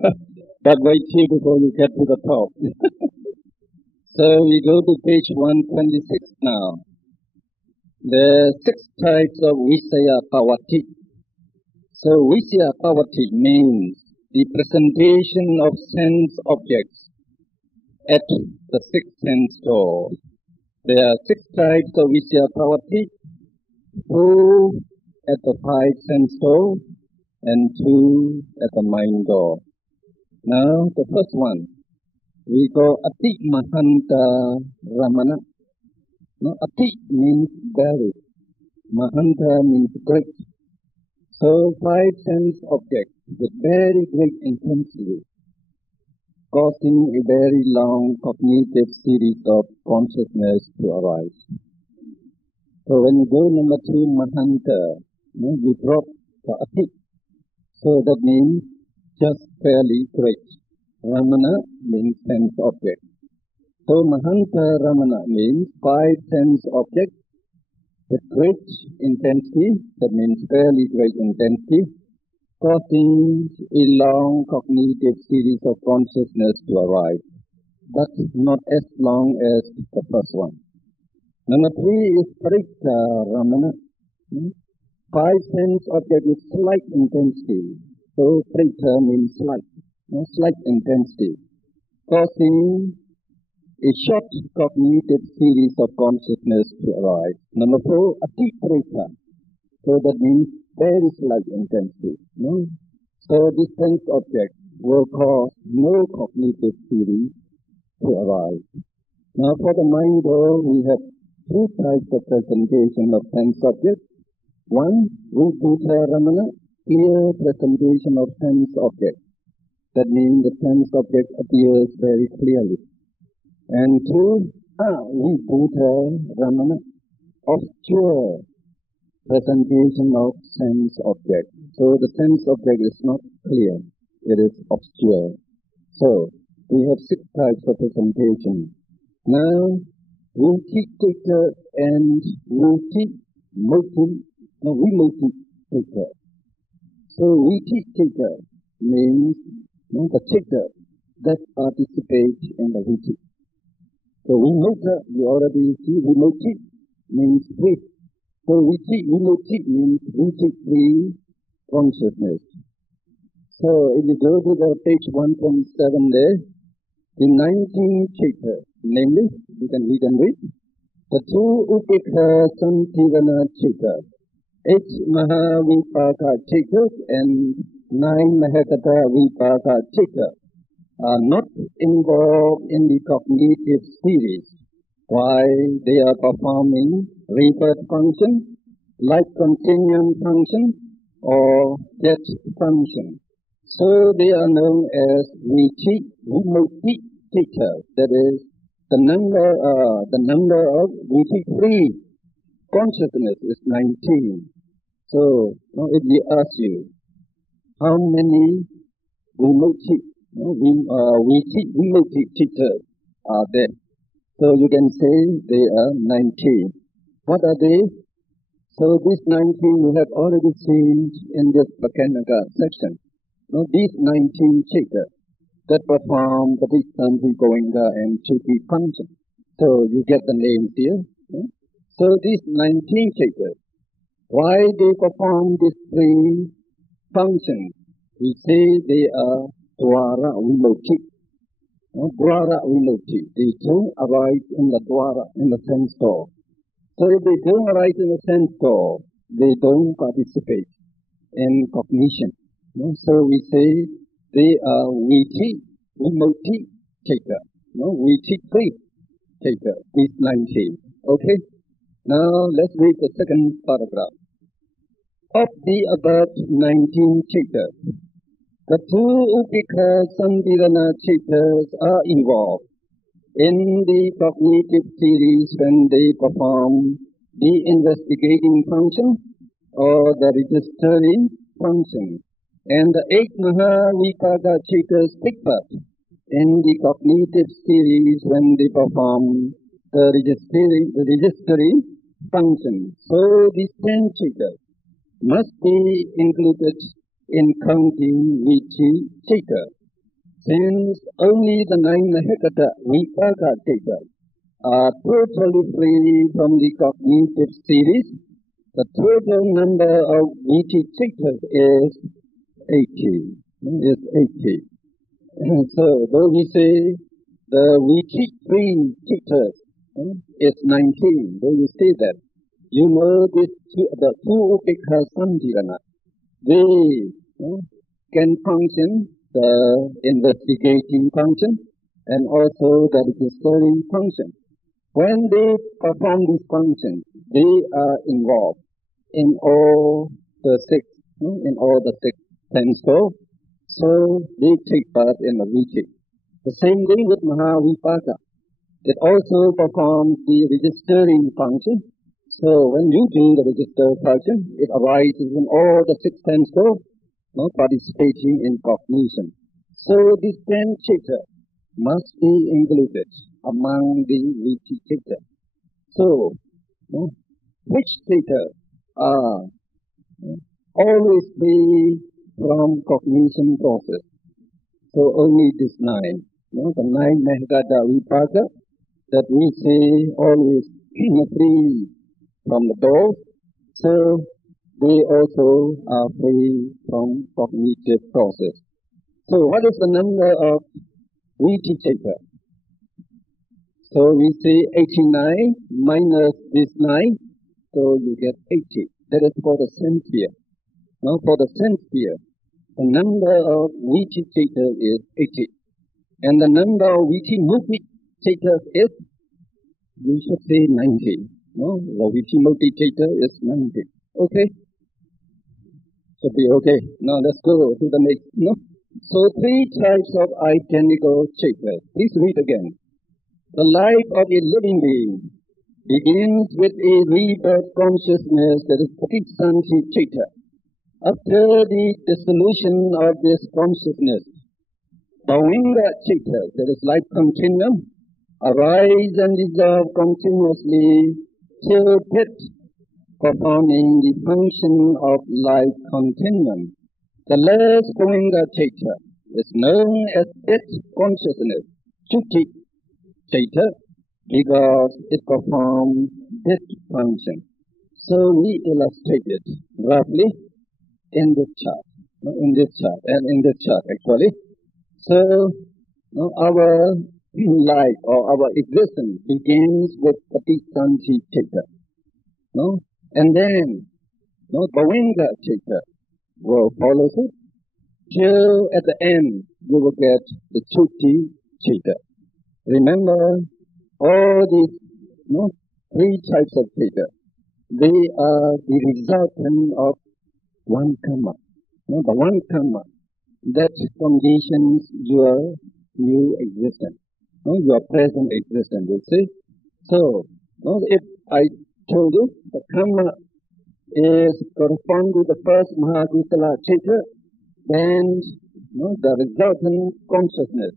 But wait here before you get to the top. So we go to page 126 now. There are six types of Visaya Pavati. So Visaya Pavati means the presentation of sense objects at the sixth sense door. There are six types of Visaya Pavati, two at the five sense door and two at the mind door. Now the first one, we go Ati Mahanta Ramana. Now Ati means very, Mahanta means great. So five sense objects with very great intensity, causing a very long cognitive series of consciousness to arise. So when you go number two, Mahanta, you drop the Ati. So that means just fairly great. Ramana means sense object. So Mahanta Ramana means five sense objects with great intensity, that means fairly great intensity, causing a long cognitive series of consciousness to arise, but not as long as the first one. Number three is Parikta Ramana. Five sense objects with slight intensity. So Parikta means slight intensity, causing a short cognitive series of consciousness to arise. Number four, Atiparita. So that means very slight intensity. So this sense object will cause no cognitive series to arise. Now for the mind door, we have two types of presentation of sense objects. One, Ruputa Ramana, clear presentation of sense object. That means the sense object appears very clearly. And two, Vibhuta Ramana, obscure presentation of sense object. So the sense object is not clear, it is obscure. So we have six types of presentation. Now, Vichitika and Vimotika. So Vichitika means the chitta that participates in the Vichik. So Vimukha, you already see, Vimukhi means free. So Vimukhi means free consciousness. So if you go to the page 127 there, the 19 chitta, namely, we can read, the two Upekha Santivana chitta, 8 Mahavipaka chittas and 9 Mahakata Vipaka chitta, are not involved in the cognitive series while they are performing rebirth function, like continuum function, or jet function. So they are known as Vimukhi chitta. That is, the number of Vichik-free consciousness is 19. So now if we ask you, how many Vimukhi chittas are there? So you can say they are 19. What are they? So these 19 you have already seen in this Pakanaka section. Now these 19 chittas that perform the Patisanti, Goenka and Chuti function. So you get the names here. So these 19 chittas, why they perform these three functions? We say they are Dwara Vimukhi. Dwara Vimukhi. They don't arise in the Dwara, in the sense door. So if they don't arise in the sense door, they don't participate in cognition. So we say they are Vimukhi chitta. Vichik-free chitta, these 19. Okay? Now let's read the second paragraph. Of the above 19 chittas, the two Upekha Santirana chittas are involved in the cognitive series when they perform the investigating function or the registering function. And the 8 Mahavipaka chittas take part in the cognitive series when they perform the registering function. So these 10 chittas must be included in counting Vichik chitta. since only the 9 Mahekata Vipaka Chitta are totally free from the cognitive series, the total number of Vichittas is 80. So, though we say the Vichit-free Chittas is 19, though you say that, you know this, the two Upekha Samdhirana, they can function, the investigating function and also the registering function. When they perform this function, they are involved in all the six senses. So they take part in the Vichit. The same thing with Mahavipaka. It also performs the registering function. So when you do the register function, it arises in all the six senses, participating in cognition. So this 10 chitta must be included among the Vichita. So, which chitta are always free from cognition process? So only this 9, the 9 Mahekata Vipaka that we say always free from the doors. So they also are free from cognitive process. So what is the number of Vichita? So we say 89 minus this 9, so you get 80. That is for the sense sphere. Now for the sense sphere, the number of Vichita is 80. And the number of Vichimukti is, you should say 90. No, the Vichimukti is 90. Okay? Should be okay. Now let's go to the next. So 3 types of identical chittas. Please read again. The life of a living being begins with a rebirth consciousness that is Patisanti Chitta. After the dissolution of this consciousness, Bhavinga Chitta, that is life continuum, arise and dissolve continuously till death, performing the function of life continuum. The last Bhavinga Chitta is known as death consciousness, Chuti Chitta, because it performs death function. So we illustrate it roughly in this chart actually. So our life or our existence begins with Patisanti Chitta. And then Bhavinga Chitta will follow it till at the end you will get the Chuti Chitta. Remember, all these 3 types of chitta, they are the resultant of one karma. The one karma that conditions your new existence, your present existence, you see. So, if I told you the karma is correspond to the first Mahakusala chitta, then the resultant consciousness,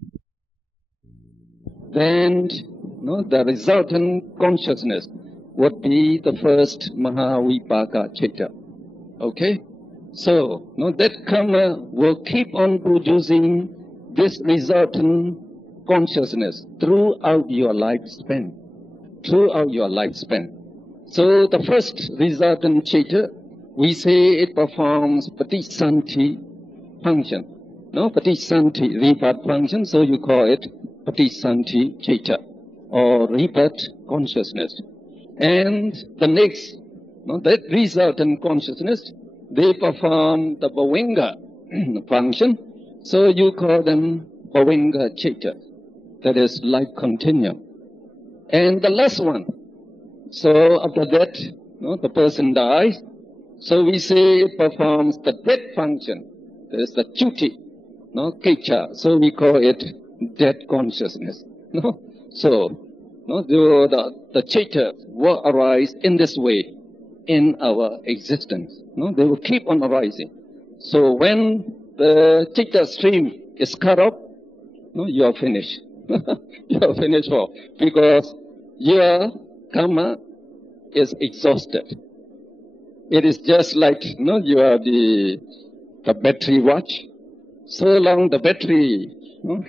then the resultant consciousness would be the first Mahavipaka Chitta. Okay? So, that karma will keep on producing this resultant consciousness throughout your lifespan. So, the first resultant Chitta, we say it performs Patisanti function. Patisanti rebirth function, so you call it Patisanti Chitta, or rebirth consciousness. And the next, that resultant consciousness, they perform the Bhavinga function, so you call them Bhavinga Chitta, that is life continuum. And the last one, so after that, the person dies, so we say it performs the death function, that is the Chuti, Kicha, so we call it death consciousness. So, the chitta will arise in this way in our existence. They will keep on arising. So when the chitta stream is cut off, you are finished. You are finished off, because your karma is exhausted. It is just like you are the battery watch. So long the battery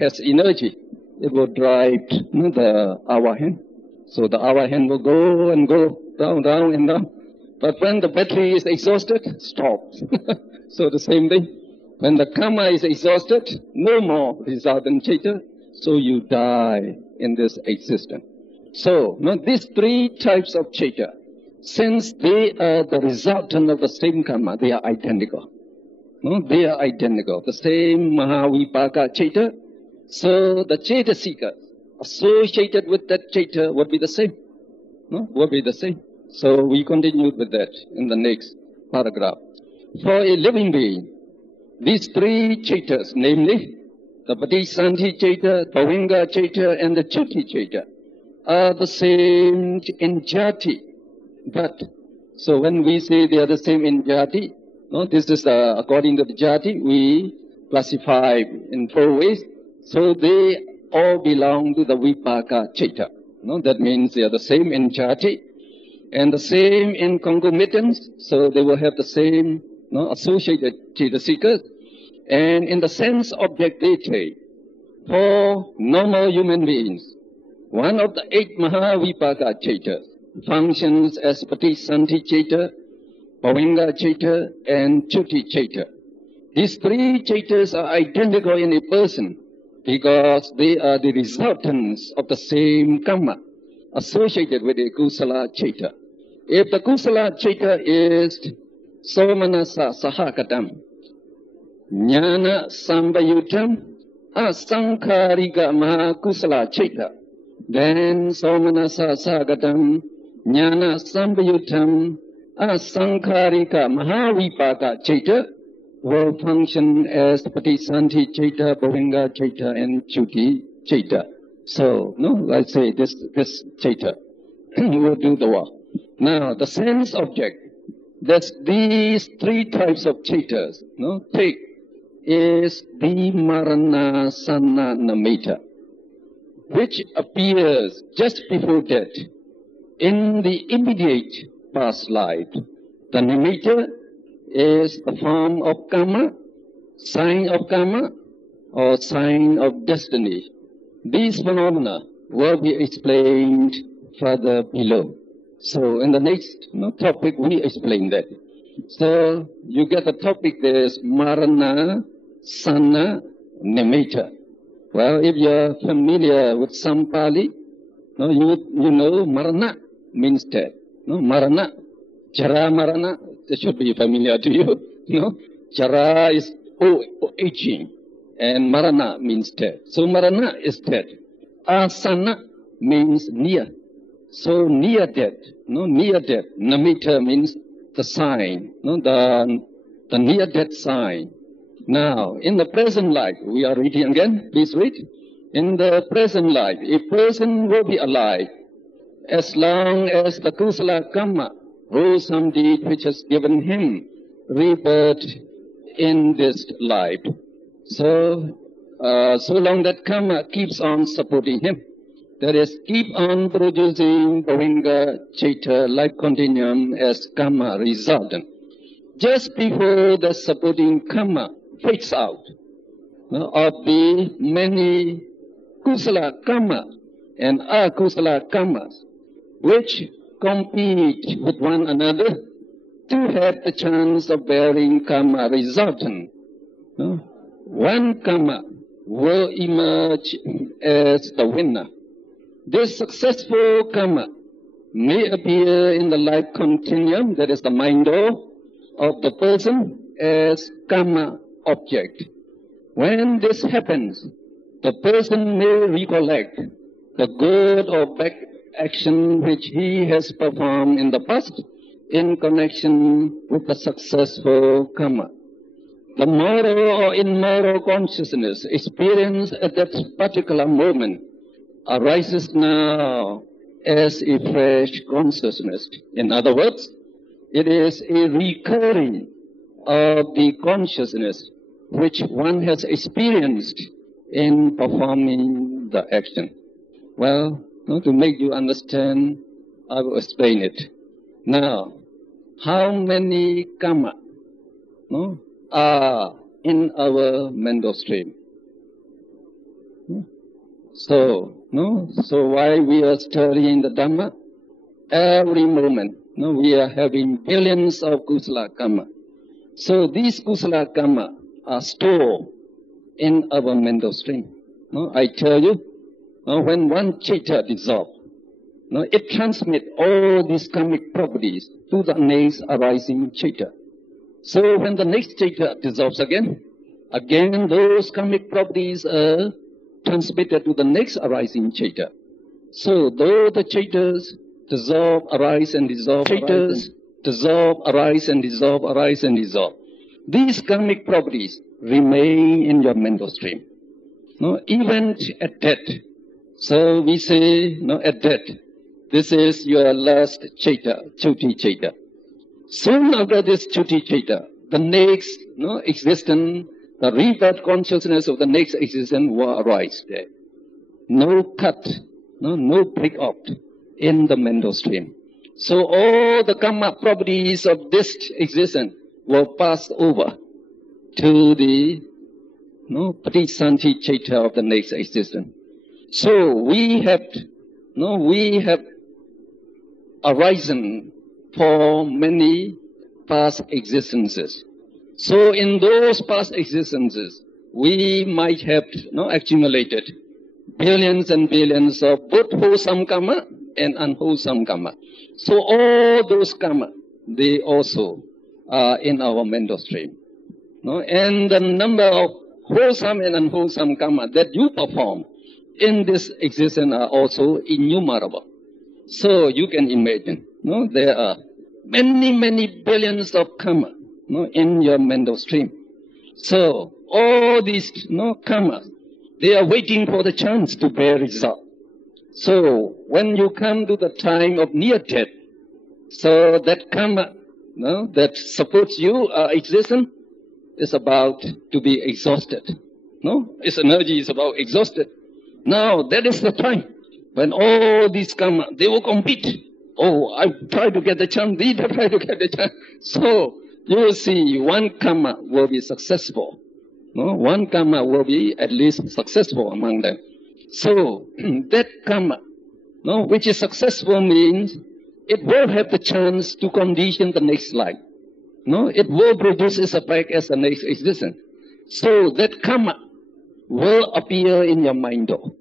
has energy, it will drive the hour hand. So the hour hand will go and go down, down and down. But when the battery is exhausted, stops. So the same thing. When the karma is exhausted, no more resultant chaita, so you die in this existence. So, these three types of chaita, since they are the resultant of the same karma, they are identical. They are identical. The same Mahavipaka chaita. So the chaita seekers associated with that chaita would be the same. Would be the same. So we continue with that in the next paragraph. For a living being, these three chaitas, namely the Patisanti chaita, Bhavinga chaita, and the Chuti chaita, are the same in jati. But, so when we say they are the same in jati, this is according to the jati, we classify in 4 ways. So they all belong to the Vipaka chaita. That means they are the same in jati and the same in concomitance. So they will have the same associated chaita seekers. And in the sense objectivity, for normal human beings, one of the 8 Mahavipaka chaitas functions as Patisanti chaita, Bhavinga chaita, and Chuti chaita. These 3 chaitas are identical in a person because they are the resultants of the same karma associated with a Kusala chaita. If the Kusala chaita is Somanasa Sahakatam, Jnana Sambayutam, Asankharika Mahakusala chaita, then Somanasa Sahakatam, Jnana Sambayutam, Asankharika Mahavipaka chaita will function as Patisanti chaita, Bhavinga chaita, and Chuti chaita. So, let's say this chaita will do the work. Now, the sense object that these 3 types of chaitas take is the Marana Sanna Namitta, which appears just before death in the immediate past life. The Nimitta is the form of karma, sign of karma, or sign of destiny. These phenomena will be explained further below. So in the next topic, we explain that. So you get the topic there is Marana Sanna Nimitta. Well, if you're familiar with some Pali, you know Marana means death. Marana, Jara Marana, that should be familiar to you. Jara is aging, and Marana means death. So Marana is death. Asana means near. So near death, near death. Namitta means the sign, the near death sign. Now, in the present life, we are reading again, please read. In the present life, a person will be alive as long as the Kusala Karma, wholesome deed which has given him rebirth in this life. So long that karma keeps on supporting him. That is, keep on producing Bhavinga chaita life continuum as karma resultant. Just before the supporting karma fades out of the many Kusala karma and akusala karmas, which compete with one another to have the chance of bearing karma resultant. One karma will emerge as the winner. This successful karma may appear in the life continuum, that is the mind of the person, as karma object. When this happens, the person may recollect the good or bad action which he has performed in the past in connection with the successful karma. The moral or immoral consciousness experienced at that particular moment arises now as a fresh consciousness. In other words, it is a recurring of the consciousness which one has experienced in performing the action. Well, to make you understand, I will explain it. Now, how many karma are in our mental stream. So while we are studying the Dhamma, every moment, we are having billions of kusala karma. So these kusala karma are stored in our mental stream. I tell you, when one chitta dissolves, it transmits all these karmic properties to the next arising chitta. So when the next chitta dissolves again those karmic properties are transmitted to the next arising chitta. So though the chittas dissolve, arise and dissolve, arise and dissolve, these karmic properties remain in your mental stream. Even at death. So we say, at death, this is your last chitta, chuti chitta. Soon after this chuti chitta, the next existence, the rebirth consciousness of the next existence will arise there. No cut, no break off in the mental stream. So all the karma properties of this existence will pass over to the Patisanti chitta of the next existence. So we have arisen for many past existences. So in those past existences, we might have accumulated billions and billions of both wholesome karma and unwholesome karma. So all those karma, they also are in our mental stream. And the number of wholesome and unwholesome karma that you perform in this existence are also innumerable. So you can imagine, there are many, many billions of karma in your mental stream. So all these karma, they are waiting for the chance to bear result. So when you come to the time of near death, so that karma that supports you existence is about to be exhausted. Its energy is about exhausted. Now that is the time when all these karma, they will compete. Oh, I try to get the chance, they try to get the chance. So you will see one karma will be successful. One karma will be at least successful among them. So that karma, which is successful means it will have the chance to condition the next life. It will produce its effect as the next existence. So that karma will appear in your mind door.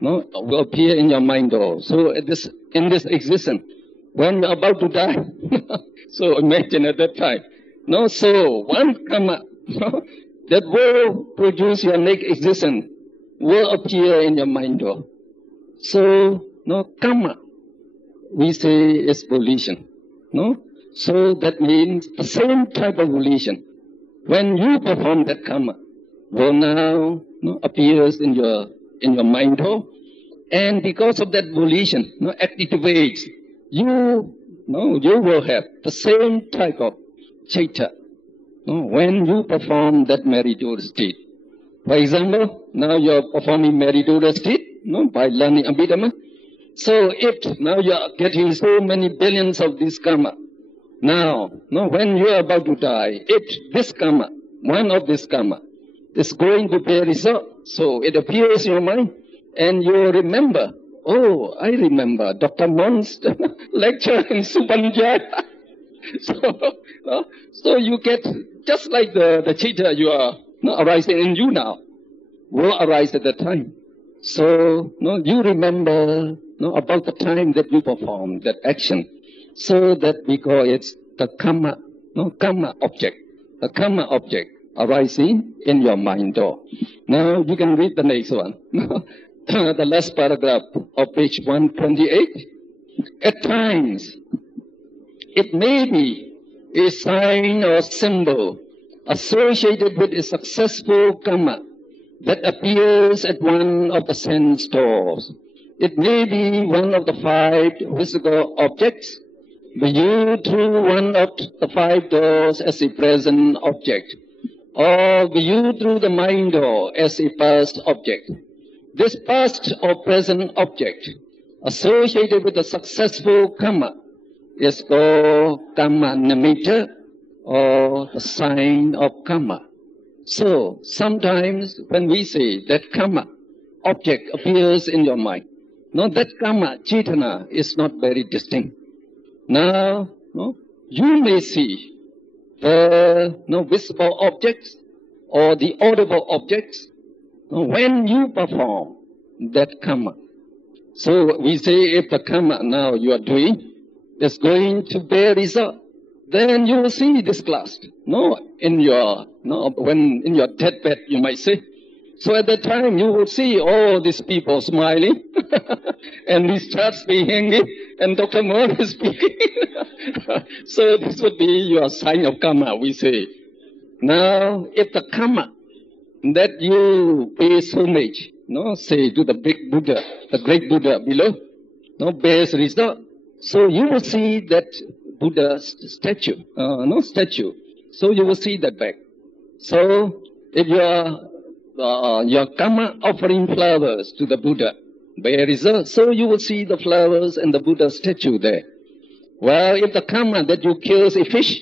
Will appear in your mind door. So in this existence, when you're about to die, so imagine at that time. So one karma that will produce your next existence will appear in your mind door. So karma, we say is volition. So that means the same type of volition. When you perform that karma, will now appears in your mind door, and because of that volition, activates you. You will have the same type of chitta when you perform that meritorious state. For example, now you are performing meritorious state by learning Abhidhamma. So if now you are getting so many billions of this karma, now when you are about to die, if this karma, one of this karma, is going to bear result, so it appears in your mind, and you remember, oh, I remember Dr. Mon's lecture in Supanjaya. So you get, just like the chitta you are arising in you now, will arise at that time. So you remember about the time that you perform that action. So that we call it the karma, karma object. The karma object arising in your mind door. Now you can read the next one. The last paragraph of page 128. At times, it may be a sign or symbol associated with a successful karma that appears at one of the sense doors. It may be one of the 5 physical objects, viewed through one of the 5 doors as a present object, or viewed through the mind door as a past object. This past or present object associated with the successful karma is called karma nimitta, or the sign of karma. So sometimes when we say that karma object appears in your mind, no, that karma chaitana is not very distinct. Now, no, you may see the visible objects or the audible objects when you perform that karma. So we say if the karma now you are doing is going to bear result, then you will see this glass. In your when in your deathbed you might say. So at that time you will see all these people smiling and these charts be hanging and Dr. Moore is speaking. So this would be your sign of karma, we say. Now if the karma that you pay homage, say to the big Buddha, the great Buddha below, bears result. So you will see that Buddha's statue, statue. So you will see that back. So if your karma offering flowers to the Buddha bear result, so you will see the flowers and the Buddha statue there. Well, if the karma that you kill a fish,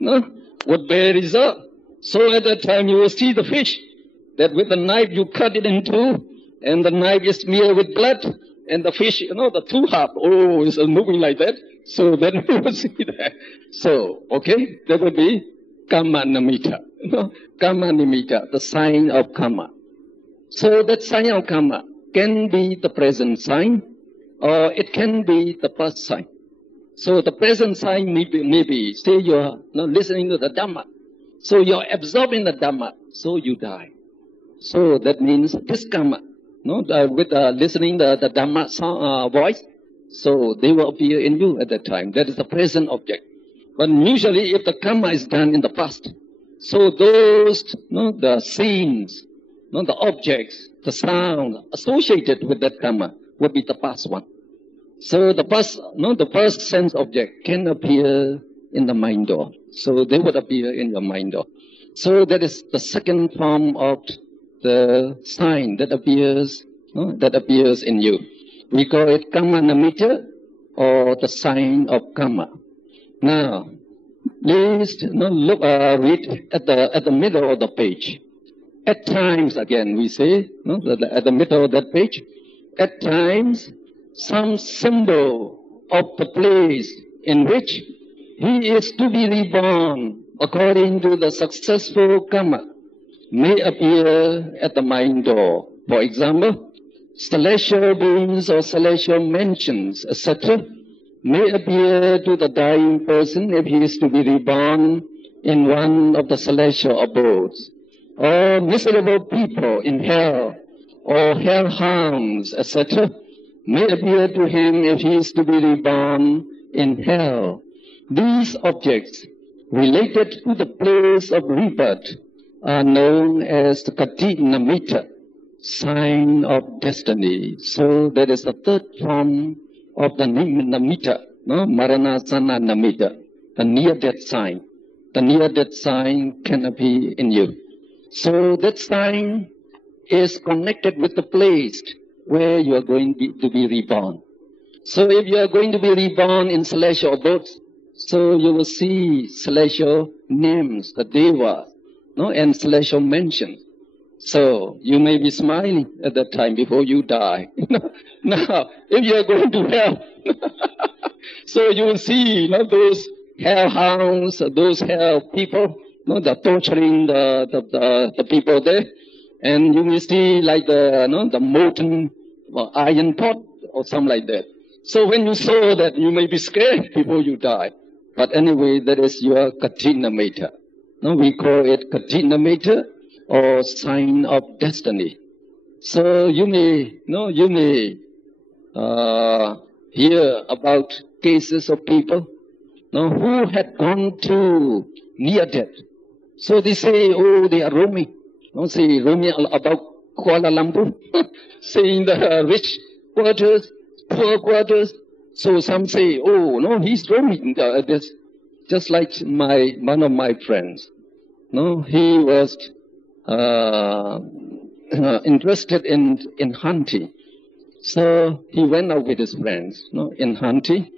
would bear result, so at that time you will see the fish. That with the knife you cut it in two, and the knife is smeared with blood, and the fish, the two half, is moving like that. So then you will see that. So, okay, that will be karma nimitta. Karma nimitta, the sign of karma. So that sign of karma can be the present sign, or it can be the past sign. So the present sign may be say you're listening to the Dhamma. So you're absorbed in the Dhamma, so you die. So that means this karma, with listening the Dhamma voice, so they will appear in you at that time. That is the present object. But usually if the karma is done in the past, so those, the scenes, the objects, the sound associated with that karma will be the past one. So the first sense object can appear in the mind door. So they would appear in your mind door. So that is the second form of the sign that appears in you. We call it karma nimitta, or the sign of karma. Now, please read at the middle of the page. At times, again we say, at the middle of that page, at times some symbol of the place in which he is to be reborn according to the successful karma may appear at the mind door. For example, celestial beings or celestial mansions, etc., may appear to the dying person if he is to be reborn in one of the celestial abodes. Or miserable people in hell, or hellhounds, etc., may appear to him if he is to be reborn in hell. These objects related to the place of rebirth are known as the Kati Nimitta, sign of destiny. So that is the third form of the Nimitta, Maranasana Nimitta, the near-death sign. The near-death sign can appear in you. So that sign is connected with the place where you are going to be reborn. So if you are going to be reborn in celestial abodes, so you will see celestial names, the devas, and celestial mansions. So you may be smiling at that time before you die. Now, if you are going to hell, so you will see, those hellhounds, those hell people, they're torturing the people there, and you will see like the molten iron pot or something like that. So when you saw that, you may be scared before you die. But anyway, that is your Kati Nimitta. We call it Kati Nimitta, or sign of destiny. So you may hear about cases of people who had gone to near death. So they say, they are roaming. Roaming about Kuala Lumpur, saying the rich quarters, poor quarters. So some say, he's roaming. Just like one of my friends. He was interested in hunting. So he went out with his friends, in hunting,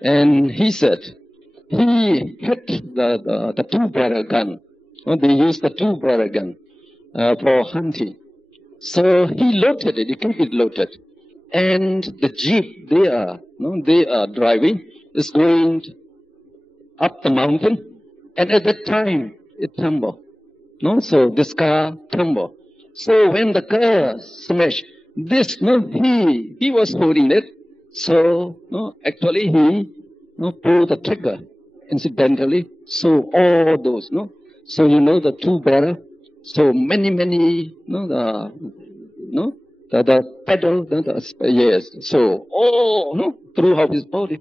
and he said he had the two-barrel gun. They used the two-barrel gun for hunting. So he loaded it, he kept it loaded. And the jeep they are driving is going up the mountain. And at that time, it tumbled. So this car tumbled. So when the car smashed, he was holding it. So, actually he pulled the trigger incidentally. So all those, so the two-barrel. So many, the pedal, yes. So throughout his body.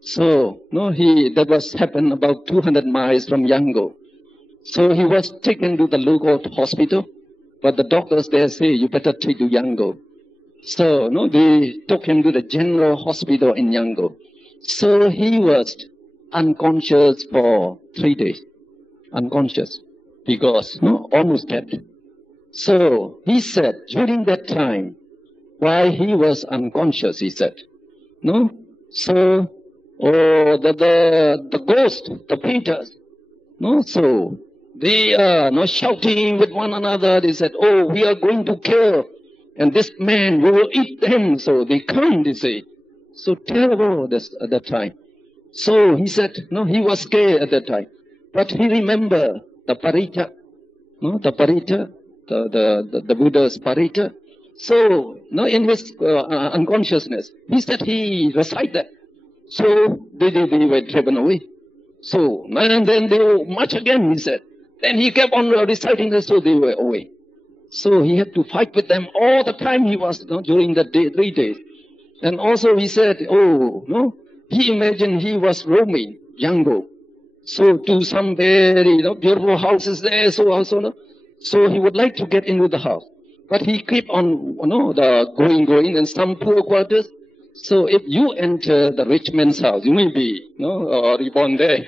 So that was happened about 200 miles from Yangon. So he was taken to the local hospital, but the doctors there say you better take to Yangon. So they took him to the general hospital in Yangon. So he was unconscious for 3 days, unconscious because almost dead. So he said during that time, while he was unconscious, he said, so the ghost, the painters, so they are shouting with one another. They said, oh, we are going to kill, and this man, we will eat them. So they come, they say. So terrible at that time. So he said, he was scared at that time. But he remembered the Parita, the Parita, the Buddha's Parita. So, in his unconsciousness, he said he recited that. So they were driven away. So, and then they were march again, he said. Then he kept on reciting that, so they were away. So he had to fight with them all the time he was, during the 3 days. And also he said, he imagined he was roaming Yangon. So to some very, beautiful houses there, so also, so he would like to get into the house. But he kept on, going in some poor quarters. So if you enter the rich man's house, you may be, reborn there.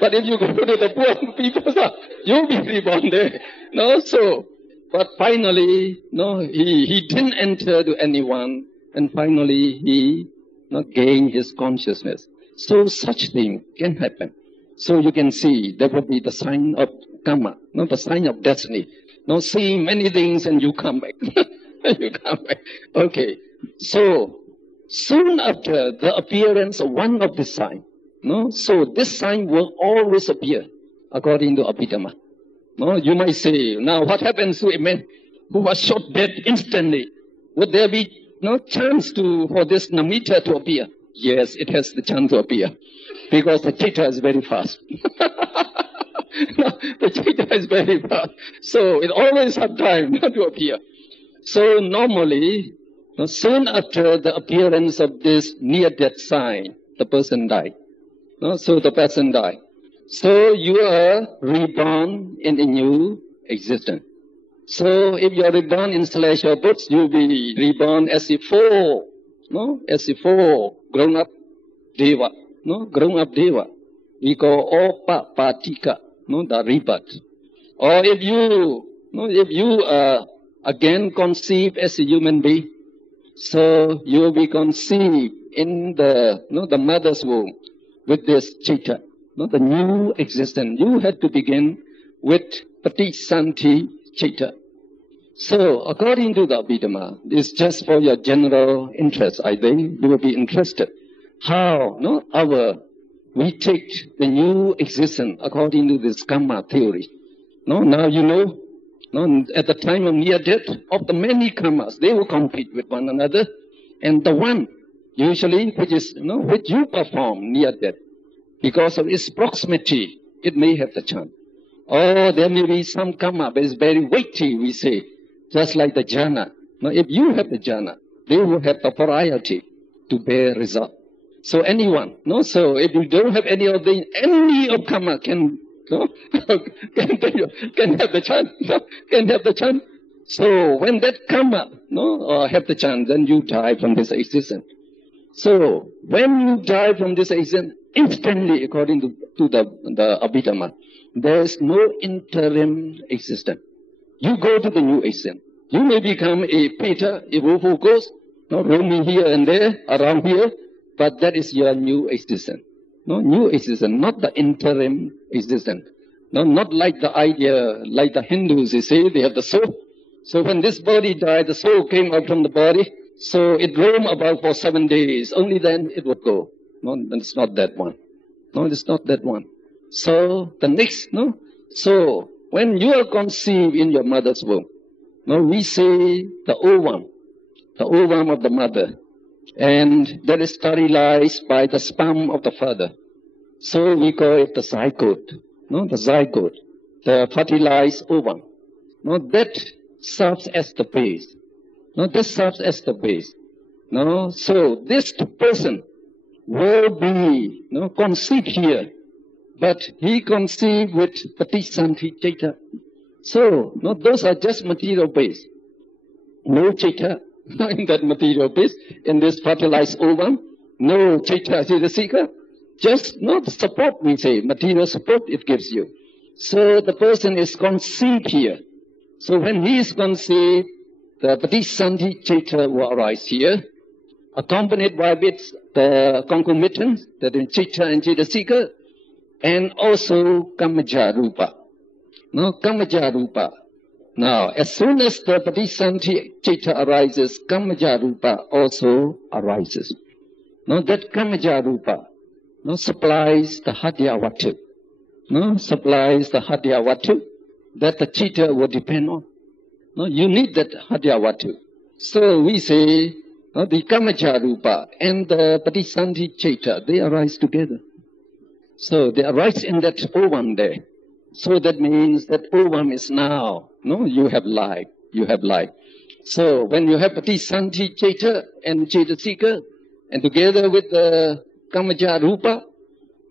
But if you go to the poor people's house, you'll be reborn there. But finally, he didn't enter to anyone, and finally he gained his consciousness. So such thing can happen. So you can see that would be the sign of karma, the sign of destiny. Seeing many things and you come back. You come back. Okay. So soon after the appearance of one of the sign, so this sign will always appear according to Abhidhamma. You might say, now what happens to a man who was shot dead instantly? Would there be no chance for this namitta to appear? Yes, it has the chance to appear because the chitta is very fast. The chitta is very fast. So it always has time to appear. So normally, soon after the appearance of this near-death sign, the person died. So the person died. So you are reborn in a new existence. So if you are reborn in celestial books, you'll be reborn as a four, grown-up deva, grown-up deva. We call Opapatika, the rebirth. Or if you are again conceived as a human being, so you will be conceived in the mother's womb with this chitta, the new existence. You have to begin with Patisanti chitta. So according to the Abhidhamma, it's just for your general interest, I think. You will be interested how we take the new existence according to this karma theory. Now you know, at the time of near death, of the many karmas, they will compete with one another, and the one usually which you perform near death, because of its proximity, it may have the chance. Or there may be some karma that is very weighty, we say, just like the jhana. Now, if you have the jhana, they will have the variety to bear result. So anyone, so if you don't have any of karma can have the chance, can have the chance. So when that karma, have the chance, then you die from this existence. So when you die from this existence, instantly, according to the Abhidhamma, there is no interim existence. You go to the new existence. You may become a Peter, a who goes, roaming here and there, around here, but that is your new existence. New existence, not the interim existence. No, not like the idea, like the Hindus, you see, they have the soul. So when this body died, the soul came out from the body, so it roamed about for 7 days. Only then it would go. No, it's not that one. No, it's not that one. So the next, no? So when you are conceived in your mother's womb, no, we say the ovum of the mother, and that is sterilized by the sperm of the father. So we call it the zygote, no, the zygote, the fertilized ovum. No, that serves as the base. No, this serves as the base. No, so this person will be, no, conceived here, but he conceived with Patisanti Chaita. So, no, those are just material base. No Chaita in that material base, in this fertilized ovum, no Chaita Siddhasika. Just not the support, we say, material support it gives you. So the person is conceived here. So when he is conceived, the Patisanti Chaita will arise here, accompanied by the concomitants, that is Chitta and Chittasika, and also Kamaja Rupa. No, Kamaja Rupa. Now, as soon as the Patisanti Chitta arises, Kamaja Rupa also arises. Now, that Kamaja Rupa, no, supplies the Hadyavatu. No, supplies the Hadyavatu that the Chitta will depend on. No, you need that Hadyavatu. So we say, the Kamaja Rupa and the Patisanti Chaita, they arise together. So they arise in that ovum there. So that means that ovum is now, no, you have life, you have life. So when you have Patisanti Chaita and Chaitasika, and together with the Kamaja Rupa,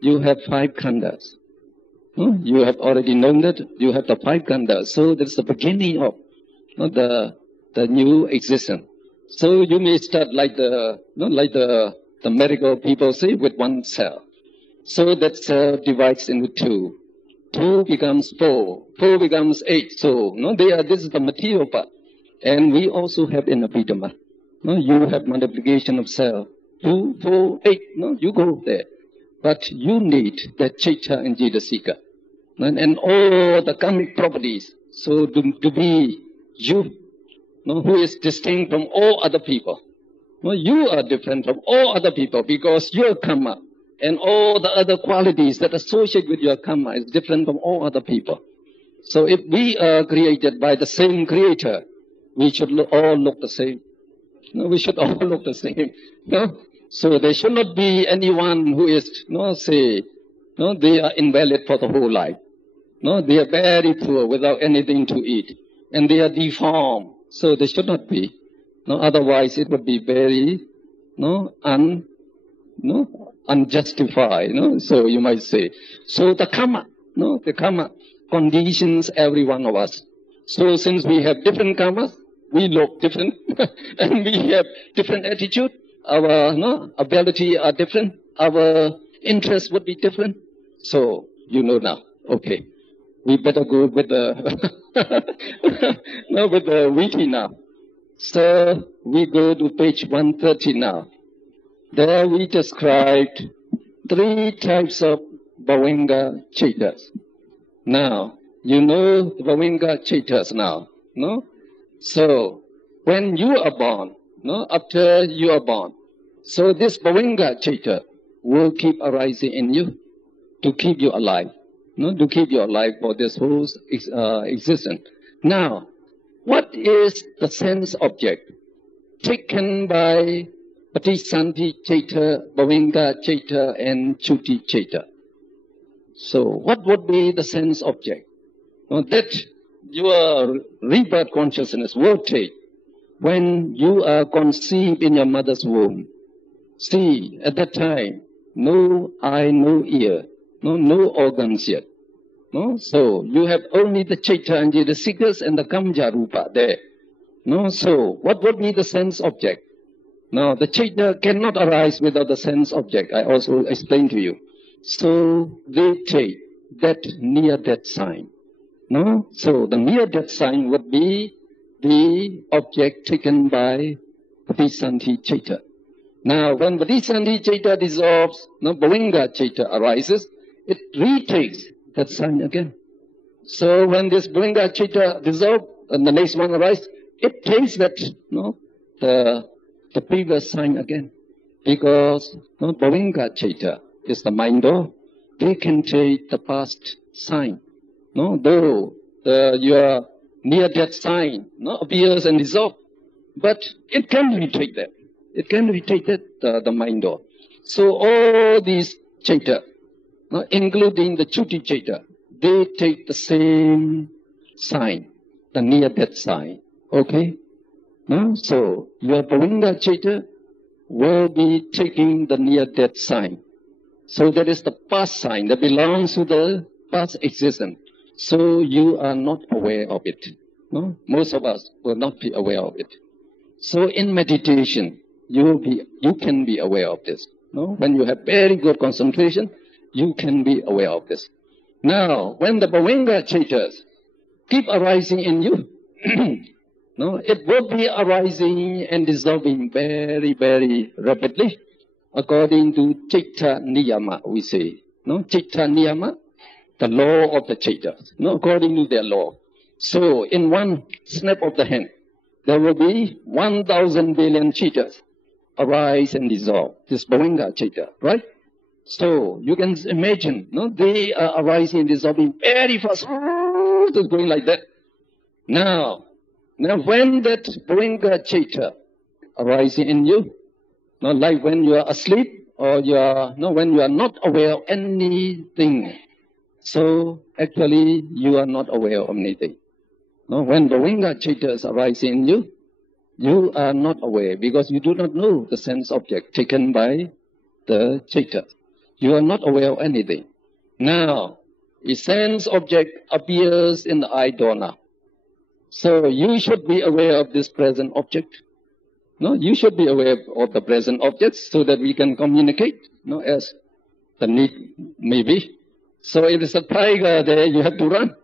you have 5 khandas. No? You have already known that, you have the 5 khandas. So that's the beginning of, no, the new existence. So you may start like the medical people say, with 1 cell. So that cell divides into 2. 2 becomes 4. 4 becomes 8. So no, this is the material part. And we also have in Abhidhamma. No, you have multiplication of cell. 2, 4, 8. No, you go there. But you need the Chaita and Chaitasika. And all the karmic properties. So to be you, no, who is distinct from all other people. No, you are different from all other people because your karma and all the other qualities that associate with your karma is different from all other people. So if we are created by the same creator, we should all look the same. No, we should all look the same. No? So there should not be anyone who is, they are invalid for the whole life. No, they are very poor without anything to eat. And they are deformed. So they should not be. No, otherwise it would be very, unjustified. No, so you might say. So the karma, conditions every one of us. So since we have different karmas, we look different, and we have different attitude. Our ability are different. Our interests would be different. So you know now. Okay, we better go with the with the wiki now. So we go to page 130 now. There we described 3 types of Bhavinga Chaitas. Now, you know the Bhavinga Chaitas now, no? So, when you are born, after you are born, so this Bhavinga Chaita will keep arising in you to keep you alive, to keep you alive for this whole existence. Now, what is the sense object taken by Patisanti Chaita, Bhavinga Chaita, and Chuti Chaita? So, what would be the sense object? That your rebirth consciousness will take when you are conceived in your mother's womb. See, at that time, no eye, no ear, no organs yet. No? So, you have only the Chaita and the Siddhas and the Kamaja Rupa there. No? So, what would be the sense object? Now, the Chaita cannot arise without the sense object. I also explained to you. So, they take that near-death sign. No? So, the near-death sign would be the object taken by Patisanti Chaita. Now, when Patisanti Chaita dissolves, Bhavinga Chaita arises, it retakes that sign again. So when this Bhavanga Chaita dissolves and the next one arises, it takes that, the previous sign again. Because Bhavanga Chaita is the mind door. They can take the past sign. Though your near-death sign appears and dissolves, but it can retake that. It can retake that, the mind door. So all these Chaita, including the Chuti Chaita, they take the same sign, the near-death sign. Okay? So your Bhavanga Chaita will be taking the near-death sign. So that is the past sign that belongs to the past existence. So you are not aware of it. Most of us will not be aware of it. So in meditation, you can be aware of this. When you have very good concentration, you can be aware of this. Now, when the Bhavanga Chaitas keep arising in you, it will be arising and dissolving very, very rapidly, according to Chitta Niyama, we say. Chitta Niyama, the law of the Chaitas, according to their law. So, in one snap of the hand, there will be 1,000 billion Chaitas arise and dissolve. This Bhavanga Chaita, right? So, you can imagine, they are arising and dissolving very fast. It's going like that. Now, when that Bhavanga Chaita arising in you, like when you are asleep or when you are not aware of anything, so actually you are not aware of anything. When Bhavanga Chaitas arising in you, you are not aware because you do not know the sense object taken by the Chaita. You are not aware of anything. Now, a sense object appears in the eye door now. So you should be aware of this present object. You should be aware of the present objects so that we can communicate, as the need may be. So if there's a tiger there, you have to run.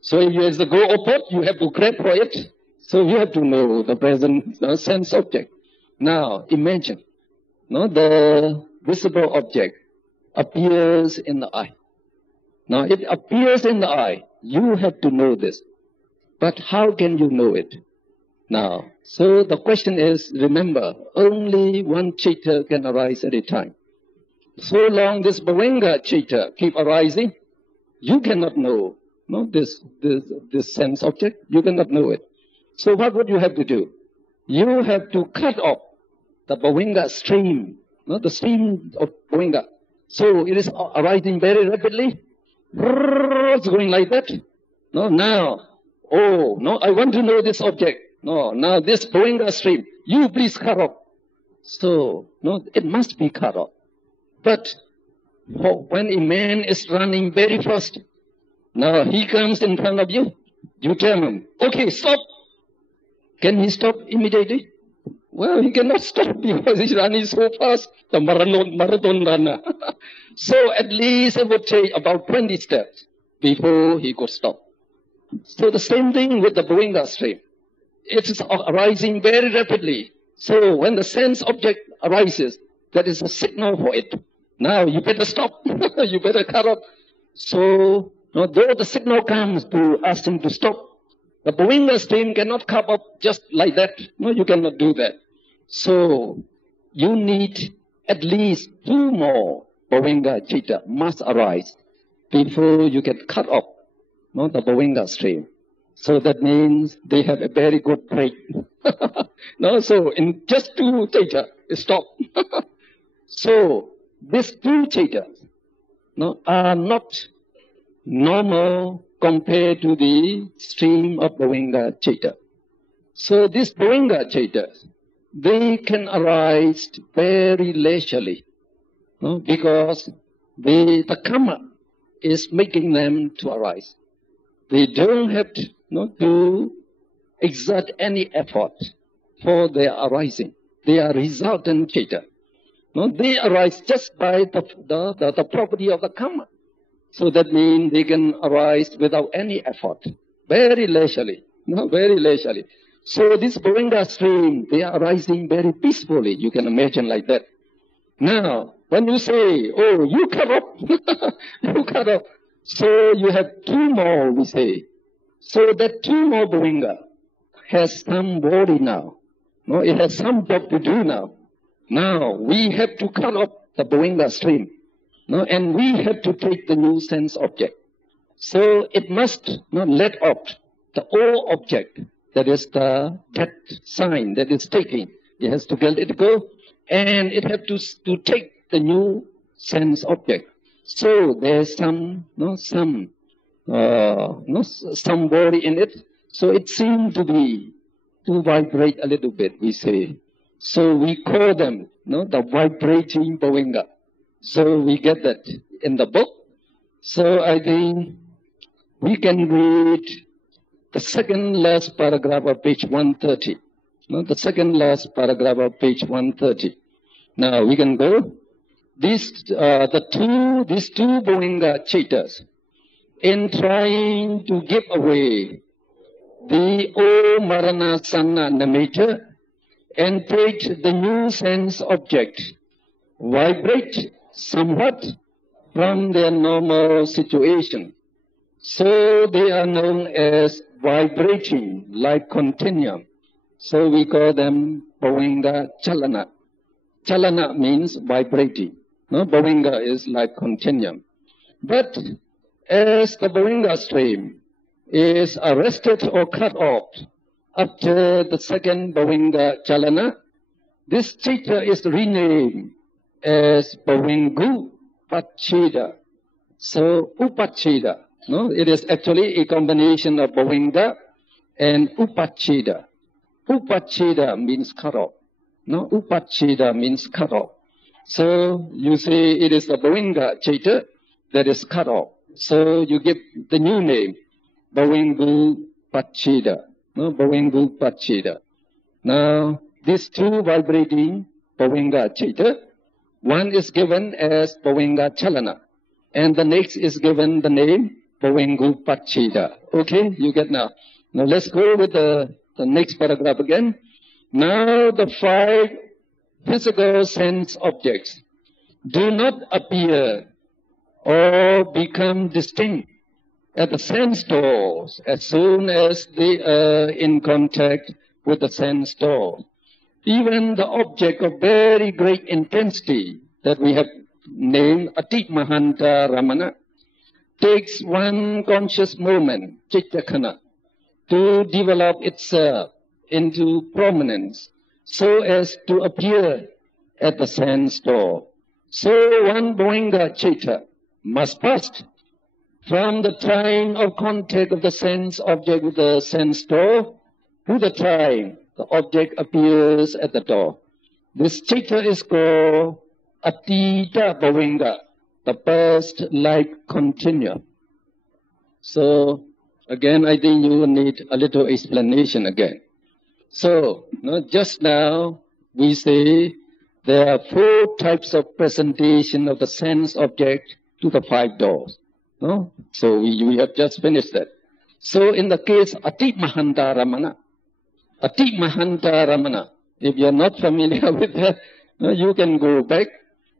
So if there's a go upward, you have to grab for it. So you have to know the present sense object. Now imagine, the visible object appears in the eye. Now it appears in the eye. You have to know this. But how can you know it? Now, so the question is, remember, only one Chaita can arise at a time. So long this Bhavanga Chaita keep arising, you cannot know, this sense object. You cannot know it. So what would you have to do? You have to cut off the Bhavanga stream, the stream of Bhavanga. So it is arising very rapidly. It's going like that. I want to know this object. Now this Bhavanga stream, you please cut off. So, it must be cut off. But when a man is running very fast, now he comes in front of you, you tell him, okay, stop. Can he stop immediately? Well, he cannot stop because he's running so fast, the marathon runner. So at least it would take about 20 steps before he could stop. So the same thing with the Bhavanga stream. It is arising very rapidly. So when the sense object arises, that is a signal for it. Now you better stop. You better cut off. So though the signal comes to ask him to stop, the Bhavanga stream cannot cut off just like that. You cannot do that. So you need at least 2 more Bhavanga Chaita must arise before you can cut off the Bhavanga stream. So that means they have a very good break. So in just 2 Chaita, stop. So these 2 Chaitas are not normal compared to the stream of Bhavanga Chaita. So these Bhavanga Chaitas, they can arise very leisurely, because the karma is making them to arise. They don't have to exert any effort for their arising. They are resultant Chaita. They arise just by the property of the karma. So that means they can arise without any effort, very leisurely, very leisurely. So this Bhavanga stream, they are arising very peacefully. You can imagine like that. Now, when you say, oh, you cut off, you cut off. So you have two more, we say. So that two more Bhavanga has some body now. No, it has some job to do now. Now we have to cut off the Bhavanga stream. No, and we have to take the new sense object. So it must not let off the old object, that is the that sign that is taking. It has to let it go, and it has to take the new sense object. So there's some some body in it. So it seems to vibrate a little bit, we say. So we call them the vibrating Bhavanga. So we get that in the book. So I think we can read the second last paragraph of page 130. The second last paragraph of page 130. Now we can go. These two Bhavanga cheaters, in trying to give away the old Marana-sanna nimitta and take the new sense object, vibrate somewhat from their normal situation. So they are known as vibrating like continuum. So we call them Bhavanga Chalana. Chalana means vibrating. Bhavanga is like continuum. But as the Bhavanga stream is arrested or cut off after the second Bhavanga Chalana, this chitta is renamed as Bhavangu Pacheda. So Upacheda. It is actually a combination of Bhavanga and Upacheda. Upacheda means cut off. Upacheda means cut off. So you say it is the Bhavanga chitta that is cut off. So you give the new name, Bhavangu Pacheda. Bhavangu Pacheda. Now, these two vibrating Bhavanga chitta, one is given as Bhavanga Chalana, and the next is given the name Bhavangu Pacheda. Okay, you get now. Now let's go with the next paragraph again. Now the five physical sense objects do not appear or become distinct at the sense doors as soon as they are in contact with the sense door. Even the object of very great intensity that we have named Ati Mahanta Ramana takes one conscious moment, Chittakhana, to develop itself into prominence so as to appear at the sense door. So one Bhavanga chitta must pass from the time of contact of the sense object with the sense door to the time the object appears at the door. This chitta is called Atita Bhavanga, the past like continuum. So again, I think you will need a little explanation again. So just now we say there are four types of presentation of the sense object to the five doors. So we have just finished that. So in the case Ati Mahanta Ramana, if you are not familiar with that, you can go back.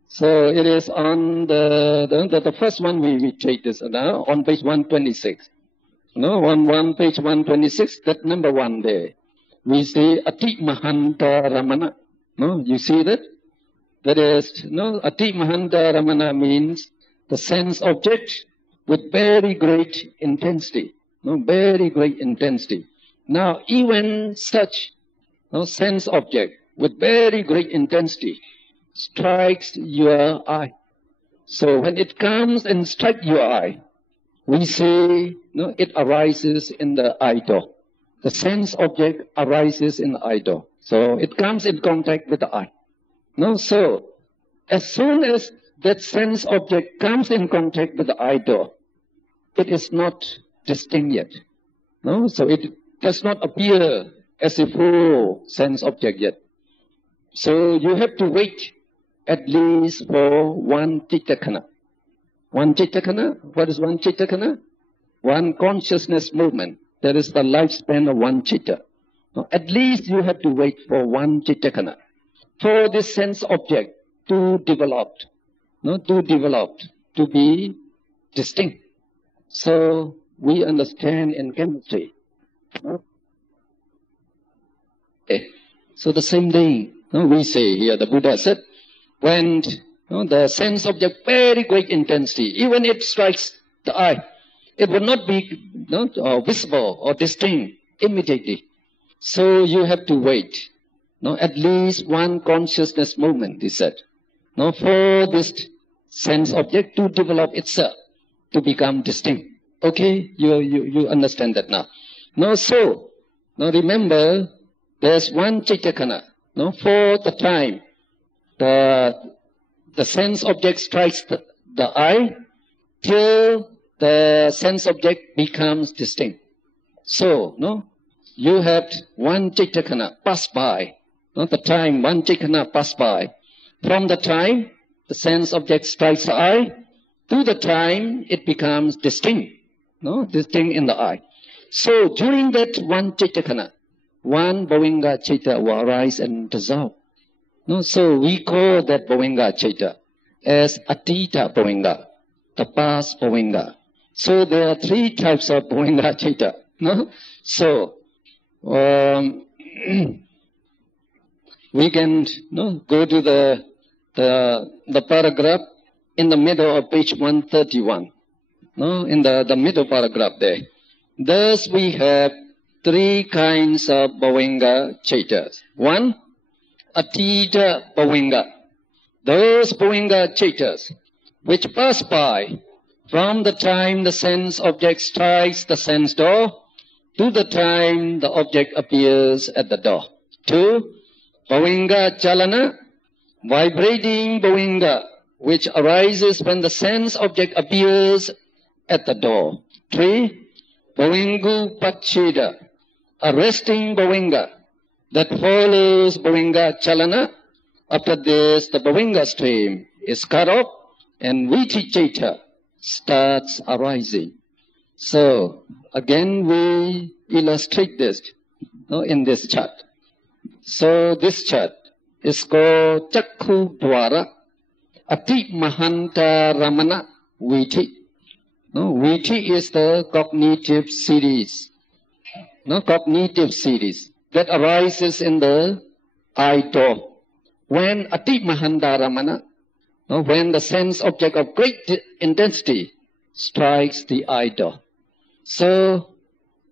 So it is on the first one we take this now on page 126. On page 126, that number one there. We say Ati Mahanta Ramana. You see that? That is, Ati Mahanta Ramana means the sense object with very great intensity. Very great intensity. Now, even such sense object with very great intensity strikes your eye. So when it comes and strikes your eye, we say it arises in the eye door. The sense object arises in the eye door. So it comes in contact with the eye. So as soon as that sense object comes in contact with the eye door, it is not distinct yet. So it does not appear as a full sense object yet. So you have to wait at least for one Chittakhana. One Chittakhana? What is one Chittakhana? One consciousness movement. That is the lifespan of one Chitta. At least you have to wait for one Chittakhana for this sense object to develop, to be distinct. So we understand in chemistry. Okay. So the same thing we say here, the Buddha said, when the sense object very great intensity, even it strikes the eye, it will not be visible or distinct immediately. So you have to wait, at least one consciousness moment, he said, for this sense object to develop itself, to become distinct. Okay, you understand that now. So remember, there's one Chaitanya. For the time the sense object strikes the eye till the sense object becomes distinct. So, you have one Chaitanya pass by. The time one Chaitanya pass by. From the time the sense object strikes the eye to the time it becomes distinct. Distinct in the eye. So during that one Chaitanya, one Bhavinga Chaita will arise and dissolve. So we call that Bhavinga Chaita as Atita Bhavinga, the past Bhavinga. So there are three types of Bhavinga Chaita. So we can go to the paragraph in the middle of page 131. In the middle paragraph there. Thus we have three kinds of Bhavinga Chaitas. One, Atita Bhavinga. Those Bhavinga Chaitas which pass by from the time the sense object strikes the sense door to the time the object appears at the door. Two, Bhavinga Chalana, vibrating Bhavinga, which arises when the sense object appears at the door. Three, Bhavingu Pacheda, a resting Bhavinga that follows Bhavinga Chalana. After this, the Bhavinga stream is cut off and Vichichaita starts arising. So, again we illustrate this in this chart. So, this chart is called Chakku Dwara Ati Mahanta Ramana Vithi. Vithi is the cognitive series. Cognitive series that arises in the eye door. When Ati Mahanta Ramana, when the sense object of great intensity strikes the eye door. So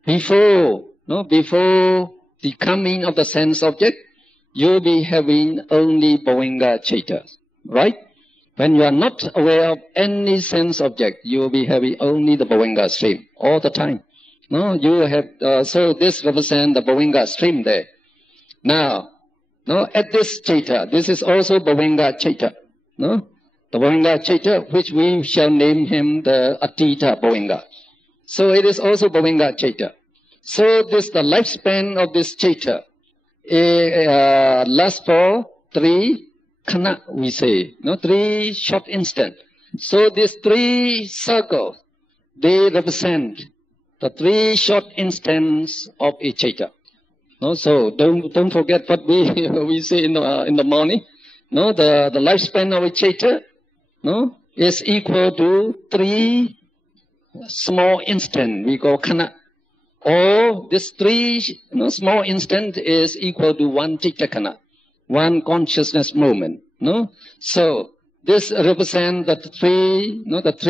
before the coming of the sense object, you'll be having only Bhavinga Chaitas, right? When you are not aware of any sense object, you will be having only the Bhavinga stream all the time. You have so this represents the Bhavinga stream there. Now, at this Chaita, this is also Bhavinga Chaita. The Bhavinga Chaita, which we shall name him the Atita Bhavinga. So it is also Bhavinga Chaita. So the lifespan of this Chaita lasts for 3 khana, we say, 3 short instants. So these 3 circles, they represent the 3 short instants of a Chaita. So don't forget what we say in the morning. The lifespan of a Chaita is equal to 3 small instants, we call khana. Or this 3 small instant is equal to 1 Chaita khana, 1 consciousness moment. So this represents the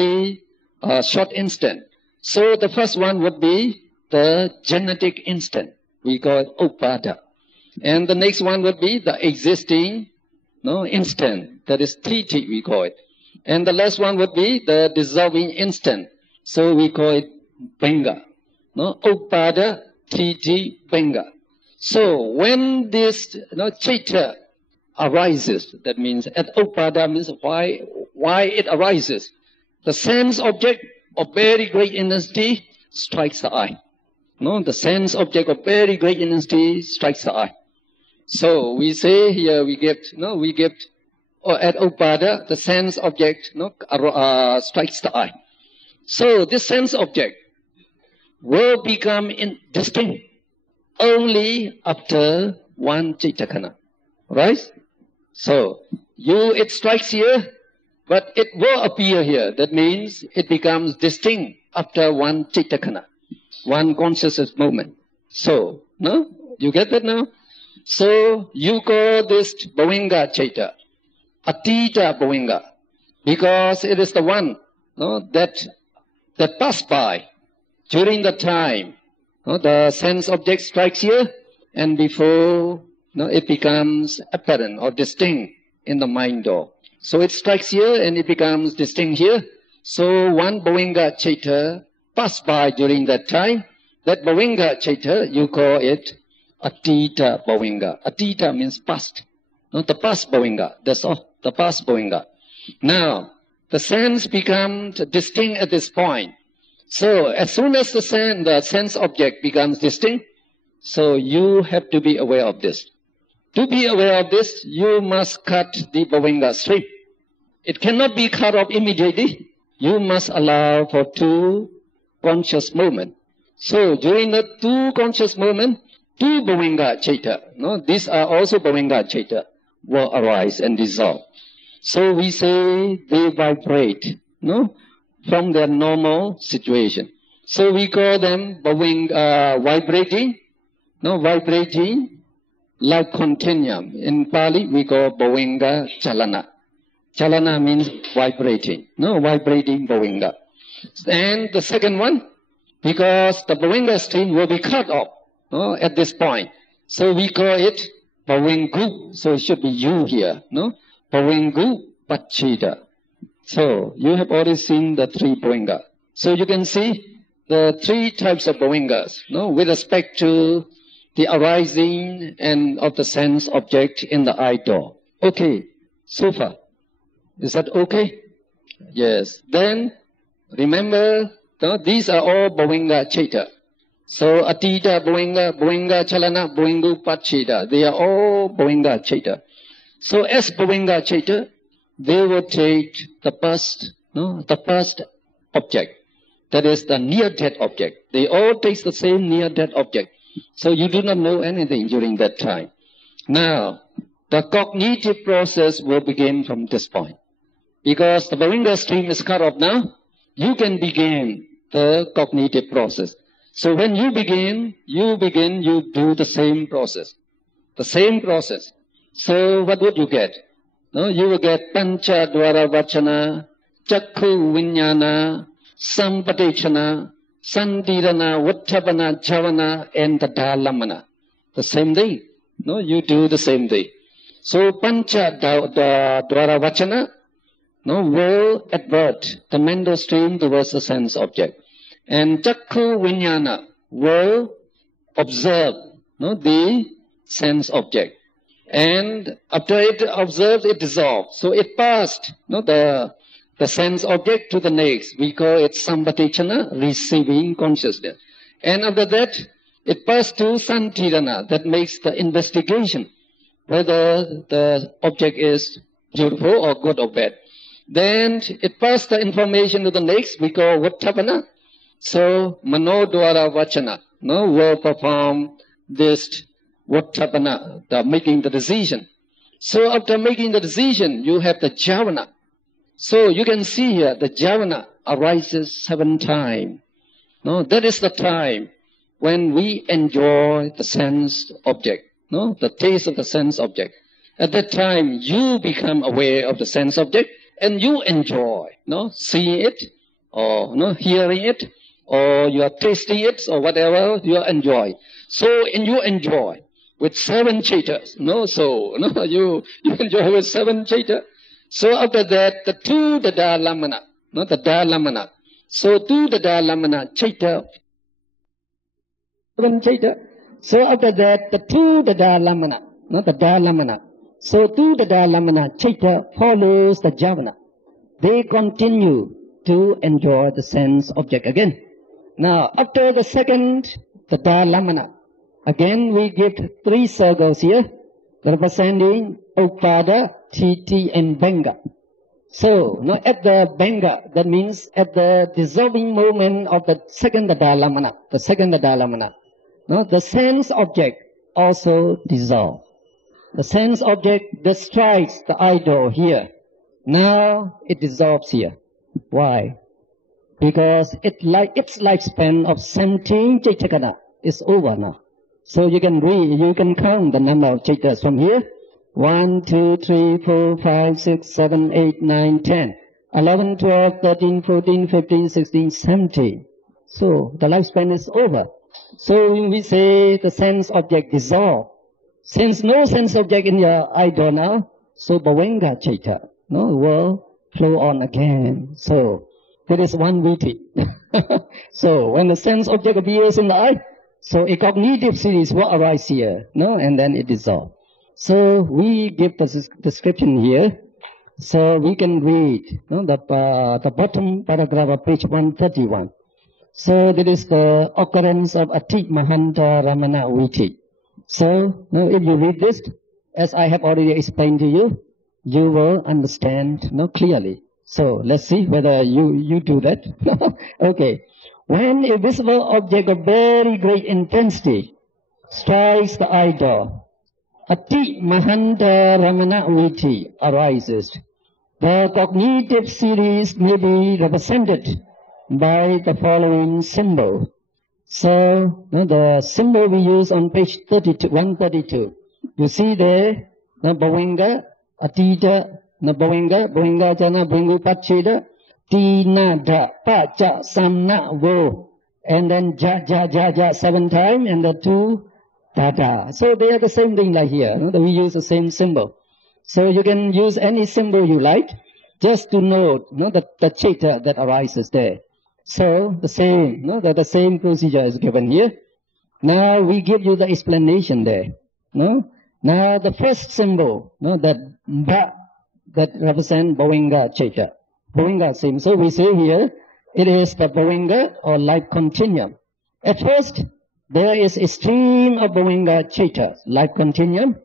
3 short instant. So the first one would be the genetic instant. We call it Upada. And the next one would be the existing instant. That is Titi, we call it. And the last one would be the dissolving instant. So we call it Bhavinga. Upada, Titi, Bhavinga. So when this Chaita arises, that means at Upada means why it arises. The sense object of very great intensity strikes the eye. The sense object of very great intensity strikes the eye. So we say here we get at Upada the sense object strikes the eye. So this sense object will become distinct only after 1 Chaita khana. Right? So it strikes here But it will appear here. That means it becomes distinct after one Chitakana, one consciousness moment. So, no? You get that now? So, you call this Bhavinga Chaita, Atita Bhavinga, because it is the one, no, that passed by during the time. No, the sense object strikes here, and before, no, it becomes apparent or distinct in the mind door. So it strikes here and it becomes distinct here. So one Bhavinga Chaita passed by during that time. That Bhavinga Chaita, you call it Atita Bhavinga. Atita means past. No, the past Bhavinga. That's all. The past Bhavinga. Now, the sense becomes distinct at this point. So as soon as the sense object becomes distinct, so you have to be aware of this. To be aware of this, you must cut the Bhavinga stream. It cannot be cut off immediately. You must allow for 2 conscious moments. So during the 2 conscious moments, 2 Bhavinga Chaita, no, these are also Bhavinga Chaita, will arise and dissolve. So we say they vibrate, no, from their normal situation. So we call them vibrating, no, vibrating like continuum. In Pali we call Bhavinga Chalana. Chalana means vibrating, no, vibrating Bhavinga. And the second one, because the Bhavinga stream will be cut off, no, at this point. So we call it Bhavingu. So it should be you here, no, Bhavingu Pachita. So you have already seen the 3 Bhavinga. So you can see the 3 types of Bhavingas, no, with respect to the arising and of the sense object in the eye door. Okay, so far. Is that okay? Yes. Then remember, no, these are all Bhavinga Chaita. So Atita Bhavinga, Bhavinga Chalana, Bhavingu Pachita. They are all Bhavinga Chaita. So as Bhavinga Chaita, they will take the first, no, the first object. That is the near-death object. They all take the same near-death object. So you do not know anything during that time. Now, the cognitive process will begin from this point. Because the Bhavinga stream is cut off now, you can begin the cognitive process. So when you begin, you do the same process. The same process. So what would you get? No, you will get Pancha Dwara Vachana, Chakku Vinyana, Sampatechana, Sandirana, Uttapana, Javana, and the Dhalamana. The same thing. No, you do the same thing. So Pancha Dwara Vachana, no, will advert the mental stream towards the sense object. And Chakku Vinyana will observe, no, the sense object. And after it observes, it dissolves. So it passed, no, the sense object to the next. We call it Sampatechana, receiving consciousness. And after that, it passed to Santirana, that makes the investigation, whether the object is beautiful or good or bad. Then it passed the information to the next, we call Uttapana. So Manodwara Vachana, no, will perform this Uttapana, the making the decision. So after making the decision, you have the Javana. So you can see here, the Javana arises 7 times. No, that is the time when we enjoy the sense object, no, the taste of the sense object. At that time, you become aware of the sense object and you enjoy, no, seeing it or no, hearing it or you are tasting it or whatever you enjoy. So and you enjoy with 7 chaitas, no, so no, you enjoy with 7 chaita. So after that, the 2 the Dhalamana, no, the Dhalamana. So 2 the Dhalamana chaita, 7 chaita. So after that, the 2 the Dhalamana, no, the Dhalamana. So 2 the Dhalamana chaita follows the Javana. They continue to enjoy the sense object again. Now, after the second, the Dhalamana, again we give 3 circles here, representing Upada, Titi, and Banga. So, no, at the Banga, that means at the dissolving moment of the second Dhalamana, no, the sense object also dissolves. The sense object that strikes the idol here, Now it dissolves here. Why? Because its lifespan of 17 Chaitya is over now. So you can count the number of Chaitas from here. 1, 2, 3, 4, 5, 6, 7, 8, 9, 10, 11, 12, 13, 14, 15, 16, 17. So the lifespan is over. So when we say the sense object dissolve, since no sense object in your idol now, so Bhavenga Chaita, will flow on again. So there is one beauty. So when the sense object appears in the eye, so a cognitive series will arise here, and then it dissolves. So we give the description here. So we can read the bottom paragraph of page 131. So that is the occurrence of Ati Mahanta Ramana Viti. So if you read this, as I have already explained to you, you will understand clearly. So let's see whether you do that. Okay. When a visible object of very great intensity strikes the idol, Ati Mahanta Ramana Viti arises. The cognitive series may be represented by the following symbol. So the symbol we use on page 132. You see there, Bhavenga, Atita, Bhavenga Jana, Bringu Pachida, Tina Da, Pacha, Samna, Vo, and then Ja 7 times, and the 2 Da. So they are the same thing like here. We use the same symbol. So you can use any symbol you like, just to note the Chaita that arises there. So the same procedure is given here. Now we give you the explanation there. Now the first symbol, that represents Bhavenga Chaita. Bhavenga symbol. So we say here, it is the Bhavenga or life continuum. At first, there is a stream of Bhavenga Chaita, life continuum.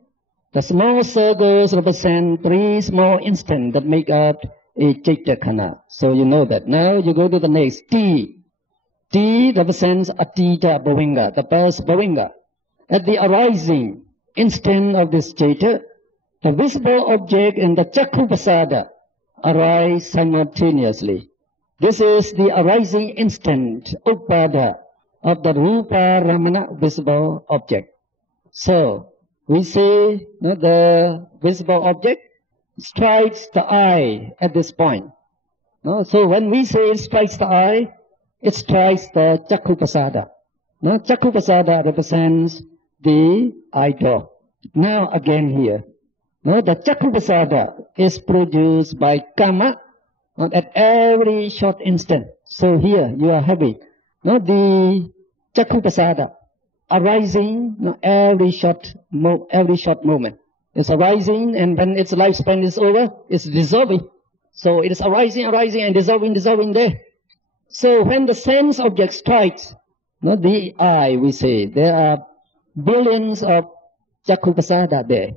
The small circles represent 3 small instants that make up a Chaita Khana. So you know that. Now you go to the next. T. T represents Atita Bhavenga, the past Bhavenga. At the arising instant of this Chaita, the visible object and the Chakku Pasada arise simultaneously. This is the arising instant, Upada, of the Rupa Ramana visible object. So we say the visible object strikes the eye at this point. So when we say it strikes the eye, it strikes the Chakku Pasada. Chakku Pasada represents the idol. Now again here, the Chakku Pasada is produced by Kama at every short instant. So here you are having the Chakku Pasada arising every short moment. It's arising, and when its lifespan is over, it's dissolving. So it is arising and dissolving there. So when the sense object strikes the eye, we say there are billions of Chakku Pasada there.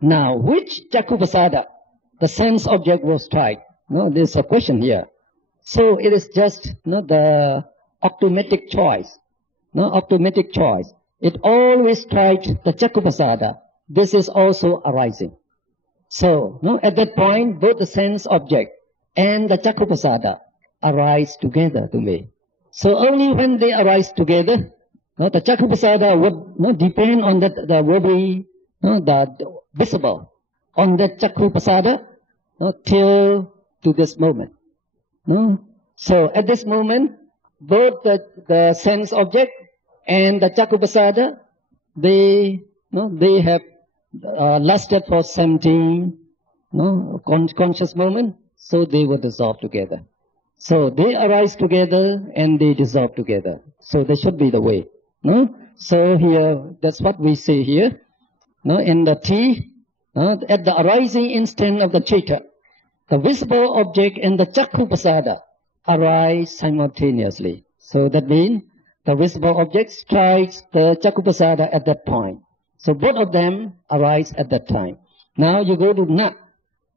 Now, which Chakku Pasada the sense object will strike? There's a question here. So it is just the automatic choice. Automatic choice. It always strikes the Chakku Pasada. This is also arising. So, at that point, both the sense object and the Chakku Pasada arise together to me. So only when they arise together, the Chakku Pasada would depend on the worldly, the visible, on the Chakku Pasada till to this moment. So at this moment, both the sense object and the Chakku Pasada, they have lasted for 17 conscious moment, so they will dissolve together. So they arise together and they dissolve together. So that should be the way. So here, that's what we say here. In the T, at the arising instant of the Chaita, the visible object and the Chakku Pasada arise simultaneously. So that means the visible object strikes the Chakku Pasada at that point. So both of them arise at that time. Now you go to Na.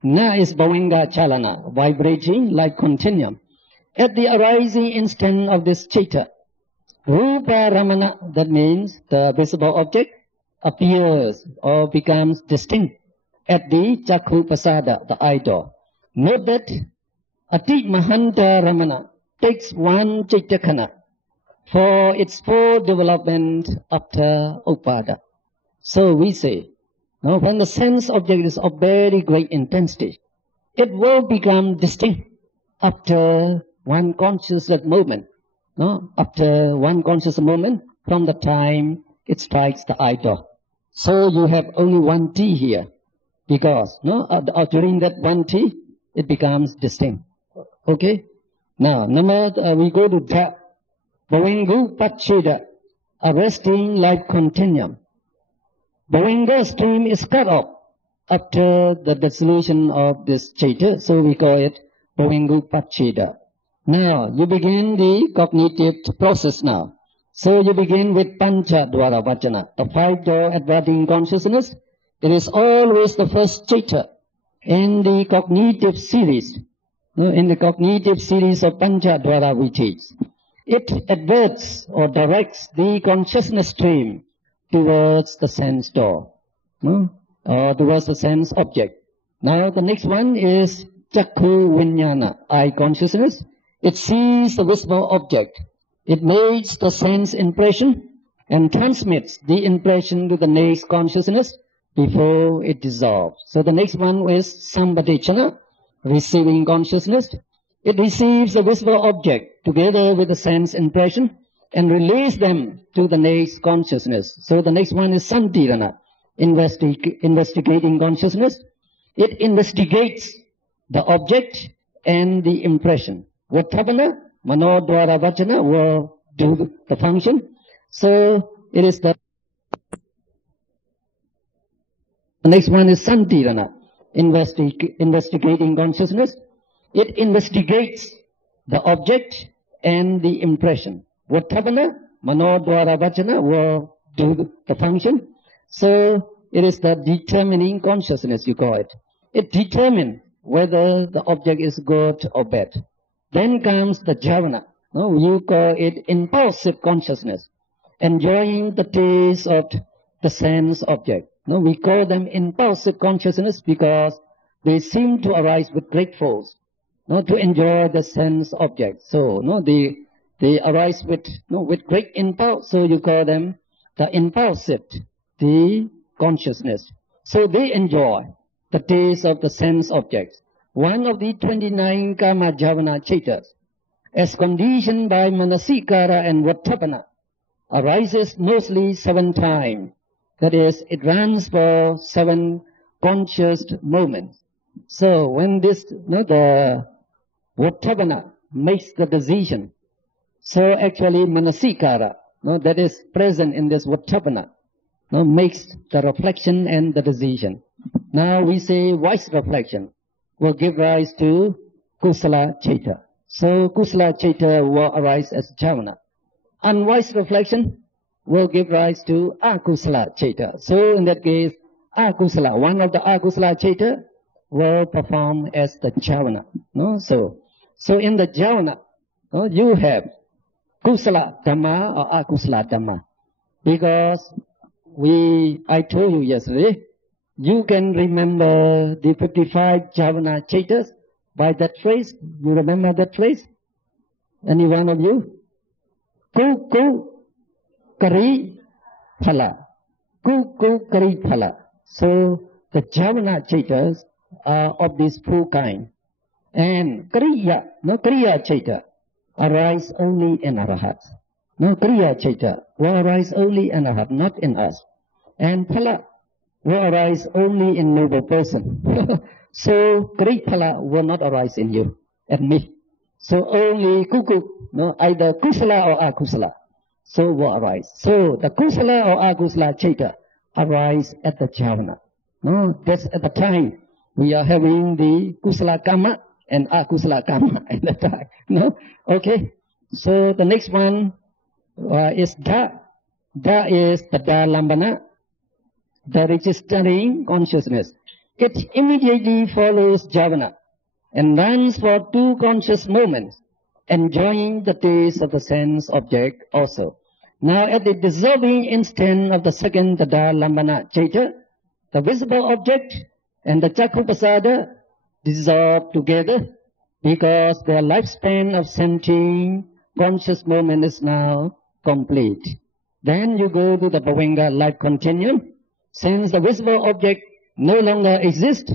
Na is Bhavenga Chalana, vibrating like continuum. At the arising instant of this Chaita, Rupa Ramana, that means the visible object, appears or becomes distinct at the Chakku Pasada, the idol. Note that Ati Mahanta Ramana takes one Chaityakhana for its full development after Upada. So we say, now when the sense object is of very great intensity, it will become distinct after one conscious moment. No? After one conscious moment from the time it strikes the eye door. So you have only one T here because during that one T it becomes distinct. Okay? Now, we go to that. Bhavingu Pacheda, arresting life continuum. Bhavinga stream is cut off after the dissolution of this Chaita, so we call it Bhavingu Pacheda. Now, you begin the cognitive process now. So you begin with Pancha Dwara Vachana, the 5-door adverting consciousness. It is always the first Chaita in the cognitive series. In the cognitive series of Pancha Dwara we teach. It adverts or directs the consciousness stream towards the sense door, or towards the sense object. Now the next one is Chakku Vinyana, eye consciousness. It sees the visible object. It makes the sense impression and transmits the impression to the next consciousness before it dissolves. So the next one is Sampadechana, receiving consciousness. It receives the visible object together with the sense impression and release them to the next consciousness. So the next one is Santirana, investigating consciousness. It investigates the object and the impression. Vattapana, Manodwara Vachana will do the function. So it is the next one is Santirana, investigating consciousness. It investigates the object and the impression. Vattapana, Manodwara Vachana will do the function. So it is the determining consciousness, you call it. It determines whether the object is good or bad. Then comes the Javana. You call it impulsive consciousness, enjoying the taste of the sense object. We call them impulsive consciousness because they seem to arise with great force, to enjoy the sense object. So, they arise with great impulse. So you call them the impulsive, the consciousness. So they enjoy the taste of the sense objects. One of the 29 Kama Javana Chaitas, as conditioned by Manasikara and Vattapana, arises mostly 7 times. That is, it runs for 7 conscious moments. So when this, the Vattapana makes the decision, so actually Manasikara, that is present in this Vattapana, makes the reflection and the decision. Now we say wise reflection will give rise to Kusala Chaita. So Kusala Chaita will arise as Javana. Unwise reflection will give rise to Akusala Chaita. So in that case, Akusala, one of the Akusala Chaita will perform as the Javana. So in the Javana, you have Kusala Dhamma or Akusala Dhamma. Because I told you yesterday, you can remember the 55 Javana Chaitas by that phrase. You remember that phrase? Any one of you? Ku Kari Phala. Ku Kari Phala. So the Javana Chaitas are of this 4 kind. And Kriya Chaita arise only in Arahats. Kriya Chaita will arise only in Arahat, not in us. And Phala will arise only in noble person. So Kari Phala will not arise in you and me. So only Kuku, either Kusala or Akusala, so will arise. So the Kusala or Akusala Chaita arise at the Javana. That's at the time we are having the Kusala Kama and Akusala Kama at the time. Okay. So the next one is Da. Da is the Da Lambana, the registering consciousness. It immediately follows Javana and runs for 2 conscious moments, enjoying the taste of the sense object also. Now at the dissolving instant of the second Da Lambana Chaita, the visible object and the Chakku Pasada dissolve together because their lifespan of sentient conscious moment is now complete. Then you go to the Bhavanga life continuum. Since the visible object no longer exists,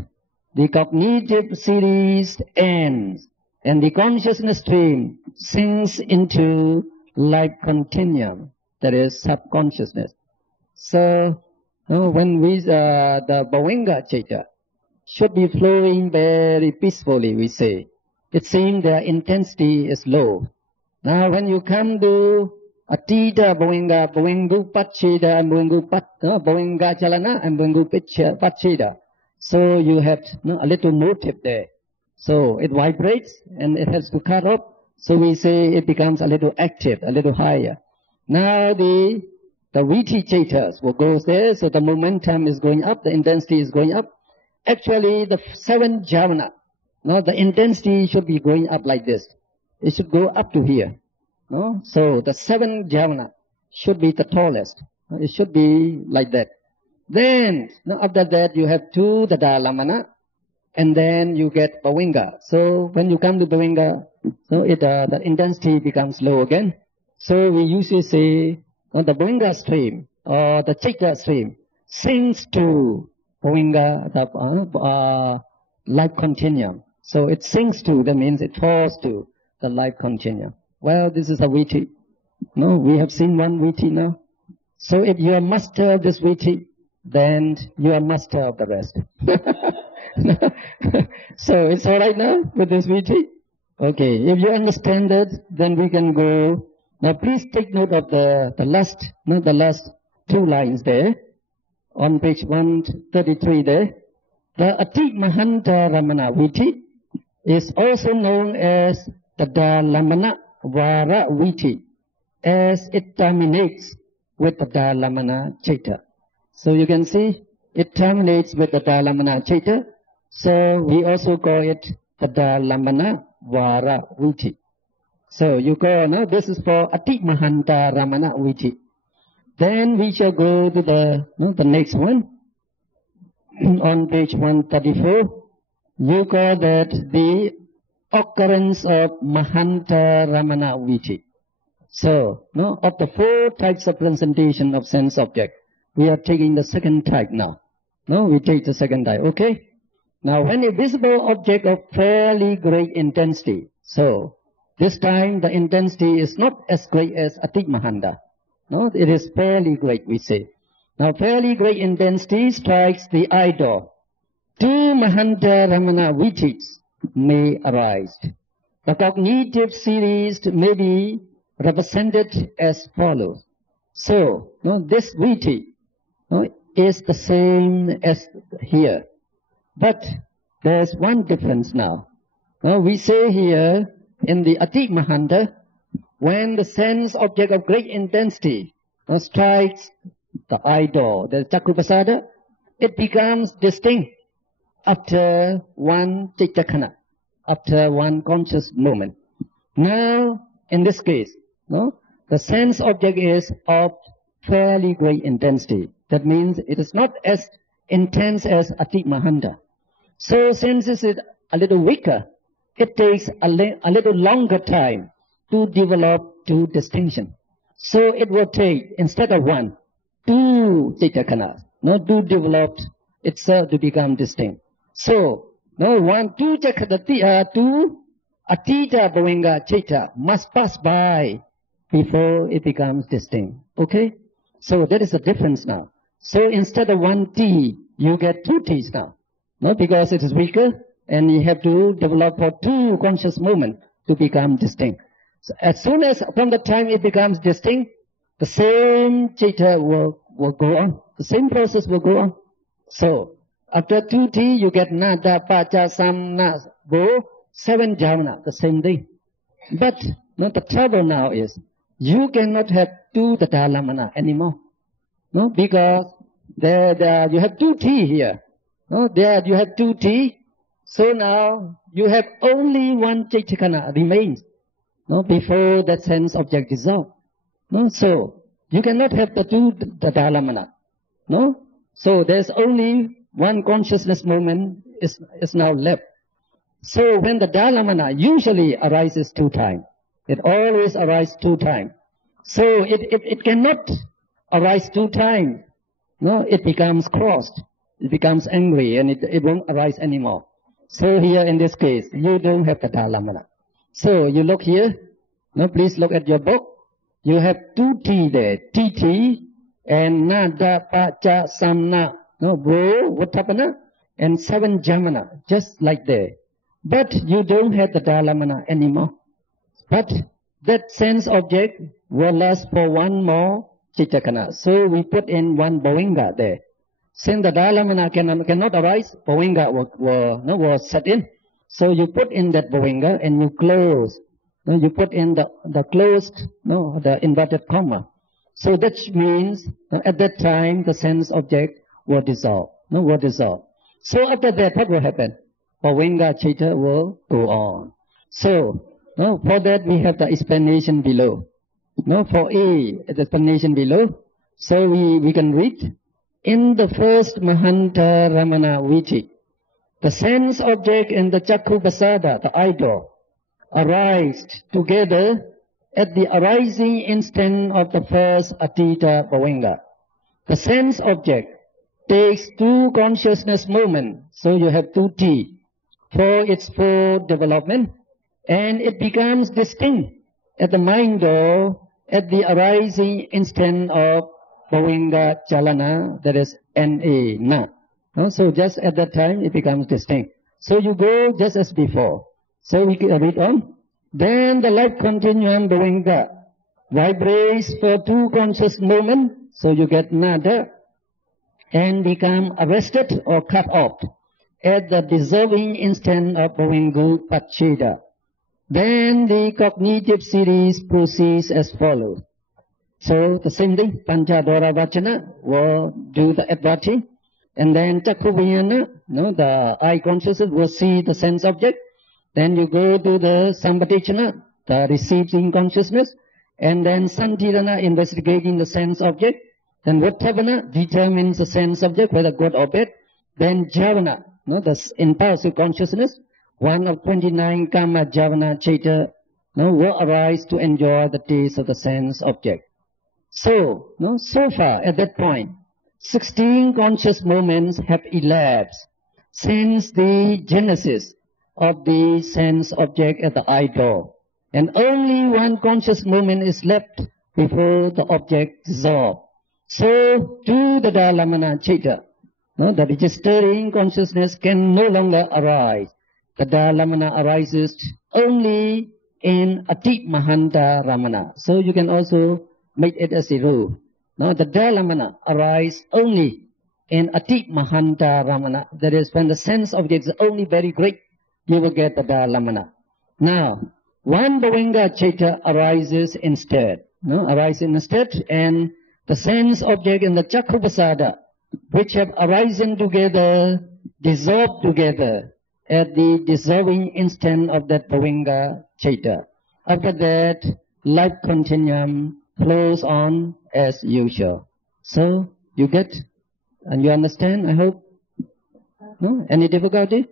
the cognitive series ends and the consciousness stream sinks into life continuum, that is subconsciousness. So when the Bhavanga Chitta should be flowing very peacefully, we say. It seems their intensity is low. Now when you come to Atita Bhavanga, Bhavangu Pachida, and Bhavanga Chalana, and Bhavangu Pachida. So you have a little motive there. So it vibrates and it has to cut off. So we say it becomes a little active, a little higher. Now the Viti Chaitas will go there, so the momentum is going up, the intensity is going up. Actually, the 7 jhana, the intensity should be going up like this. It should go up to here. So the 7 jhana should be the tallest. It should be like that. Then, after that, you have 2 Dadalamana, and then you get Bhavanga. So when you come to Bhavanga, the intensity becomes low again. So we usually say the Bhavanga stream or the Chitta stream sinks to Bhavanga, the life continuum. So it sinks to, that means it falls to the life continuum. Well, this is a Viti. We have seen one Viti now. So if you are master of this Viti, then you are master of the rest. So it's all right now with this Viti? Okay, if you understand it, then we can go. Now please take note of the last 2 lines there. On page 133 there. The Ati Mahanta Ramana Viti is also known as the Dalamana Vara Viti, as it terminates with the Dalamana Chitta. So you can see it terminates with the Dalamana Chitta. So we also call it the Dalamana Vara Viti. So you call, this is for Ati Mahanta Ramana Viti. Then we shall go to the next one. On page 134, you call that the occurrence of Mahanta Ramana Viti. So, of the 4 types of presentation of sense object, we are taking the second type now. We take the second type, okay? Now, when a visible object of fairly great intensity, so this time the intensity is not as great as Ati Mahanta. It is fairly great, we say. Now, fairly great intensity strikes the idol. 2 Mahanta Ramana Vitis may arise. The cognitive series may be represented as follows. So, this Viti is the same as here. But there's one difference now. We say here in the Ati Mahanta, when the sense object of great intensity strikes the idol, the Chakruprasada, it becomes distinct after one Chittakhana, after one conscious moment. Now, in this case, the sense object is of fairly great intensity. That means it is not as intense as Ati Mahanta. So since this is a little weaker, it takes a little longer time to develop to distinction. So it will take, instead of 1, 2 Chittakhana, 2 developed itself to become distinct. So, 1, 2 Atita Bhavanga Chitta must pass by before it becomes distinct. Okay? So that is the difference now. So instead of 1 T, you get 2 T's now. Because it is weaker, and you have to develop for 2 conscious moments to become distinct. So as soon as, from the time it becomes distinct, the same Chitta will go on. The same process will go on. So, after 2T, you get Nada, Pacha, Samna, Bo, 7 jhana, the same thing. But the trouble now is, you cannot have 2 Dadalamana anymore. Because there you have 2T here. There you have 2T. So now you have only 1 Chittakhana remains. Before that sense object dissolves. So you cannot have the 2 Dadalamana. So there's only 1 consciousness moment is now left. So when the Dhalamana usually arises 2 times, it always arises 2 times. So it cannot arise 2 times. No, it becomes crossed. It becomes angry and it won't arise anymore. So here in this case, you don't have the Dhalamana. So you look here. No, please look at your book. You have 2 T there. TT and Nada Pacha Samna. No, Bro, Vattapana and 7 Jamana. Just like there. But you don't have the Dhalamana anymore. But that sense object will last for 1 more Chitakana. So we put in 1 Bhavinga there. Since the Dhalamana cannot arise, Bhavinga will set in. So you put in that Bhavinga and you close. No, you put in the closed, no, the inverted comma. So that means at that time the sense object will dissolve. No, will dissolve. So after that, what will happen? Bhavinga Chitta will go on. So, no, for that we have the explanation below. No, for A, the explanation below. So we can read. In the first Mahanta Ramana Viti, the sense object and the Chakku Pasada, the idol, arise together at the arising instant of the first Atita Bhavinga. The sense object takes 2 consciousness moments, so you have 2 T, for its full development, and it becomes distinct at the mind door at the arising instant of Bhavinga Chalana, that is NA, Na. No? So just at that time it becomes distinct. So you go just as before. So we can read on. Then the life continuum Bhavinga vibrates for 2 conscious moments, so you get Nada, and become arrested or cut off at the dissolving instant of Bhavingu Pacheda. Then the cognitive series proceeds as follows. So the same thing, Panchadora Vachana will do the advati, and then Chakuviyana, no, the eye consciousness will see the sense object. Then you go to the Sampatichana, the receiving consciousness, and then Santirana, investigating the sense object. Then Vattavana determines the sense object, whether good or bad. Then Javana, no, the impulsive consciousness, one of 29 Kama Javana Chaita, no, will arise to enjoy the taste of the sense object. So, no, so far at that point, 16 conscious moments have elapsed since the genesis of the sense object at the eye door, and only 1 conscious moment is left before the object dissolves. So, to the Dhalamana Chitta, no, the registering consciousness can no longer arise. The Dhalamana arises only in Atit Mahanta Ramana. So you can also make it as a rule. Now the Dhalamana arises only in Atit Mahanta Ramana. That is, when the sense object is only very great, you will get the Dhalamana. Now, 1 Bhavinga Chitta arises instead. No, arises instead, and the sense object and the Chakupasada, which have arisen together, dissolve together at the dissolving instant of that Bhavinga Chitta. After that, life continuum flows on as usual. So, you get, and you understand, I hope? No? Any difficulty?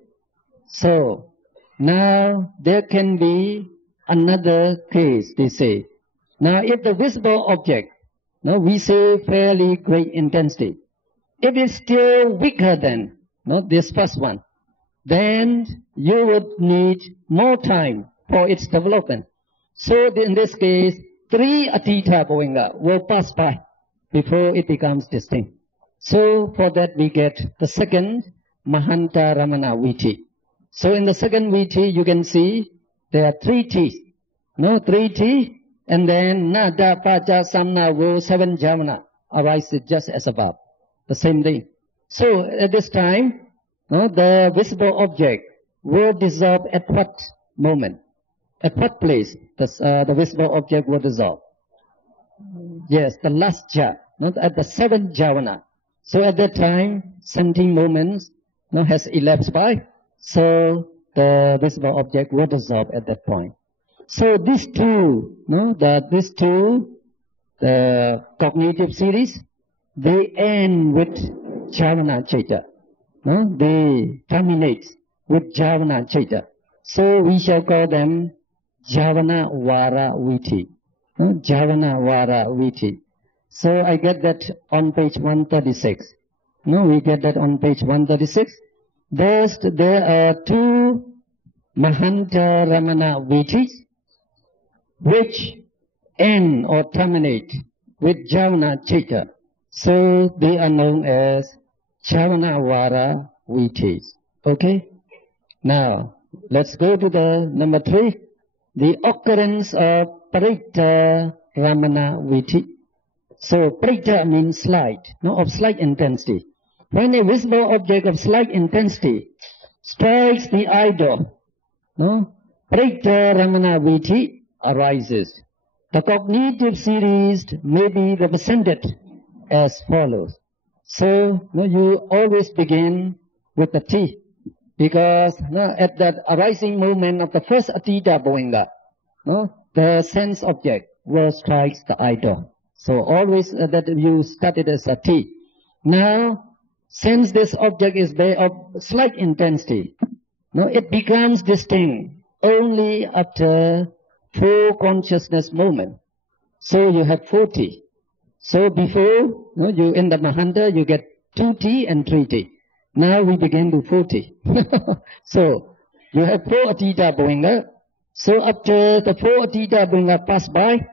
So, now there can be another case, they say. Now, if the visible object, no, we say fairly great intensity, if it's still weaker than, no, this first one, then you would need more time for its development. So in this case, 3 Atita Bhavinga will pass by before it becomes distinct. So for that we get the second Mahanta Ramana Viti. So in the second Viti you can see there are 3 T. No, 3 T, and then Nada Paja Samna Vo 7 Jamana arises just as above. The same thing. So at this time, no, the visible object will dissolve at what moment? At what place the visible object will dissolve? Yes, the last ja, not at the 7th Javana. So at that time, 17 moments, no, has elapsed by. So the visible object will dissolve at that point. So these two, no, the cognitive series, they end with Javana Chitta. No, they terminate with Javana Chitta. So we shall call them Javana Vara Viti. Javana Vara Viti. So I get that on page 136. No, we get that on page 136. There are two Mahanta Ramana Vitis which end or terminate with Javana Chitta. So they are known as Javana Vara Vitis. Okay? Now, let's go to the number 3. The occurrence of Parita Ramana Viti. So, Parita means slight, no, of slight intensity. When a visible object of slight intensity strikes the idol, no, Parita Ramana Viti arises. The cognitive series may be represented as follows. So, no, you always begin with the T, because no, at that arising moment of the first Atita Bhavanga, no, the sense object will strike the idol. So always that you start it as a T. Now, since this object is of slight intensity, no, it becomes distinct only after 4 consciousness moments. So you have 40. So before, no, you in the Mahanta, you get 2T and 3T. Now we begin to 40. So you have 4 Atita Bhavanga. So after the 4 Atita Bhavanga pass by,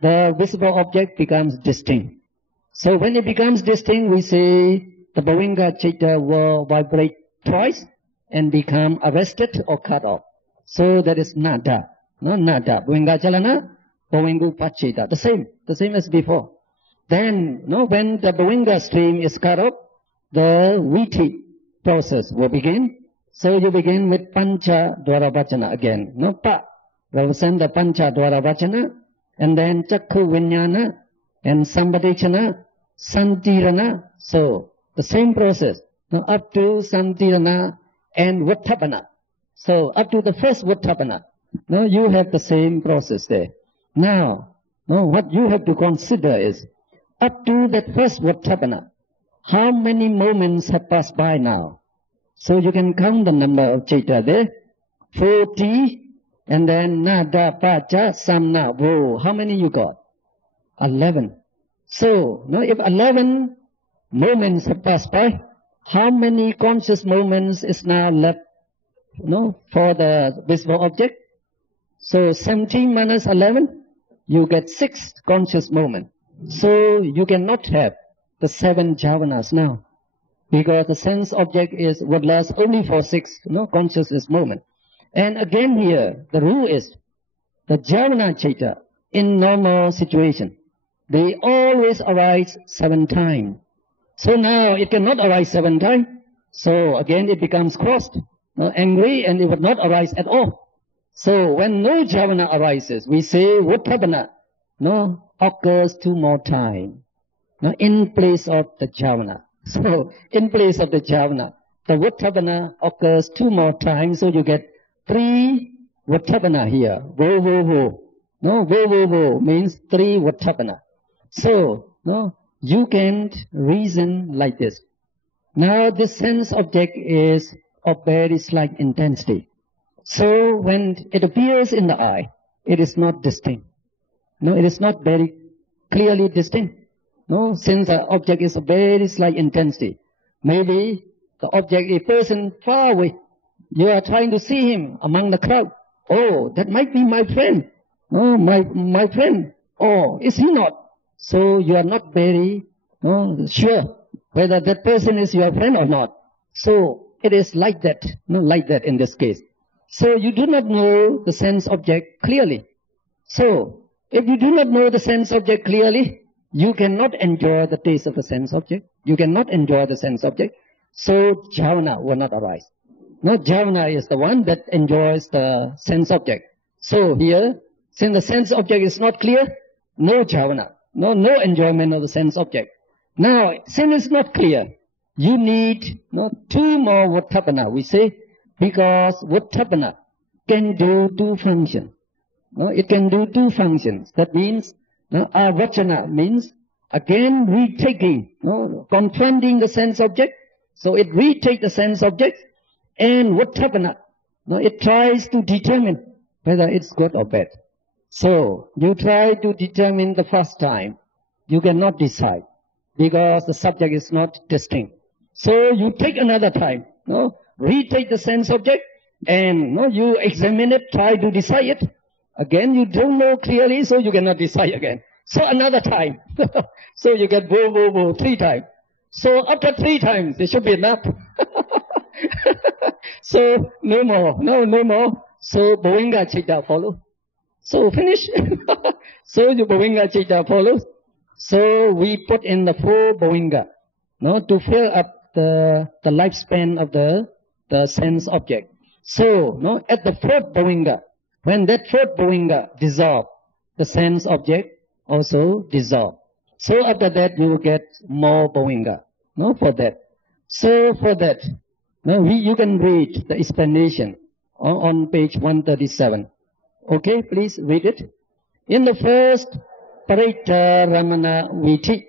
the visible object becomes distinct. So when it becomes distinct, we say the Bhavanga Chitta will vibrate twice and become arrested or cut off. So that is Nada. No, Nada. Bhavanga Chalana, Bhavangu Pachita. The same as before. Then, no, when the Bhavanga stream is cut off, the Viti process will begin. So you begin with Pancha Dwara Vachana again. No, Pa represent the Pancha Dwara Vachana, and then Chakku Vinyana, and Sambhadechana, Santirana. So the same process, no, up to Santirana and Vattapana. So up to the first Vattapana, no, you have the same process there. Now, no, what you have to consider is, up to that first Vattapana, how many moments have passed by now? So you can count the number of Chitta there. 40, and then Nada, Pacha, Samna, Vo. How many you got? 11. So, no, if 11 moments have passed by, how many conscious moments is now left, no, for the visible object? So 17 minus 11, you get 6 conscious moments. So you cannot have the 7 jhavanas now, because the sense object would last only for 6, no, consciousness moment. And again here, the rule is the jhavana chitta in normal situation, they always arise 7 times. So now it cannot arise 7 times. So again it becomes crossed, no, angry, and it would not arise at all. So when no jhavana arises, we say Vattapana, no, occurs 2 more times. Now, in place of the jhavana. So, in place of the jhavana, the Vattapana occurs 2 more times, so you get 3 Vattapana here. Vo, vo, vo. No, vo, vo, vo means 3 Vattapana. So, no, you can reason like this. Now, this sense object is of very slight intensity. So, when it appears in the eye, it is not distinct. No, it is not very clearly distinct. No, since the object is of very slight intensity. Maybe the object, a person far away, you are trying to see him among the crowd. Oh, that might be my friend. Oh, my friend. Oh, is he not? So you are not very sure whether that person is your friend or not. So it is like that, like that in this case. So you do not know the sense object clearly. So if you do not know the sense object clearly, you cannot enjoy the taste of the sense object. You cannot enjoy the sense object. So jhavana will not arise. No, jhavana is the one that enjoys the sense object. So here, since the sense object is not clear, no jhavana, no enjoyment of the sense object. Now, since it's not clear, you need 2 more Vattapana, we say, because Vattapana can do 2 functions. It can do 2 functions. That means avachana means again retaking, confronting the sense object. So it retakes the sense object, and Vattapana No, it tries to determine whether it's good or bad. So you try to determine the first time. You cannot decide because the subject is not distinct. So you take another time. No, retake the sense object and no, you examine it, try to decide it. Again, you don't know clearly, so you cannot decide again. So another time. So you get bo, 3 times. So after 3 times, it should be enough. So no more, no more. So Boinga Chitta follow. So finish. So the Boinga Chitta follows. So we put in the 4 Boinga, no, to fill up the lifespan of the sense object. So no, at the 4th Boinga, when that 4th Boinga dissolve, the sense object also dissolve. So after that you will get more Boinga, no, for that. So for that, no, you can read the explanation on page 137. Okay, please read it. In the first Paritaramana Viti,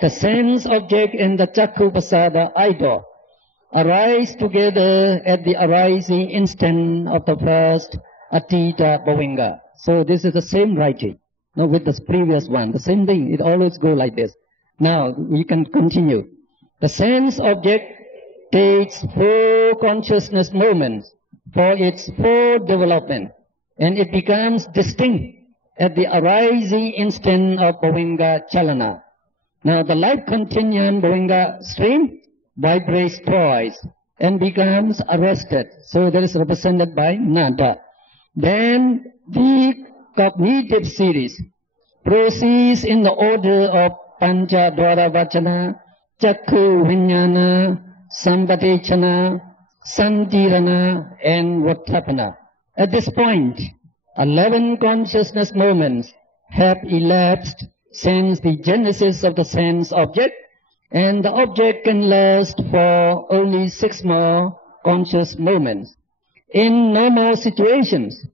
the sense object and the Chakku Pasada idol arise together at the arising instant of the first Atita Boinga. So this is the same writing, no, with the previous one. The same thing, it always goes like this. Now, we can continue. The sense object takes 4 consciousness moments for its 4 development, and it becomes distinct at the arising instant of Boinga Chalana. Now the life continuum Boinga stream vibrates twice and becomes arrested. So that is represented by Nada. Then the cognitive series proceeds in the order of Pancha Dwara Vachana, Chakku Vinyana, Sambatechana, Santirana, and Vattapana. At this point, 11 consciousness moments have elapsed since the genesis of the sense object, and the object can last for only 6 more conscious moments. In normal situations,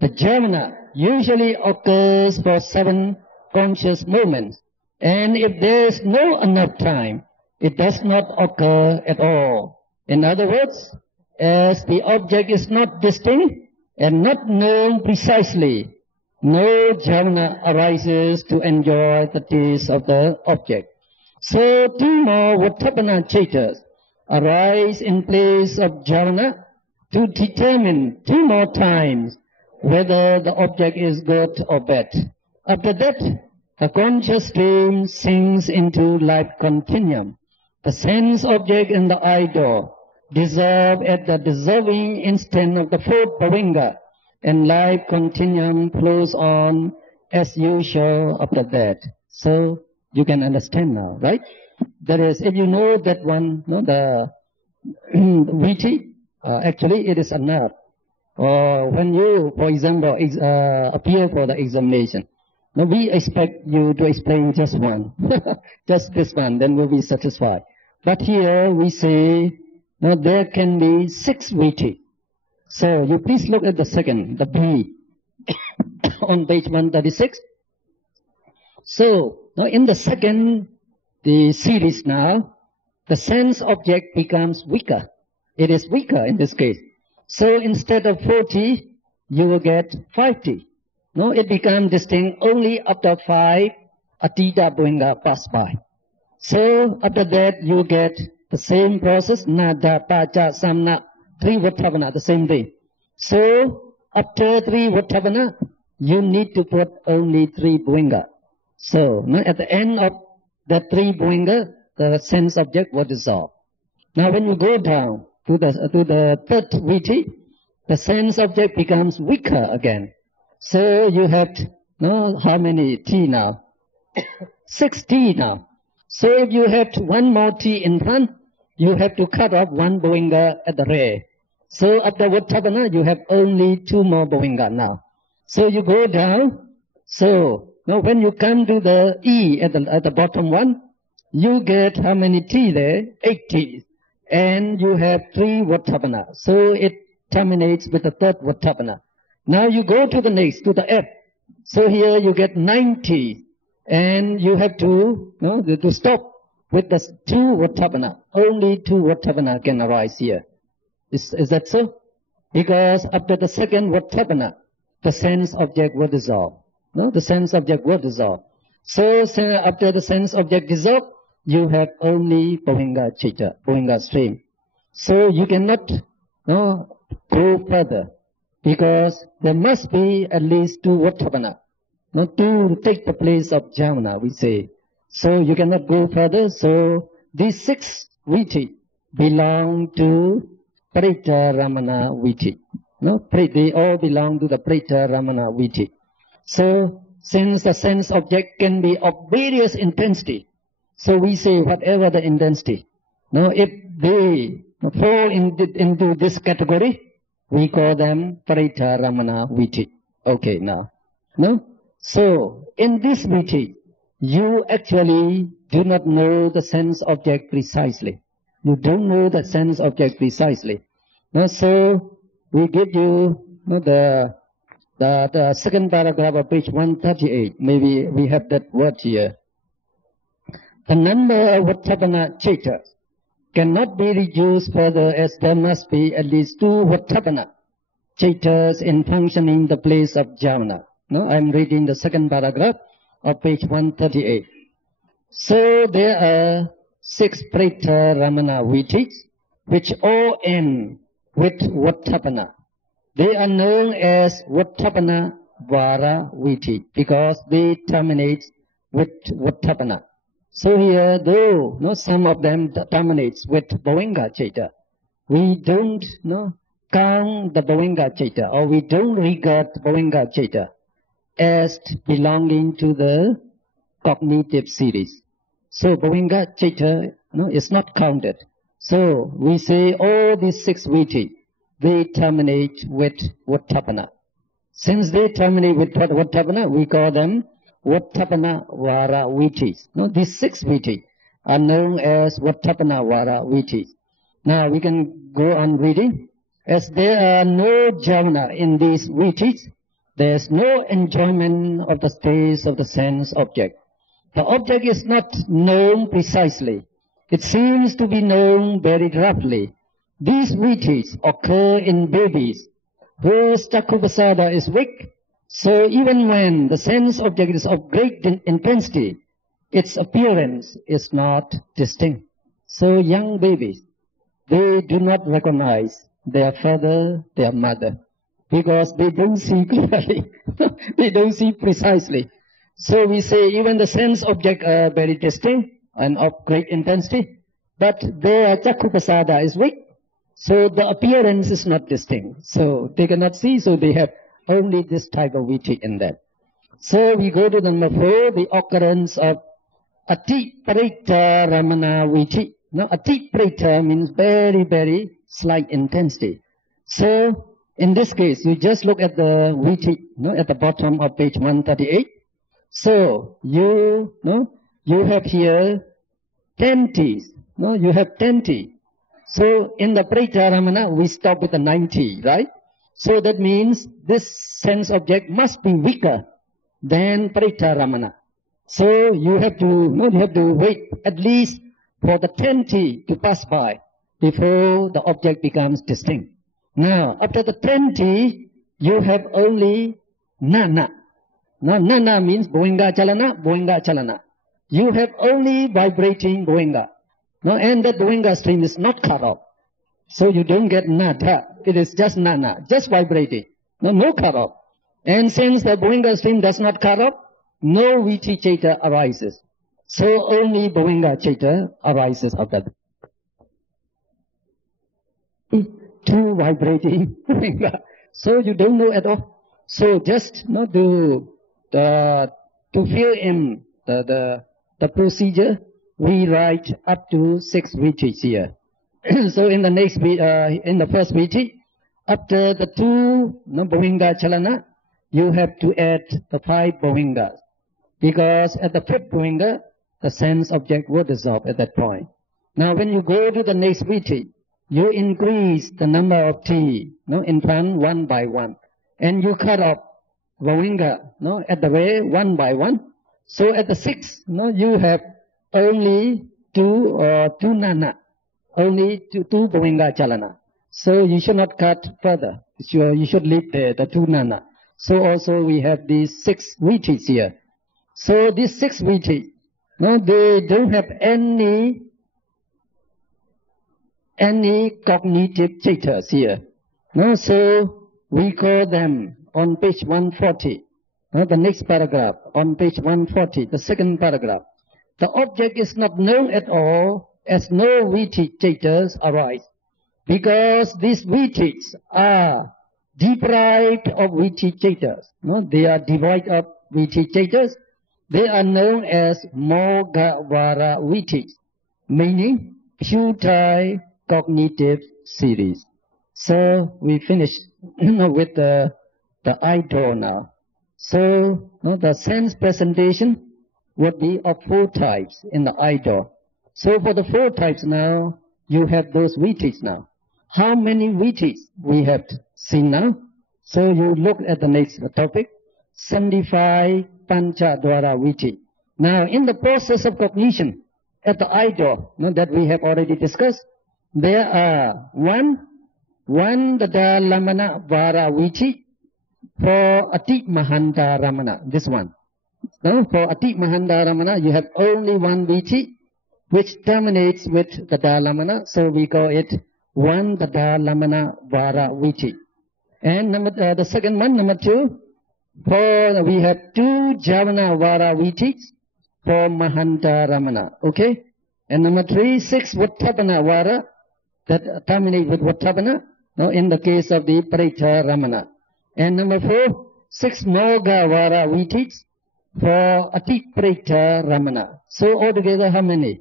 the jhana usually occurs for 7 conscious moments, and if there is no enough time, it does not occur at all. In other words, as the object is not distinct and not known precisely, no jhana arises to enjoy the taste of the object. So 2 more Vattapana Chaitas arise in place of jhana to determine 2 more times whether the object is good or bad. After that, the conscious stream sinks into life continuum. The sense object and the idol dissolve at the dissolving instant of the 4th Boinga, and life continuum flows on as usual after that. So you can understand now, right? That is, if you know that one, no, the Viti, actually it is enough. Or when you, for example, appear for the examination, now we expect you to explain just one, just this one, then we'll be satisfied. But here we say, now there can be 6 Viti. So you please look at the second, the B, on page 136. So now in the second, the series now, the sense object becomes weaker. It is weaker in this case. So instead of 40, you will get 50. No, it becomes distinct only after 5 Atita Boinga pass by. So after that, you get the same process, Nada, Pacha, Samna, 3 Vattapana, the same thing. So after 3 Vattapana, you need to put only 3 Boinga. So now at the end of the 3 Boinga, the sense object will dissolve. Now when you go down to the 3rd Viti, the sense object becomes weaker again. So you have, no, how many T now? 6 T now. So if you have 1 more T in front, you have to cut off 1 Boinga at the rear. So after Vattapana, you have only 2 more Boinga now. So you go down. So now when you come to the E at the bottom one, you get how many T there? 8 T. And you have 3 Vattapana. So it terminates with the 3rd Vattapana. Now you go to the next, to the F. So here you get 9 T. And you have to, no, to stop with the 2 Vattapana. Only 2 Vattapana can arise here. Is that so? Because after the second Vatthapana, the sense object will dissolve. No, the sense object will dissolve. So after the sense object dissolve, you have only Bhavanga Citta, Bhavanga stream. So you cannot go further, because there must be at least two Vatthapana, to take the place of Jhana, we say. So you cannot go further. So these 6 viti belong to Parita Ramana viti. They all belong to the Parita Ramana viti. So since the sense object can be of various intensity, so we say whatever the intensity. If they fall into this category, we call them Parita Ramana viti. Okay, now. So in this viti, you actually do not know the sense object precisely. You don't know the sense object precisely. So we give you the second paragraph of page 138. Maybe we have that word here. The number of Vatthapana Citta cannot be reduced further, as there must be at least 2 Vatthapana Cittas in functioning the place of Jhana. I'm reading the second paragraph of page 138. So there are 6 Parita Ramana vitis, which all end with Vatthapana. They are known as Vatthapana Vara viti, because they terminate with Vatthapana. So here, though some of them terminates with Bhavanga Citta, we don't count the Bhavanga Citta, or we don't regard Bhavanga Citta as belonging to the cognitive series. So Bhavanga Citta is not counted. So we say all these 6 viti, they terminate with Vatthapana. Since they terminate with Vatthapana, we call them Vatthapana Vara vitis. These 6 viti are known as Vatthapana Vara vitis. Now we can go on reading. As there are no jhana in these vitis, there is no enjoyment of the states of the sense object. The object is not known precisely. It seems to be known very roughly. These vitis occur in babies whose Chakkhupasada is weak. So even when the sense object is of great intensity, its appearance is not distinct. So young babies, they do not recognize their father, their mother, because they don't see clearly. They don't see precisely. So we say even the sense object are very distinct and of great intensity, but their Chakkhupasada is weak, so the appearance is not distinct. So they cannot see, so they have only this type of viti in them. So we go to number 4, the occurrence of Ati Parita Ramana viti. Now Ati Parita means very, very slight intensity. So in this case, you just look at the viti, at the bottom of page 138. So you have here 10 T's. You have 10 T. So in the Parita Ramana, we stop with the 90, right? So that means this sense object must be weaker than Parita Ramana. So you have to wait at least for the 10 T to pass by before the object becomes distinct. Now, after the 10 T, you have only Nana. Now, Nana means Bhavanga Chalana, Bhavanga Chalana. You have only vibrating Bhavanga. Now, and that Bhavanga stream is not cut off. So you don't get Nada. It is just Nana, just vibrating. No cut off. And since the Bhavanga stream does not cut off, no viti citta arises. So only Bhavanga citta arises of that. 2 vibrating Bhavanga. So you don't know at all. So just to fill in the procedure, we write up to 6 vitis here. So in the next in the first viti, after the 2 Bhavanga Chalana, you have to add the 5 Bhavangas. Because at the 5th Bhavanga, the sense object will dissolve at that point. Now when you go to the next viti, you increase the number of T in front 1 by 1. And you cut off Bhavanga at the way 1 by 1. So at the 6th, you have only 2 Nana. Only two Bhavanga Chalana. So you should not cut further. Sure, you should leave the two nana. So also we have these 6 VTs here. So these 6 VTs, no, they don't have any cognitive status here. No, so we call them on page 140. No, the next paragraph on page 140, the second paragraph. The object is not known at all as no VT status arise, because these VTs are deprived of VT status. No, they are devoid of VT status. They are known as Mogavara VTs, meaning futile cognitive series. So we finish with the idol now. So the sense presentation would be of 4 types in the idol. So for the 4 types now, you have those VTs now. How many VTs we have seen now? So you look at the next topic, 75 Panchadwara VT. Now in the process of cognition at the idol that we have already discussed, there are one Dadalamana Vara VT for Atit Mahanta Ramana, this one. Now for Atit Mahanta Ramana, you have only one VT which terminates with Dadalamana, so we call it one Dadalamana Vara VT. And the second one, number 2, we have 2 Javana Vara VTs for Mahanta Ramana, okay? And number 3, 6 Vattabana Vara that terminate with Vattabana, in the case of the Parita Ramana. And number 4, 6 Moga Vara VTs for Atit Parita Ramana. So altogether how many?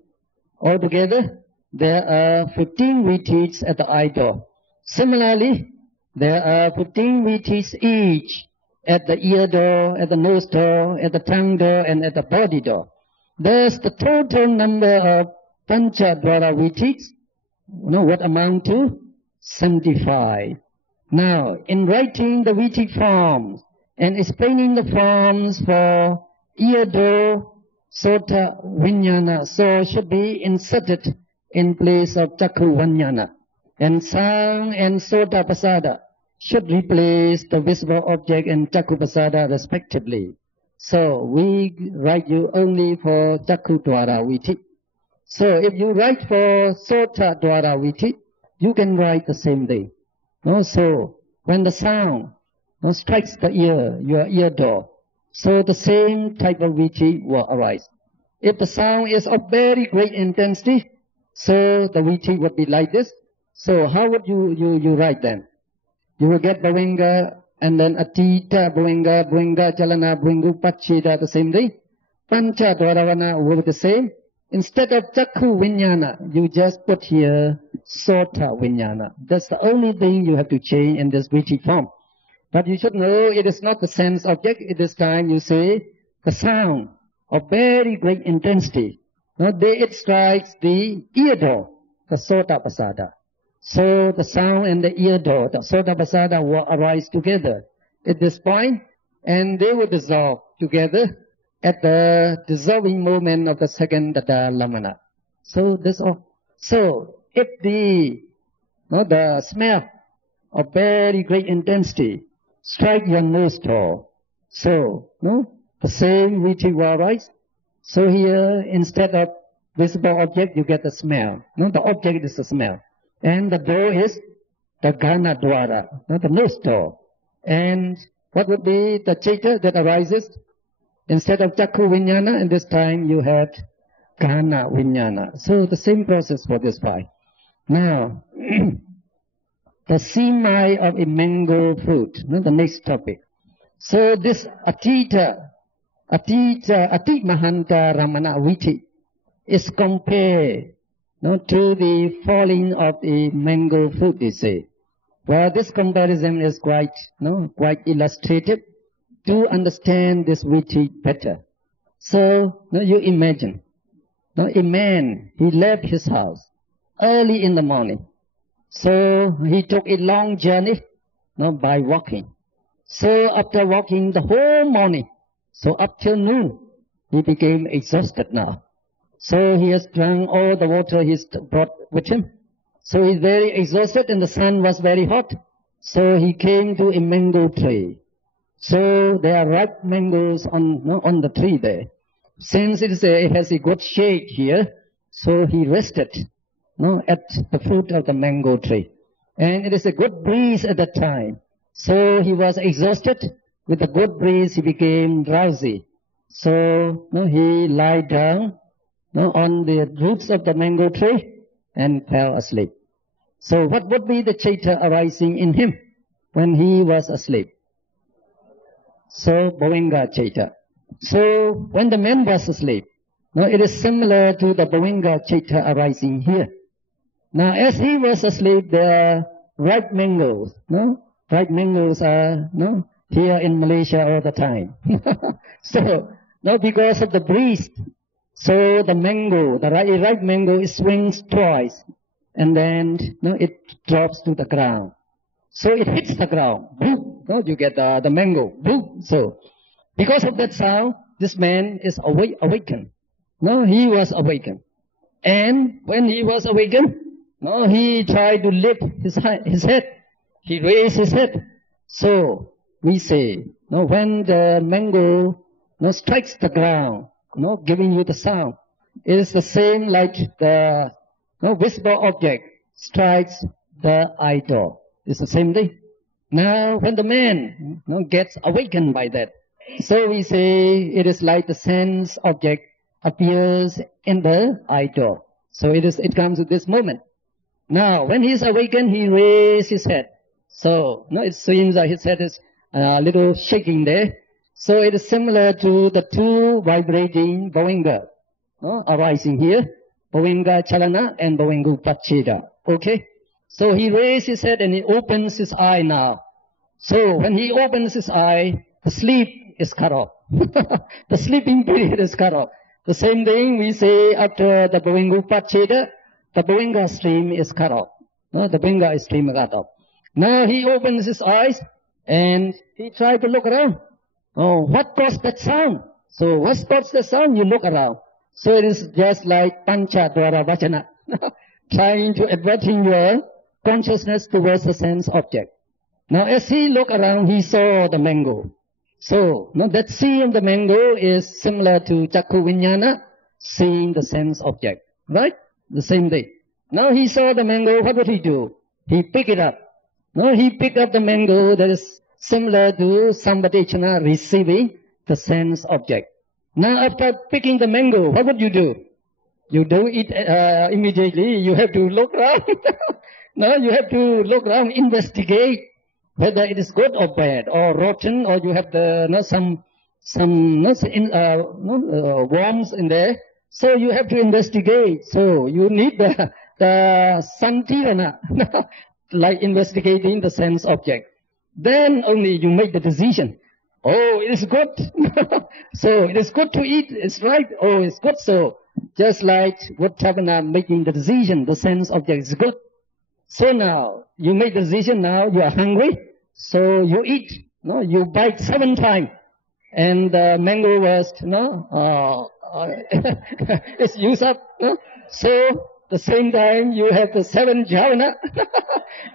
Altogether there are 15 VTs at the eye door. Similarly, there are 15 VTs each at the ear door, at the nose door, at the tongue door, and at the body door. Thus, the total number of Panchadwara VTs, what amount to? 75. Now, in writing the VT forms and explaining the forms for ear door, Sota Vijnana, so should be inserted in place of Chakku Vijnana. And Sang and Sota Pasada should replace the visible object and Chakku Pasada respectively. So we write you only for Chakku Dwara Viti. So if you write for Sota Dwara Viti, you can write the same thing. So when the sound strikes the ear, your ear door, so the same type of Viti will arise. If the sound is of very great intensity, so the Viti would be like this. So how would you write them? You will get Bhavinga and then Atita, Bhavinga, Bhavinga, Chalana, Bhavingu, Pachita, the same thing. Pancha Dwaravana will be the same. Instead of Chakku Vijnana, you just put here Sota Vijnana. That's the only thing you have to change in this Viti form. But you should know it is not the sense object. At this time you say the sound of very great intensity. It strikes the ear door, the Sota Pasada. So the sound and the ear door, the Sota Pasada will arise together at this point, and they will dissolve together at the dissolving moment of the second Dadalamana. So this all. So if the smell of very great intensity strike your nose door, so the same Viti will arise. So here instead of visible object you get the smell. The object is the smell. And the door is the Ghana Dwara, the nose door. And what would be the Chaita that arises? Instead of Chakku Vijnana, and this time you have Ghana Vijnana. So the same process for this part. Now, the simai of a mango fruit, the next topic. So this Atit Mahanta Ramana Viti is compared to the falling of the mango fruit, they say. Well, this comparison is quite illustrative to understand this Viti better. So, you imagine, a man, he left his house early in the morning. So, he took a long journey, by walking. So, after walking the whole morning, so up till noon, he became exhausted now. So he has drunk all the water he's brought with him. So he's very exhausted and the sun was very hot. So he came to a mango tree. So there are ripe mangoes on the tree there. Since it has a good shade here, so he rested at the foot of the mango tree. And it is a good breeze at that time. So he was exhausted. With the good breeze, he became drowsy. So he lied down on the roots of the mango tree and fell asleep. So what would be the chaita arising in him when he was asleep? So Bhavinga chaita. So when the man was asleep, it is similar to the Bhavinga chaita arising here. Now as he was asleep, there are ripe mangoes. Ripe mangoes are here in Malaysia all the time. So because of the breeze, so the mango, the ripe mango, swings twice, and then it drops to the ground. So it hits the ground. Boom! You get the mango. Boom! So because of that sound, this man is awakened. He was awakened. And when he was awakened, he tried to lift his head. He raised his head. So we say, when the mango strikes the ground, giving you the sound, it is the same like the visible object strikes the idol. It's the same thing. Now, when the man gets awakened by that, so we say it is like the sense object appears in the idol. So it comes to this moment. Now, when he is awakened, he raises his head. So it seems that his head is a little shaking there. So it is similar to the two vibrating Bhavinga arising here, Bhavinga Chalana and Bhavinga Upacheda. Okay? So he raises his head and he opens his eye now. So when he opens his eye, the sleep is cut off. The sleeping period is cut off. The same thing we say after the Bhavinga Upacheda, the Bhavinga stream is cut off. The Bhavinga stream is cut off. Now he opens his eyes and he tries to look around. Oh, what caused that sound? So what caused the sound? You look around. So it is just like Pancha Dwara Vachana, trying to adverting your consciousness towards the sense object. Now as he looked around, he saw the mango. So that seeing the mango is similar to Chakku Vijnana, seeing the sense object. Right? The same thing. Now he saw the mango, what would he do? He picked it up. He picked up the mango that is similar to Sampadechana, receiving the sense object. Now after picking the mango, what would you do? You don't eat immediately. You have to look around. No, you have to look around, investigate whether it is good or bad or rotten, or you have some worms in there. So you have to investigate. So you need the santirana, like investigating the sense object. Then only you make the decision. Oh, it is good. So it is good to eat. It's right. Oh, it's good. So just like Vuttavana making the decision, the sense object is good. So now you make the decision. Now you are hungry. So you eat. You bite 7 times, and the mango was it's used up. So the same time you have the 7 jhana,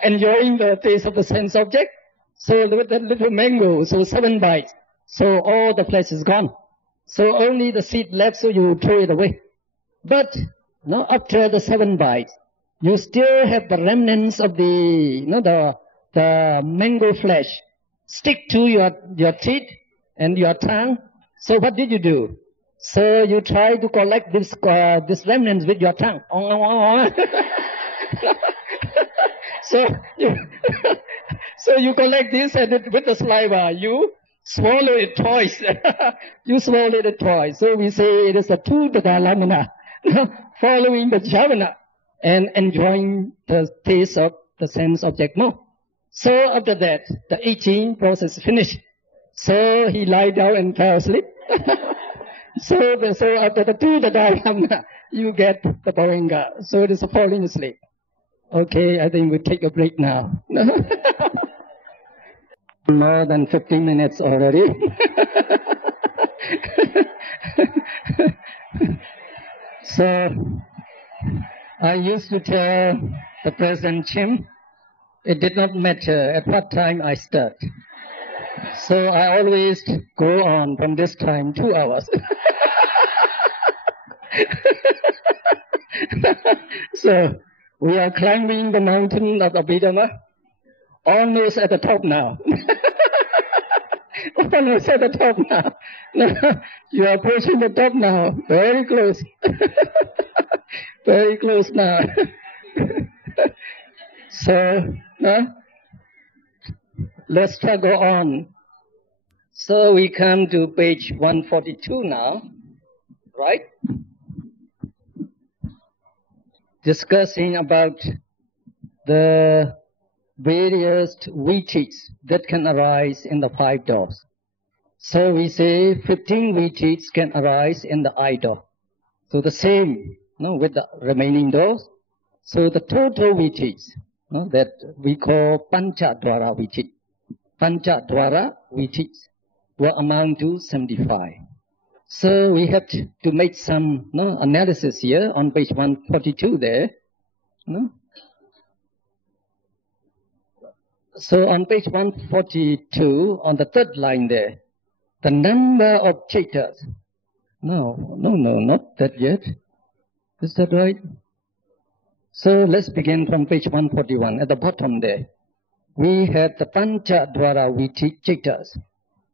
enjoying the taste of the sense object. So with that little mango, so 7 bites. So all the flesh is gone. So only the seed left, so you throw it away. But after the 7 bites, you still have the remnants of the mango flesh stick to your teeth and your tongue. So what did you do? So you try to collect this remnants with your tongue. So you collect this, and with the saliva, you swallow it twice. You swallow it twice. So we say it is a Tudadalamana, following the jhavana and enjoying the taste of the sense object more. So after that, the eating process is finished. So he lied down and fell asleep. So after the Tudadalamana, you get the Bhavinga. So it is a falling asleep. Okay, I think we'll take a break now. More than 15 minutes already. So I used to tell the President Chim It did not matter at what time I start. So I always go on from this time 2 hours. So we are climbing the mountain of Abhidhamma, almost at the top now. Almost at the top now. You are approaching the top now. Very close. Very close now. So, let's go on. So we come to page 142 now, right? Discussing about the various vittis that can arise in the 5 doors. So we say 15 vittis can arise in the I door. So the same with the remaining doors. So the total vittis that we call Panchadwara vittis. Panchadwara vittis will amount to 75. So we have to make some analysis here on page 142 there. So on page 142, on the third line there, the number of chaitas. No, not that yet. Is that right? So let's begin from page 141. At the bottom there, we have the Panchadwara vitti chaitas.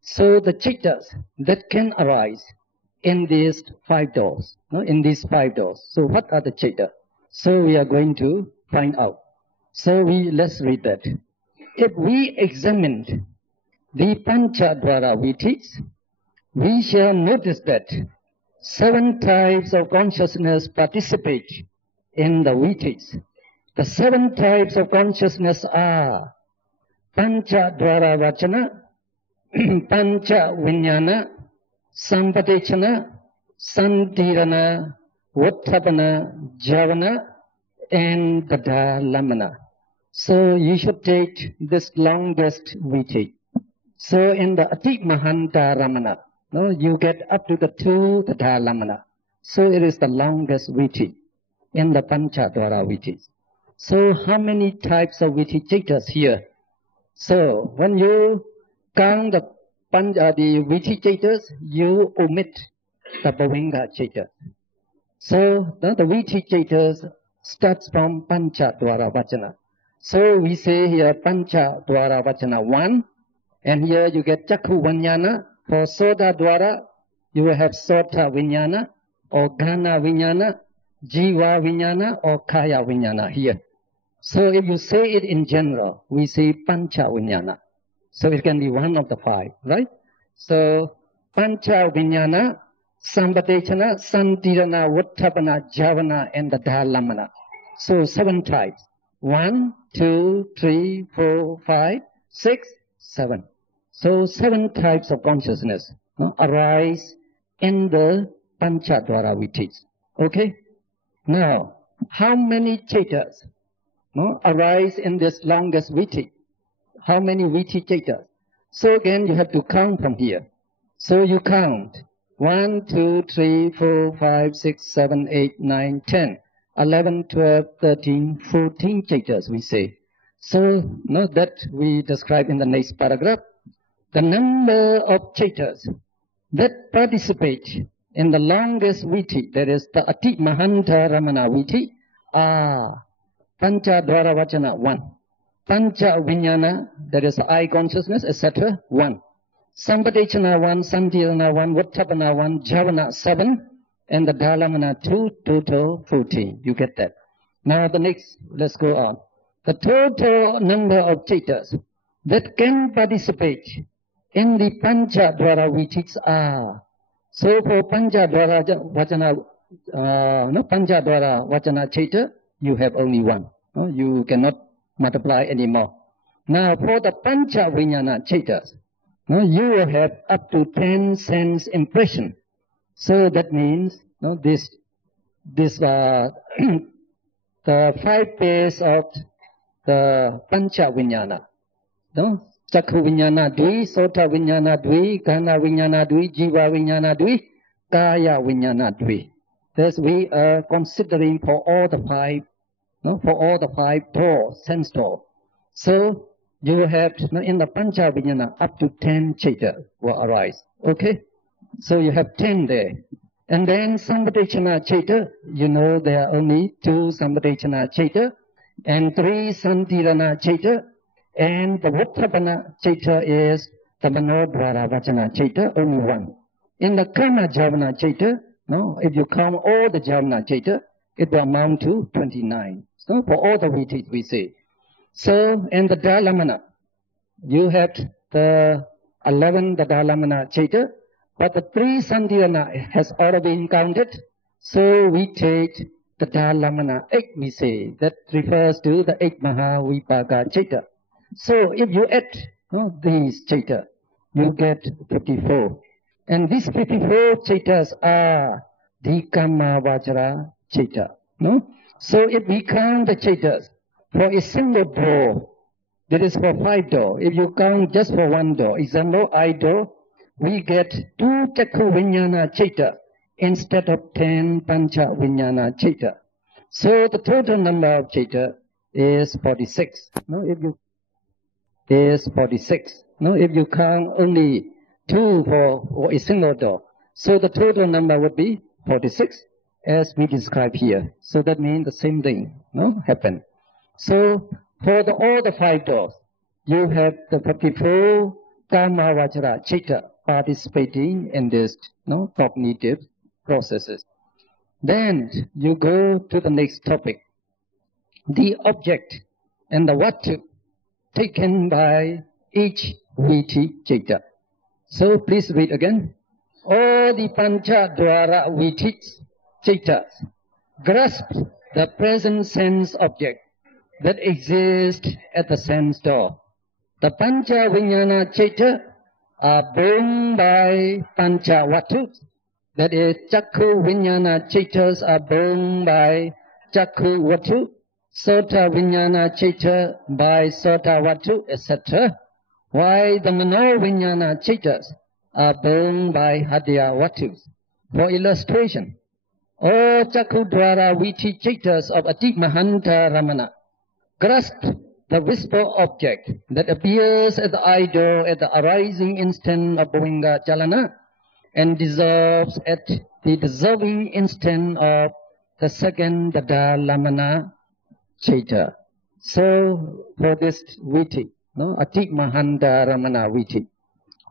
So the chaitas that can arise in these 5 doors, in these 5 doors. So what are the chaitas? So we are going to find out. So let's read that. If we examine the Panchadwara vittis, we shall notice that 7 types of consciousness participate in the vittis. The 7 types of consciousness are Panchadwara vachana, Pancha Vijnana, Sampatechana, Santirana, Uttapana, Javana, and Tadalamana. So you should take this longest vitti. So in the Ati Mahanta Ramana, you get up to the 2 Tadalamana. So it is the longest vitti in the Panchadwara vittis. So how many types of vitti chaitas here? So when you count the vitti chaitas, you omit the Bhavinga chaitas. So the vitti chaitas starts from Panchadwara vachana. So we say here Panchadwara vachana 1, and here you get Chakku Vijnana. For Sota Dwara, you will have Sota Vijnana, or Ghana Vijnana, Jiva Vijnana, or Kaya Vijnana here. So if you say it in general, we say Pancha Vijnana. So it can be one of the 5, right? So Pancha Vijnana, Sampatechana, Santirana, Uttapana, Javana, and the Dhalamana. So 7 types. 1, 2, 3, 4, 5, 6, 7. So 7 types of consciousness arise in the Panchadwara vittis. Okay? Now, how many chaitas arise in this longest vitti? How many vitti chaitas? So again, you have to count from here. So you count 1, 2, 3, 4, 5, 6, 7, 8, 9, 10, 11, 12, 13, 14 chaitas, we say. So that we describe in the next paragraph. The number of chaitas that participate in the longest vitti, that is the Ati Mahanta Ramana vitti, are Panchadwara vachana 1, Pancha Vijnana, that is the I consciousness, etc. 1, Sampatechana 1, Santirana 1, Uttapana 1, Javana 7, and the Dhalamana 2, total 14. You get that. Now the next, let's go on. The total number of chaitas that can participate in the Panchadwara vittis are. So for Panchadwara vachana chaita, you have only 1. You cannot multiply anymore. Now for the Pancha Vijnana chaitas, you will have up to 10 sense impression. So that means the 5 pairs of the Pancha Vijnana. Chakku Vijnana Dvi, Sota Vijnana Dvi, Ghana Vijnana Dvi, Jiva Vijnana Dvi, Kaya Vijnana Dvi. Thus we are considering for all the 5, for all the 5 doors, sense doors. So you have in the Pancha Vijnana up to 10 chaita will arise. Okay? So you have 10 there. And then Sampadechana chaita, you know there are only 2 Sampadechana chaita and 3 Santirana chaita. And the Uttapana chaita is the Manodvara Vachana chaita, only 1. In the Karma Javana chaita, no, if you count all the Javana chaita, it will amount to 29. So for all the Vitis we say. So in the Dalamana, you have the 11 the Dalamana chaita, but the 3 Santirana has already been counted. So we take the Dalamana 8 we say, that refers to the 8 Mahavipaka chaita. So if you add these chaita, you get 54. And these 54 chaitas are the Kama Vajra chaita. No? So if we count the chaitas for a single door, that is for 5 door. If you count just for 1 door, example, I door, we get 2 Chakku Vijnana chaita instead of 10 Pancha Vijnana chaita. So the total number of chaita is 46. No, if you is 46. No, if you count only 2 for a single door, so the total number would be 46, as we describe here. So that means the same thing, no, happen. So for all the 5 doors, you have the 54 Kama Vajra chaita participating in this, no, cognitive processes. Then you go to the next topic, the object and the vatu taken by each Viti chaita. So please read again. All the Pancha Dwara Vitis chaitas grasp the present sense object that exists at the sense door. The Pancha Vijnana chaita are borne by Pancha Vatus. That is, Chakku Vijnana chaitas are borne by Chakku Vatu, Sota Vijnana chaita by Sota Vatu, etc. While the Mano Vijnana chaitas are borne by Hadya Vatus. For illustration, all Chakku Dwara Viti chaitas of Atik Mahanta Ramana grasp the visible object that appears at the idol at the arising instant of Bhovinga Chalana and dissolves at the dissolving instant of the second Dada Lamana chaita. So for this Viti, no, Atik Mahanta Ramana Viti,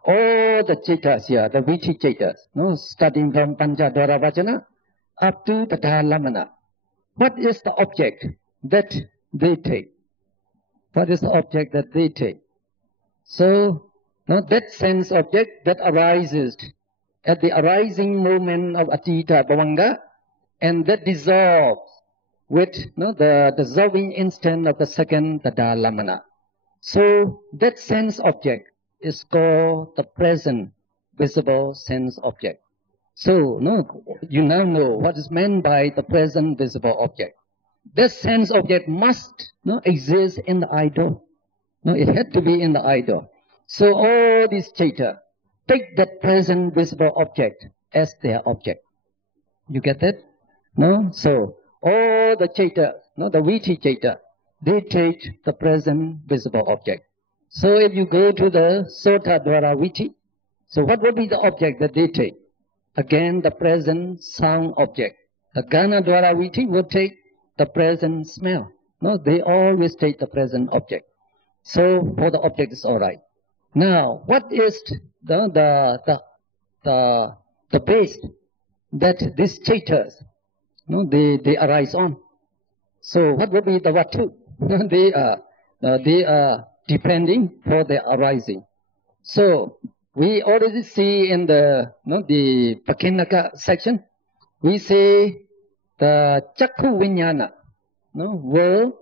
all the chaitas here, the Viti chaitas, no, starting from Panchadwara Vachana up to Dada Lamana. What is the object that they take? What is the object that they take? So, no, that sense object that arises at the arising moment of Atita Bhavanga and that dissolves with the dissolving instant of the second Dada Lamana. So, that sense object is called the present visible sense object. So, you now know what is meant by the present visible object. This sense object must exist in the idol. No, it had to be in the idol. So all these chaita take that present visible object as their object. You get that? No? So all the chaita, the Viti chaita, they take the present visible object. So if you go to the Sota Dwara Viti, so what would be the object that they take? Again, the present sound object. The Gana Dwara Viti would take the present smell. No, they always take the present object. So for the object is all right. Now, what is the base that these chaitas, they arise on? So what would be the vatu? They are depending for their arising. So we already see in the Pakinaka section, we say the Chakku Vijnana will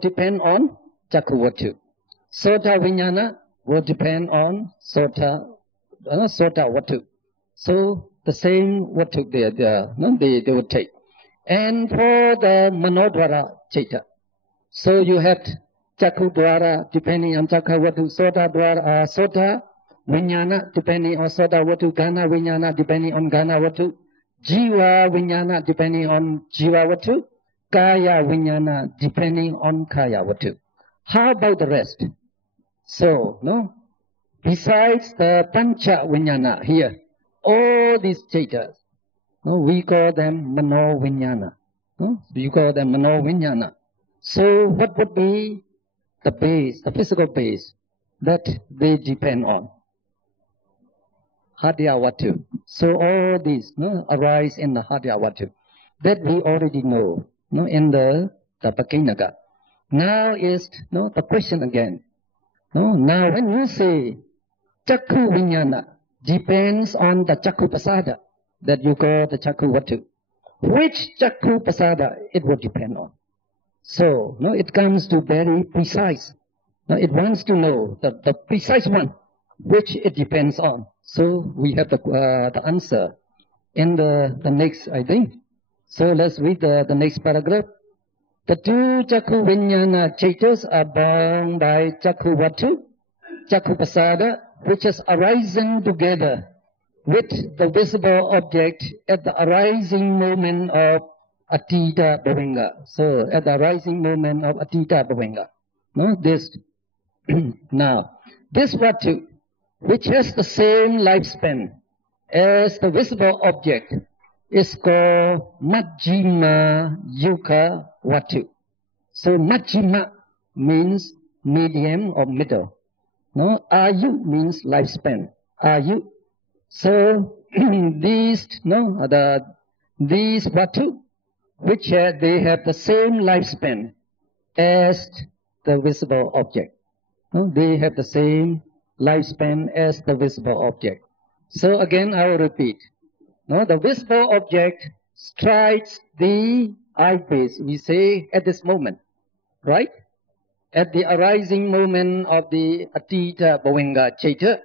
depend on Chakku Vatu. Sota Vijnana will depend on Sota Vatu. So the same Vatu they would take. And for the Manodvara chaita, so you have Chakku Dwara depending on Chakku Vatu, Sota Vijnana depending on Sota Vatu, Gana Vijnana depending on Gana Vatu, Jiva Vijnana depending on Jiva Vatu, Kaya Vijnana depending on Kaya Vatu. How about the rest? So, besides the Pancha Vijnana here, all these Chaitas, we call them Mano Vijnana. We call them Mano Vijnana. So what would be the base, the physical base that they depend on? Hadyavatu. So all these arise in the Hadyavatu. That we already know in the Pakinaka. Now is the question again. Now when you say Chakku Vijnana depends on the Chakku Pasada that you call the Chakku Vatu. Which Chakku Pasada it would depend on? So it comes to very precise. It wants to know the precise one which it depends on. So we have the answer in the next, I think. So let's read the next paragraph. The two Chakku Vijnana Chaitas are bound by Chakku Vatu, Chakku Pasada, which is arising together with the visible object at the arising moment of Atita Bhavinga. So at the arising moment of Atita Bhavinga. This now, this Vatu, which has the same lifespan as the visible object, is called Majjhima Yuka Vatu. So Majjhima means medium or middle. Ayu means lifespan. Ayu. So these Vatu, which they have the same lifespan as the visible object. They have the same lifespan as the visible object. So again, I will repeat. The visible object strikes the eyepiece, we say, at this moment, right? At the arising moment of the Atita Bhavinga Chaita,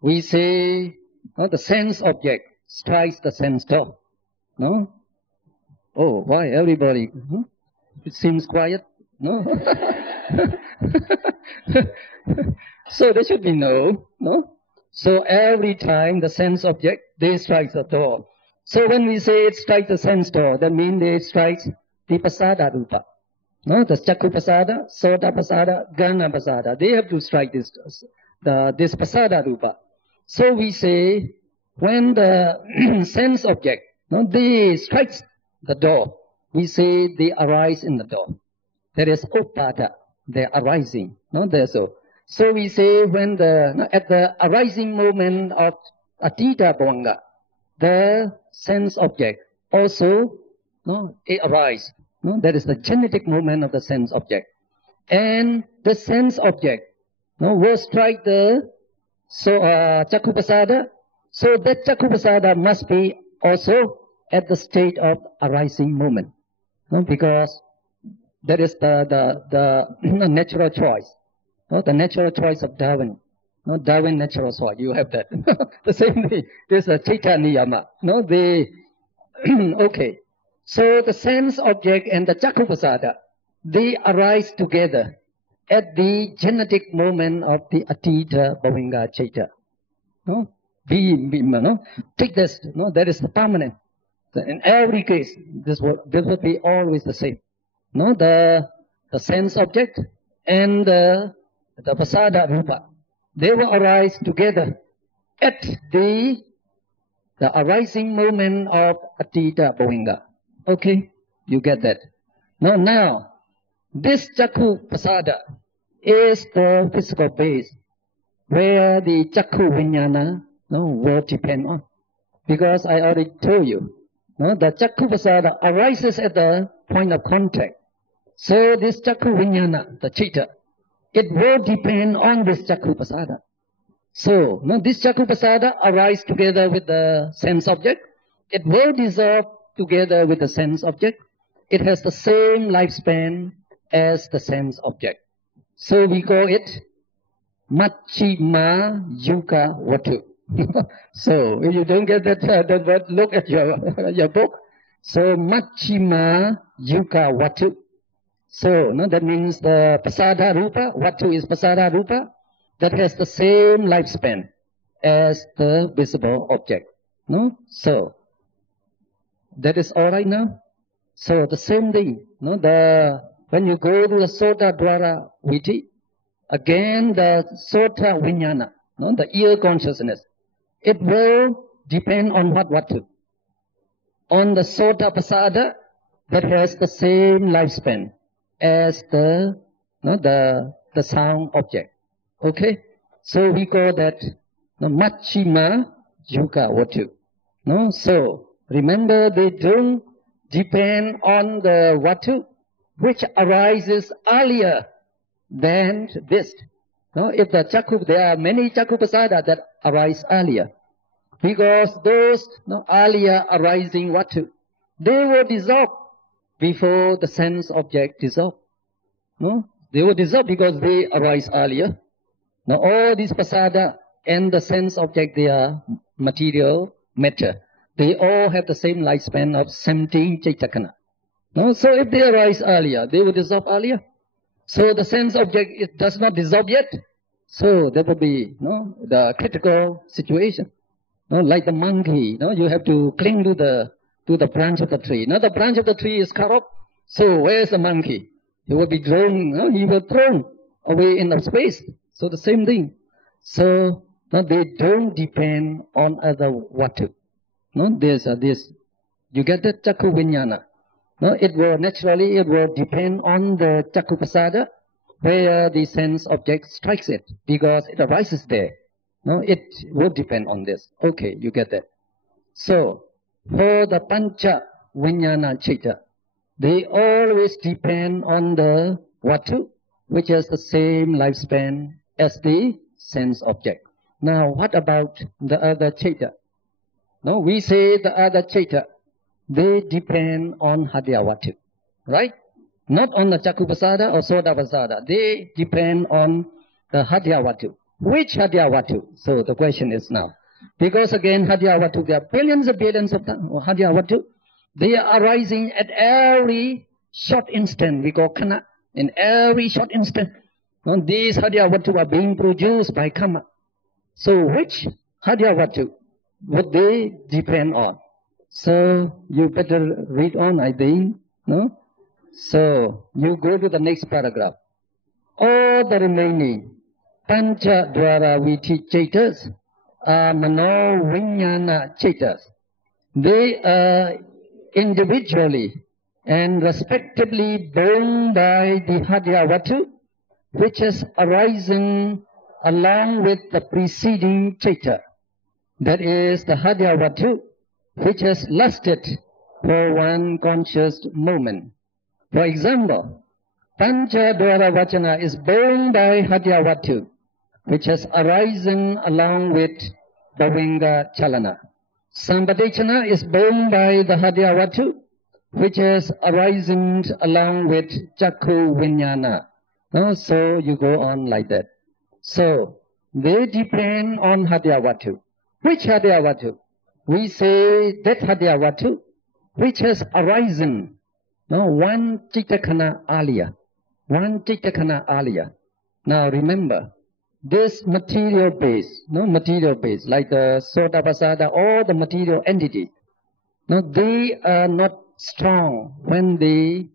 we say the sense object strikes the sense door. No? Oh, why everybody? It seems quiet. No? So there should be no. So every time the sense object, they strike the door. So when we say it strikes the sense door, that means they strike the Pasada Rupa. The Chakku Pasada, Sota Pasada, Gana Pasada. They have to strike this Pasada Rupa. So we say when the sense object, they strike the door, we say they arise in the door. That is Upada, they're arising. So we say when at the arising moment of Atita Bhavinga, the sense object also it arises. That is the genetic moment of the sense object. And the sense object will strike the Chakku Pasada. So that Chakku Pasada must be also at the state of arising moment. Because that is the natural choice. The natural choice of Darwin. Darwin natural choice. You have that. The same thing. There's a Chaita Niyama. Okay. So the sense object and the Chakku Pasada, they arise together at the genetic moment of the Atita Bhavinga Chaita. Take this. That is the permanent. In every case, this will be always the same. The sense object and the Pasada Rupa, they will arise together at the arising moment of Atita Bhavinga. Okay, you get that. Now, this Chakku Pasada is the physical base where the Chakku Vijnana will depend on. Because I already told you, the Chakku Pasada arises at the point of contact. So this Chakku Vijnana, the Chaita, it will depend on this Chakku Pasada. So this Chakku Pasada arises together with the sense object. It will dissolve together with the sense object. It has the same lifespan as the sense object. So we call it Majjhima Yuka Vatu. So if you don't get that word, look at your book. So Majjhima Yuka Vatu. So that means the Pasada Rupa, Vatu is Pasada Rupa, that has the same lifespan as the visible object. So that is all right now. So the same thing, the When you go to the Sota Dwara Viti, again the Sota Vijnana, no, the ear consciousness, it will depend on what Vatu. On the Sota Pasada that has the same lifespan as the sound object. Okay? So we call that the Machima Yuga Vatu. No? So remember, they don't depend on the Vatu which arises earlier than this. No? If the Chakku, there are many Chakku Pasada that arise earlier. Because those earlier arising Vatu, they will dissolve before the sense object dissolve. No? They will dissolve because they arise earlier. Now all these pasada and the sense object, they are material matter. They all have the same lifespan of 17 Chaitakana. No? So if they arise earlier, they will dissolve earlier. So the sense object, it does not dissolve yet. So that will be the critical situation. Like the monkey, you have to cling to the branch of the tree. Now the branch of the tree is cut off. So where is the monkey? He will be thrown. He will thrown away in the space. So the same thing. So they don't depend on other Vatu. There's this. You get the Chakku Vijnana. It will naturally depend on the Chakku Pasada where the sense object strikes it because it arises there. It will depend on this. Okay, you get that. So, for the Pancha Vijnana Chitta, they always depend on the Vatu, which has the same lifespan as the sense object. Now, what about the other Chitta? No, we say the other Chitta, they depend on Hadya Vatu, right? Not on the Chakku Pasada or Soda Pasada. They depend on the Hadya Vatu. Which Hadya Vatu? So the question is now. Because again, Hadya Vatu, there are billions of Hadya Vatu. They are arising at every short instant. We call Kana. In every short instant. And these Hadya Vatu are being produced by Kama. So which Hadya Vatu would they depend on? So you better read on, I think. No? So you go to the next paragraph. All the remaining Pancha Dwara Viti Chaitas are Mano Vijnana Chaitas. They are individually and respectively born by the Hadya Vatu, which has arisen along with the preceding Chaita. That is the Hadya Vatu, which has lasted for one conscious moment. For example, Pancha Dwara Vachana is born by Hadya Vatu, which has arisen along with Bhavinga Chalana. Sampadechana is born by the Hadya Vatu, which has arisen along with Chakku Vijnana. So you go on like that. So they depend on Hadya Vatu. Which Hadya Vatu? We say that Hadya Vatu which has arisen one Chitakana earlier. One Chitakana earlier. Now remember, this material base, like the Sota Pasada, all the material entities, they are not strong when they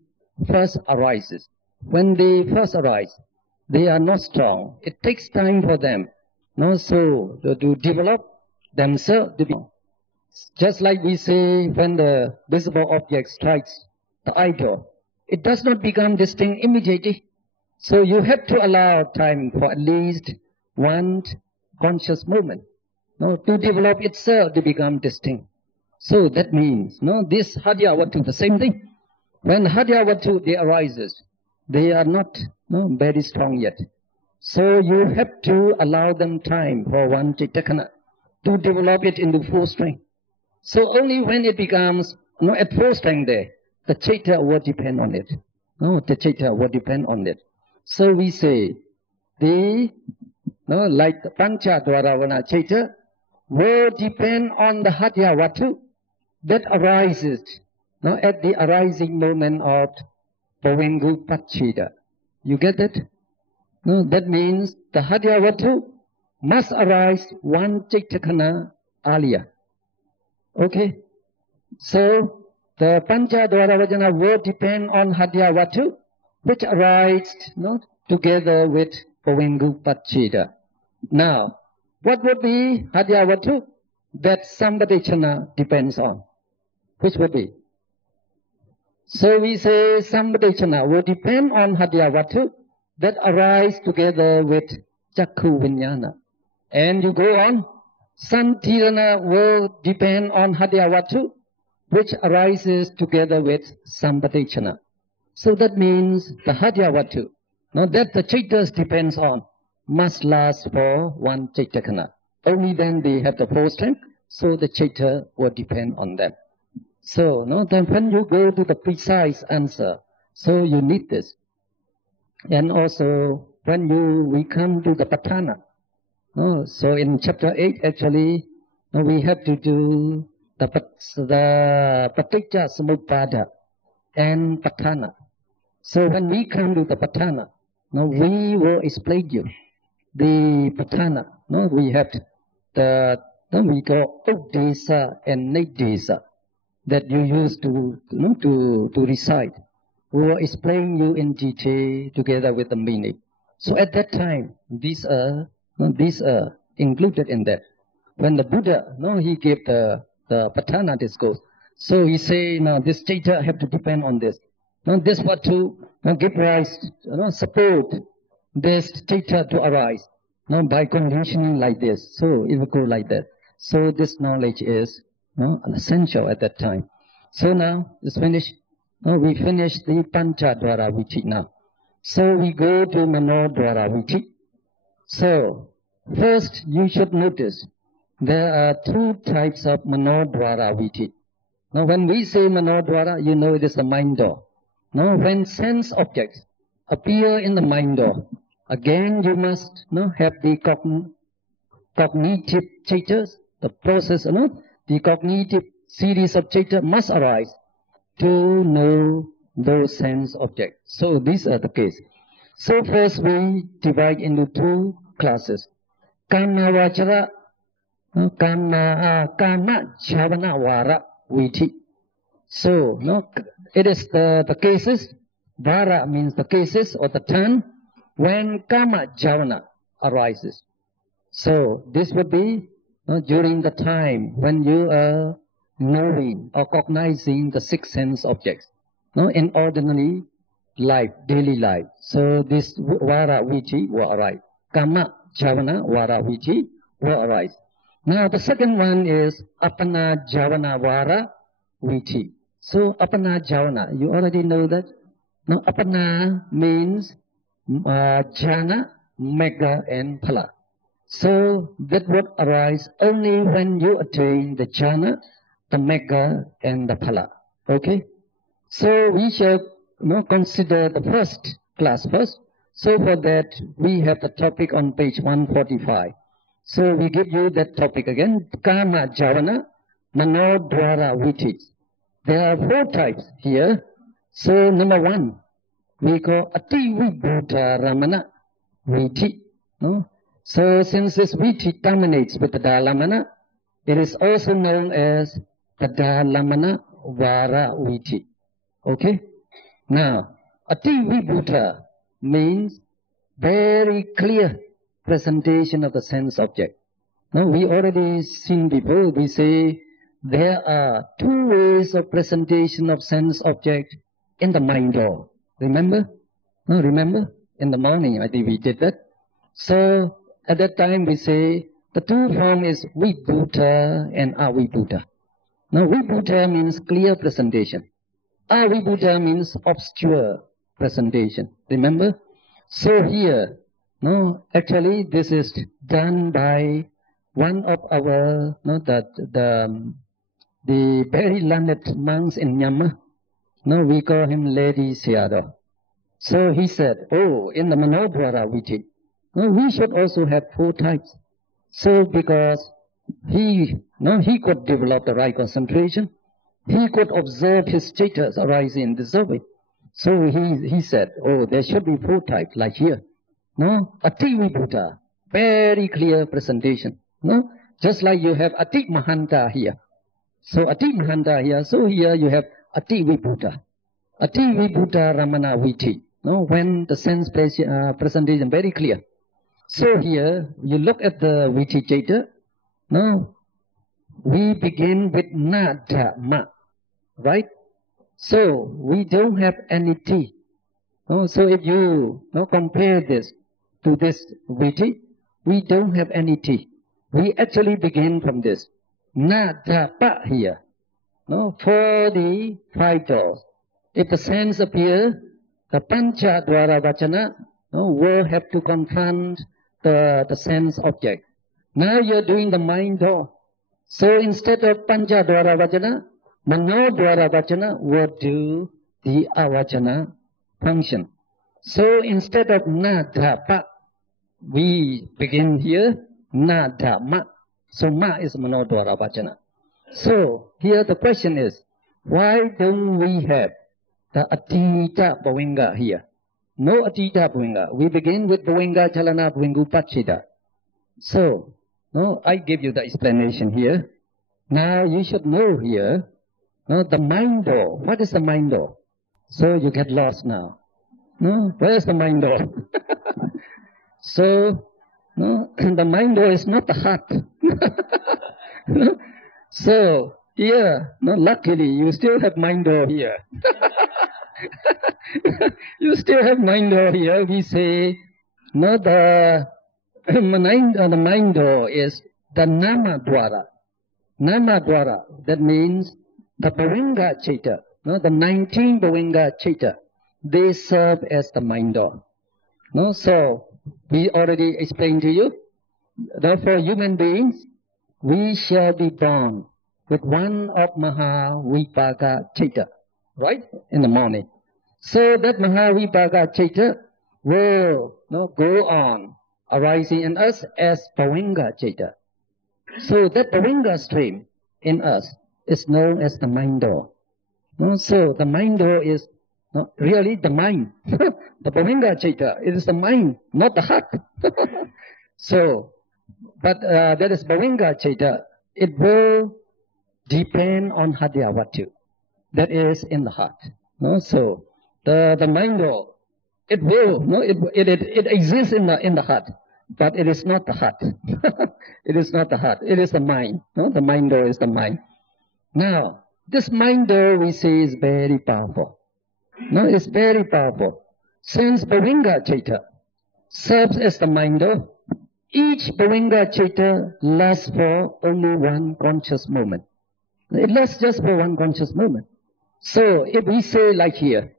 first arises. When they first arise, they are not strong. It takes time for them, so to develop themselves to be. Just like we say when the visible object strikes the idol, it does not become distinct immediately. So you have to allow time for at least one conscious moment, to develop itself to become distinct. So that means, this Hadya Vatu, the same thing. When Hadya Vatu they arises, they are not very strong yet. So you have to allow them time for one Chitakana to develop it into full strength. So only when it becomes at full strength there, the Chaita will depend on it. The Chaita will depend on it. So we say, like the Pancha Dwaravana Chaita will depend on the Hadya Vatu that arises at the arising moment of Bhavingu Pachida. You get that? That means the Hadya Vatu must arise one Chitakana earlier. Okay? So the Pancha Dwaravajana will depend on Hadya Vatu which arise together with Pavingupaccita. Now, what would be Hadyavatu that Sampadechana depends on? Which would be? So we say Sampadechana will depend on Hadyavatu that arise together with Chakku Vijnana. And you go on, Santirana will depend on Hadyavatu which arises together with Sampadechana. So that means the Hadyavatu, that the Chaitas depends on, must last for one Chaitakana. Only then they have the full strength, so the Chaita will depend on them. So, then when you go to the precise answer, so you need this. And also, when we come to the Patthana, so in chapter 8, actually, we have to do the Paticca Samuppada and Patthana. So when we come to the Patthana, we will explain you the Patthana. We have we call Udesa and Nidesa that you use to recite. We will explain you in detail together with the meaning. So at that time, these are included in that. When the Buddha, he gave the Patthana discourse, so he say, this Chaita have to depend on this. This what to give rise, support this Chaita to arise. By conditioning like this, so it will go like that. So this knowledge is essential at that time. So now it's finished. We finish the Panchadvara Vitti now. So we go to Manodvara Vitti. So first you should notice there are two types of Manodvara Vitti. Now when we say Manodvara, you know it is the mind door. Now when sense objects appear in the mind door, again you must have the cognitive Chaitas, the process, the cognitive series of Chaita must arise to know those sense objects. So these are the case. So first we divide into two classes. Kama Vajra, Kama Javana Vara Vitti. So it is the cases. Vara means the cases or the turn when Kama Javana arises. So this would be during the time when you are knowing or cognizing the six sense objects in ordinary life, daily life. So this Vara Vitti will arise. Kama Javana Vara Vitti will arise. Now the second one is Apana Javana Vara Vitti. So Apana Javana, you already know that. Now Apana means jhana, megha and phala. So that would arise only when you attain the jhana, the megha and the phala. Okay? So we shall consider the first class first. So for that we have the topic on page 145. So we give you that topic again. Kama Javana, Manodvara Vitti. There are four types here. So number one, we call Ati Vibhuta Ramana Vitti. So since this Vitti terminates with the Dalamana, it is also known as the Dalamana Vara Vitti. Okay? Now, Ati Vibhuta means very clear presentation of the sense object. Now we already seen before, we say there are two ways of presentation of sense object in the mind door. Remember? Remember? In the morning, I think we did that. So at that time we say the two form is Vibhuta and Avibhuta. Now Vibhuta means clear presentation. Avibhuta means obscure presentation. Remember? So here, actually this is done by one of our, the very learned monks in Myanmar. We call him Ledi Sayadaw. So he said, in the Manodvara Vitti, we should also have four types. So because he could develop the right concentration, he could observe his Chaitas arising in this way. So he said, there should be four types like here. Ati Vibhuta, very clear presentation. Just like you have Ati Mahanta here. So Ati Mahanta here, so here you have Ati Vibhuta. Ati Vibhuta Ramana Vitti. no, when the sense presentation very clear. So here, you look at the Vichita, no, we begin with na, dha, ma, right? So we don't have any T. No, so if you compare this to this Viti, we don't have any T. We actually begin from this. Na, dha, pa here. No, for the 5 doors. If the sense appear, the Pancha Dwara Vachana will have to confront the sense object. Now you're doing the mind door. So instead of Pancha Dwara Vachana, Mano Dwara Vachana will do the Avachana function. So instead of Na Dha Pa, we begin here Na Dha Ma. So Ma is Mano Dwara Vachana. So here the question is, why don't we have the Atita Bhavinga here? No Atita Bhavinga. We begin with Bhavinga Chalana Bhavingu Pachita. So, I give you the explanation here. Now you should know here, the mind door. What is the mind door? So you get lost now. Where is the mind door? So, the mind door is not the heart. So, here, luckily, you still have mind door here. You still have mind door here. We say, the mind door is the Nama Dwara. Nama Dwara, that means the Bhavinga Chaita, the 19 Bhavinga Chaita, they serve as the mind door. So, we already explained to you, therefore human beings, we shall be born with one of Mahavibhaga Chaita, right? In the morning. So that Mahavibhaga Chaita will go on arising in us as Bhavinga Chaita. So that Bhavinga stream in us is known as the mind door. So the mind door is really the mind. The Bhavinga Chaita, it is the mind, not the heart. So, but that is Bhavinga Chaita. It will depend on Hadyavatu. That is in the heart. So the mind door, it will, it exists in the heart, but it is not the heart. It is not the heart. It is the mind. The mind door is the mind. Now, this mind door we say is very powerful. It's very powerful. Since Bhavinga Chaita serves as the mind door, each Bhavinga Chaita lasts for only one conscious moment. It lasts just for one conscious moment. So if we say like here,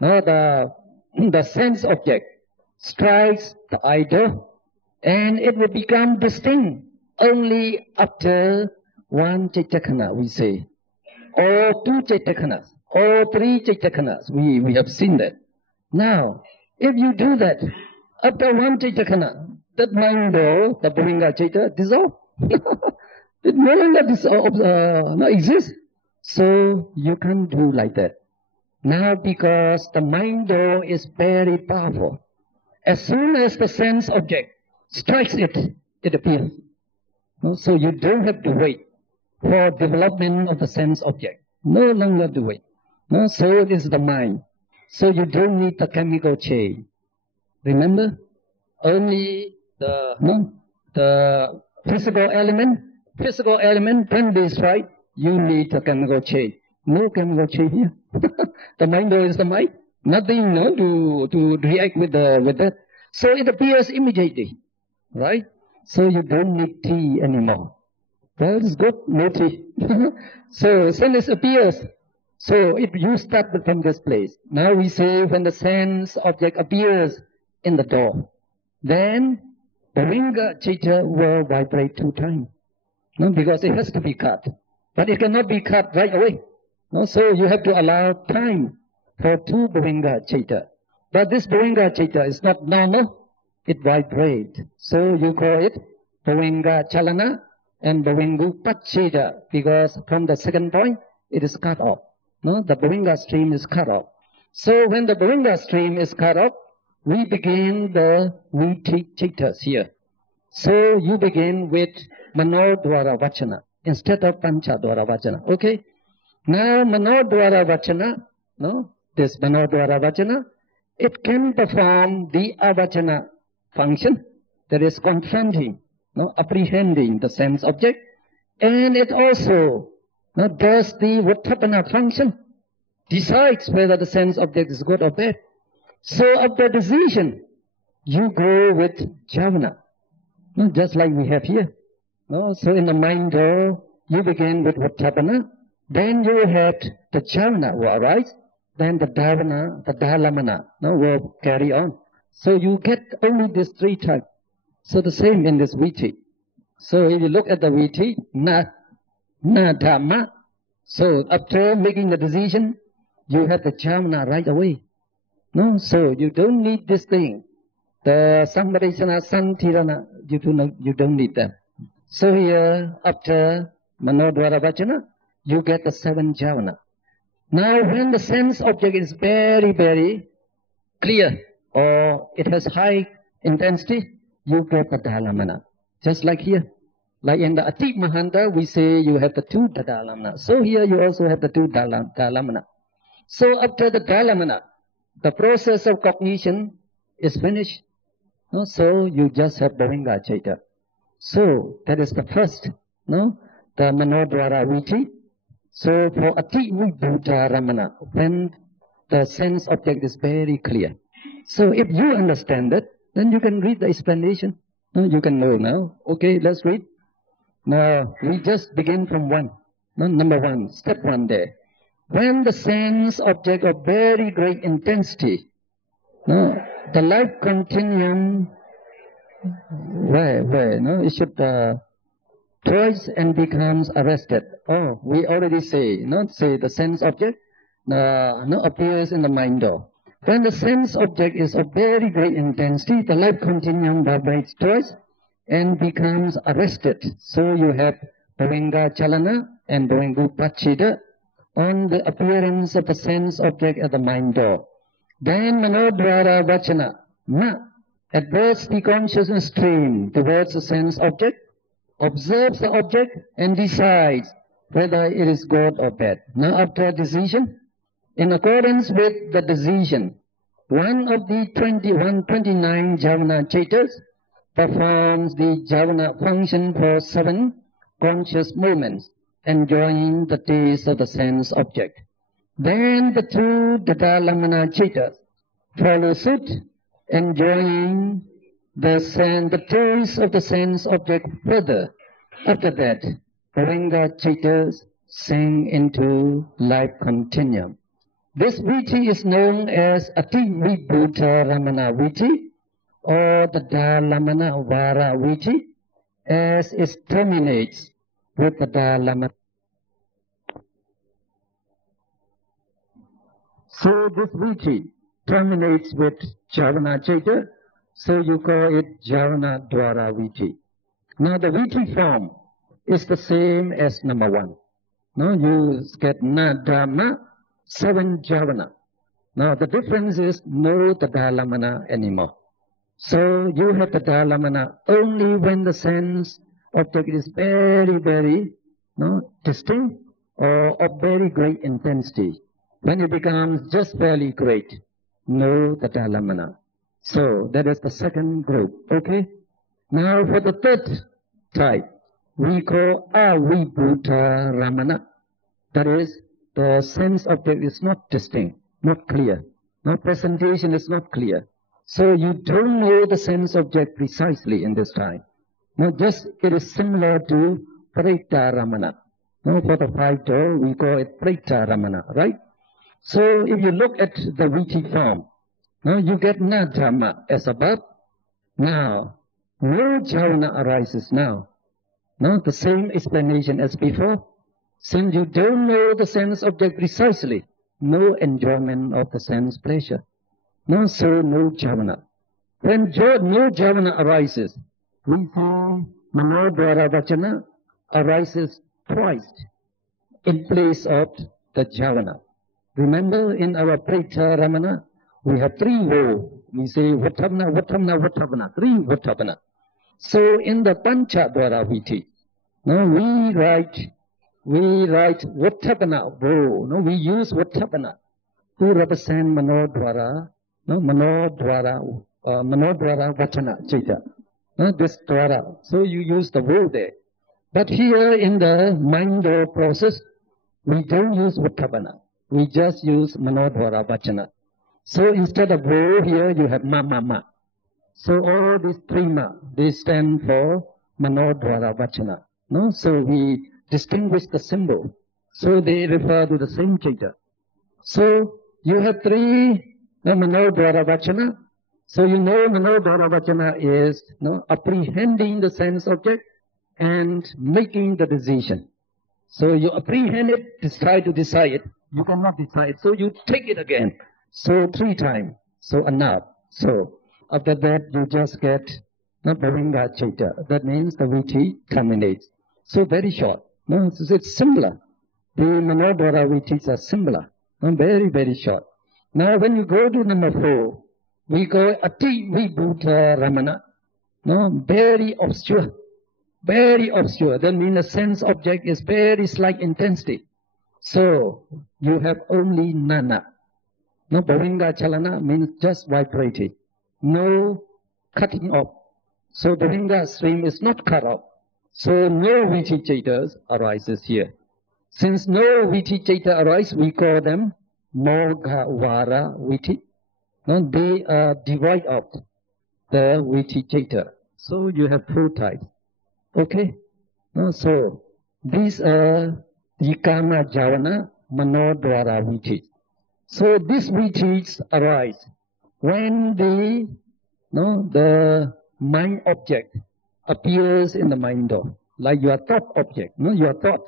the sense object strikes the idol, and it will become distinct only after one Chaittakana, we say, or 2 Chaittakhanas, or 3 Chaittakhanas. We have seen that. Now, if you do that, after 1 Chaittakana, that mind door, the Bhavinga Chaita, dissolve. It no longer exists. So you can't do like that. Now because the mind door is very powerful. As soon as the sense object strikes it, it appears. So you don't have to wait for development of the sense object. No longer to wait. So it is the mind. So you don't need the chemical chain. Remember? Only the physical element, when they strike, you need a chemical chain. No chemical chain here. The mind door is the mind. Nothing to react with that. So it appears immediately. Right? So you don't need tea anymore. Well, it's good, no tea. So sense appears. So if you start from this place, now we say when the sense object appears in the door, then the Bhavinga Chaita will vibrate 2 times. Because it has to be cut. But it cannot be cut right away. So you have to allow time for 2 Bhavinga Chaita. But this Bhavinga Chaita is not normal. It vibrates. So you call it Bhavinga Chalana and Bhavingu Pachita, because from the second point, it is cut off. The Bhavinga stream is cut off. So when the Bhavinga stream is cut off, we begin the Viti Chaitas here. So you begin with Mano Dwara Vachana instead of Pancha Dwara Vachana. Okay? Now Mano Dwara Vachana, this Mano Dwara Vachana, it can perform the avachana function, that is confronting, apprehending the sense object, and it also does the Vattapana function, decides whether the sense object is good or bad. So after decision, you go with jhana, just like we have here. So in the mind door, you begin with Vattapana, then you have the jhana will arise, then the dharana, the dhalamana will carry on. So you get only these three types. So the same in this viti. So if you look at the viti, na dhamma. So after making the decision, you have the jhana right away. So you don't need this thing. The samvarishana, santirana, you don't need them. So here, after manodvara vachana, you get the 7 jhana. Now when the sense object is very, very clear, or it has high intensity, you get the dhalamana. Just like here. Like in the Atit Mahanta, we say you have the 2 dhalamana. So here you also have the 2 dhalamana. So after the dhalamana, the process of cognition is finished. So you just have Bhavanga Chaita. So that is the first, the Manodvara Viti. So for Ati Vibhuta Ramana, when the sense object is very clear. So if you understand that, then you can read the explanation. You can know now. Okay, let's read. Now, we just begin from 1. Number 1, step 1 there. When the sense object of very great intensity, the life continuum, it should twice and becomes arrested. Oh, we already say, the sense object appears in the mind door. When the sense object is of very great intensity, the life continuum vibrates twice and becomes arrested. So you have Bhavanga Chalana and Bhavangu Pachida on the appearance of the sense object at the mind door. Then Manodvara Vachana, adverts the consciousness stream towards the sense object, observes the object and decides whether it is good or bad. Now after decision, in accordance with the decision, one of the 29 Javana Chaitas performs the Javana function for 7 conscious moments, enjoying the taste of the sense object. Then the 2 Dhalamana Chaitas follow suit, enjoying the taste of the sense object further. After that, Bhavanga Chaitas sink into life continuum. This viti is known as Ati Vibhuta Ramana viti, or the Dhalamana Vara viti, as it terminates with the Dhalamana. So this viti terminates with Javana Chaita, so you call it Javana Dwara viti. Now the viti form is the same as number 1. Now you get Nadama, 7 Javana. Now the difference is no Dhalamana anymore. So you have the Dhalamana only when the sense object is very, very distinct or of very great intensity. When it becomes just fairly great, no Dhalamana. So that is the second group. Okay? Now for the third type, we call Avibhuta Ramana. That is, the sense object is not distinct, not clear. No presentation is not clear. So you don't know the sense object precisely in this time. No, just it is similar to Preta Ramana. No, for the 5 door, we call it Preta Ramana, right? So if you look at the viti form, you get Nadhamma as above. Now, no jhana arises now. No, the same explanation as before. Since you don't know the sense object precisely, no enjoyment of the sense pleasure. No, so no jhana. When no jhana arises, we say Manodvara Vachana arises twice in place of the jhana. Remember in our Preta Ramana, we have 3 wo. We say Vattapana, Vattapana, Vattapana, 3 Vattapana. So in the Pancha Dwara Viti, we write Vattapana wo. We use Vattapana to represent Manodvara No, Manodwara Vachana Chaita. No, this Dwara. So you use the word there. But here in the mind process, we don't use Uttapana. We just use Manodwara Vachana. So instead of wo here, you have ma. So all these three ma, they stand for Manodwara Vachana. No? So we distinguish the symbol. So they refer to the same Chaita. So you have three Manodwara Vachana. So you know Manodwara Vachana is apprehending the sense object and making the decision. So you apprehend it, try to decide it. You cannot decide, so you take it again. So 3 times. So enough. So after that you just get Bhavinga Chaita. That means the Viti terminates. So very short. No, it's similar. The Manodwara Vitis are similar. No, very, very short. Now when you go to number 4, we go Ati Vibhuta Ramana. No, very obscure. Very obscure. That means the sense object is very slight intensity. So you have only Nana. No, Bhavinga Chalana means just vibrating. No cutting off. So Bhavinga stream is not cut off. So no Viti Chaitas arises here. Since no Viti Chaita arises, we call them Morghavara Viti. No, they are divide of the Viti Chaita. So you have 4 types. Okay? No, so these are the Kama Javana Manodwara Vitis. So these Vitis arise when the mind object appears in the mind door. Like your thought object. No, your thought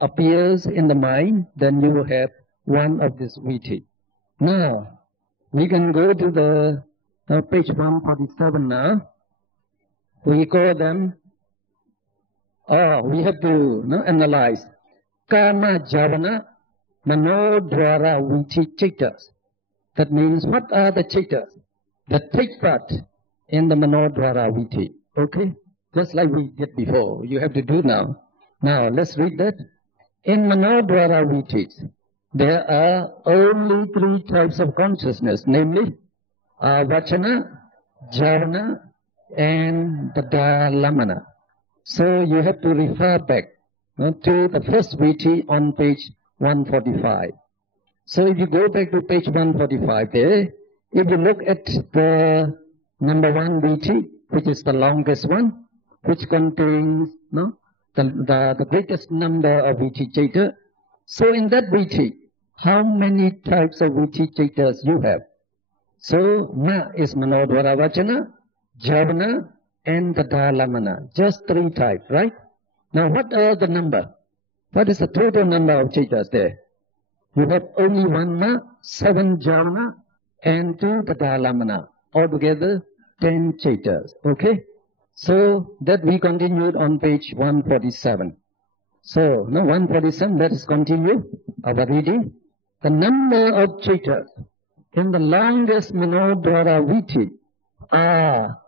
appears in the mind, then you will have one of these Viti. Now, we can go to the page 147 now. We call them, we have to analyze. Kama Javana Manodwara Viti Chaitas. That means, what are the Chaitas that take part in the Manodwara Viti? Okay? Just like we did before. You have to do now. Now, let's read that. In Manodwara Vitis, there are only 3 types of consciousness, namely Vachana, Javana, and Dadalamana. So you have to refer back to the first Viti on page 145. So if you go back to page 145 there, if you look at the number 1 Viti, which is the longest one, which contains the greatest number of Viti Chaita. So in that Viti, how many types of Viti Chaitas you have? So Ma is Manodwara Vachana, Javana, and Dadalamana. Just 3 types, right? Now what are the number? What is the total number of Chaitas there? You have only 1 Ma, 7 Javana, and 2 Dadalamana. Altogether 10 Chaitas. Okay? So that we continued on page 147. So, 147, let us continue our reading. The number of Chaitas in the longest Manodwara Viti are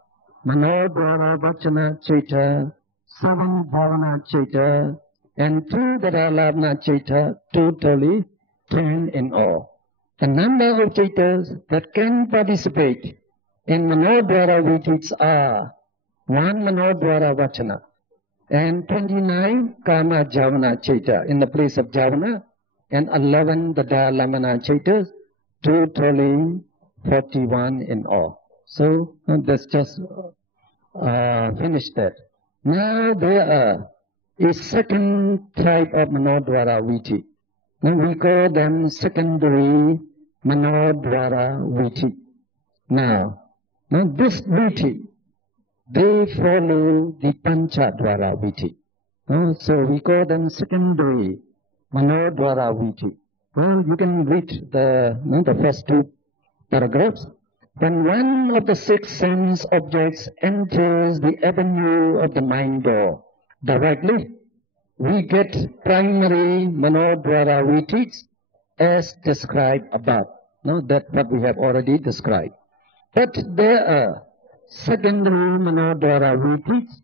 Manodwara Vachana Chaita, 7 Bhavana Chaita, and 2 Dadalamana Chaita, totally 10 in all. The number of Chaitas that can participate in Manodwara Vitis are 1 Manodwara Vachana and 29 Kama Javana Chaita in the place of Javana, and 11 Dadalamana Chaitas, totally 41 in all. So let's just finish that. Now there are a second type of Manodwara Viti. Now we call them secondary Manodwara Viti. Now this Viti, they follow the Panchadwara Viti. So we call them secondary Manodwara Viti. Well, you can read the first 2 paragraphs. When one of the 6 sense objects enters the avenue of the mind door directly, we get primary Manodwara Vitis as described above. That's what we have already described. But there are secondary Manodwara Vitis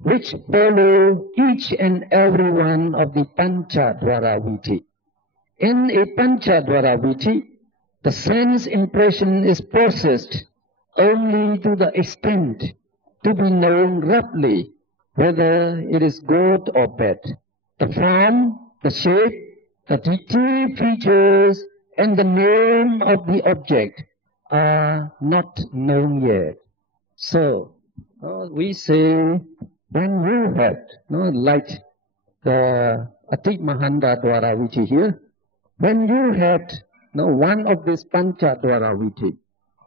which follow each and every one of the Panchadwara Viti. In a Panchadwara Viti, The sense impression is processed only to the extent to be known roughly whether it is good or bad. The form, the shape, the detailed features, and the name of the object are not known yet. So, we say, when you have, like the Atik Mahanda Dwaraviti here, when you had one of these Pancha Dwaraviti,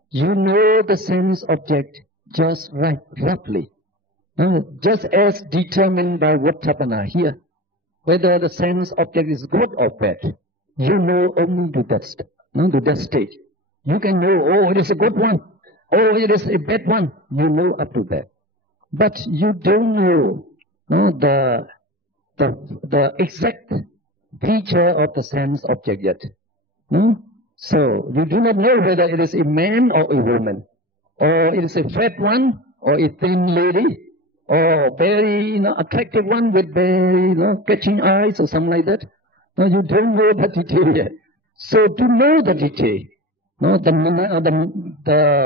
you know the sense object just right, roughly. Just as determined by Vattapana here, whether the sense object is good or bad, you know only to that stage. You can know, oh, it is a good one, oh, it is a bad one. You know up to that. But you don't know, the exact feature of the sense object yet. So you do not know whether it is a man or a woman, or it is a fat one or a thin lady, or very attractive one with very catching eyes or something like that. No, you don't know the detail yet. So to know the detail, the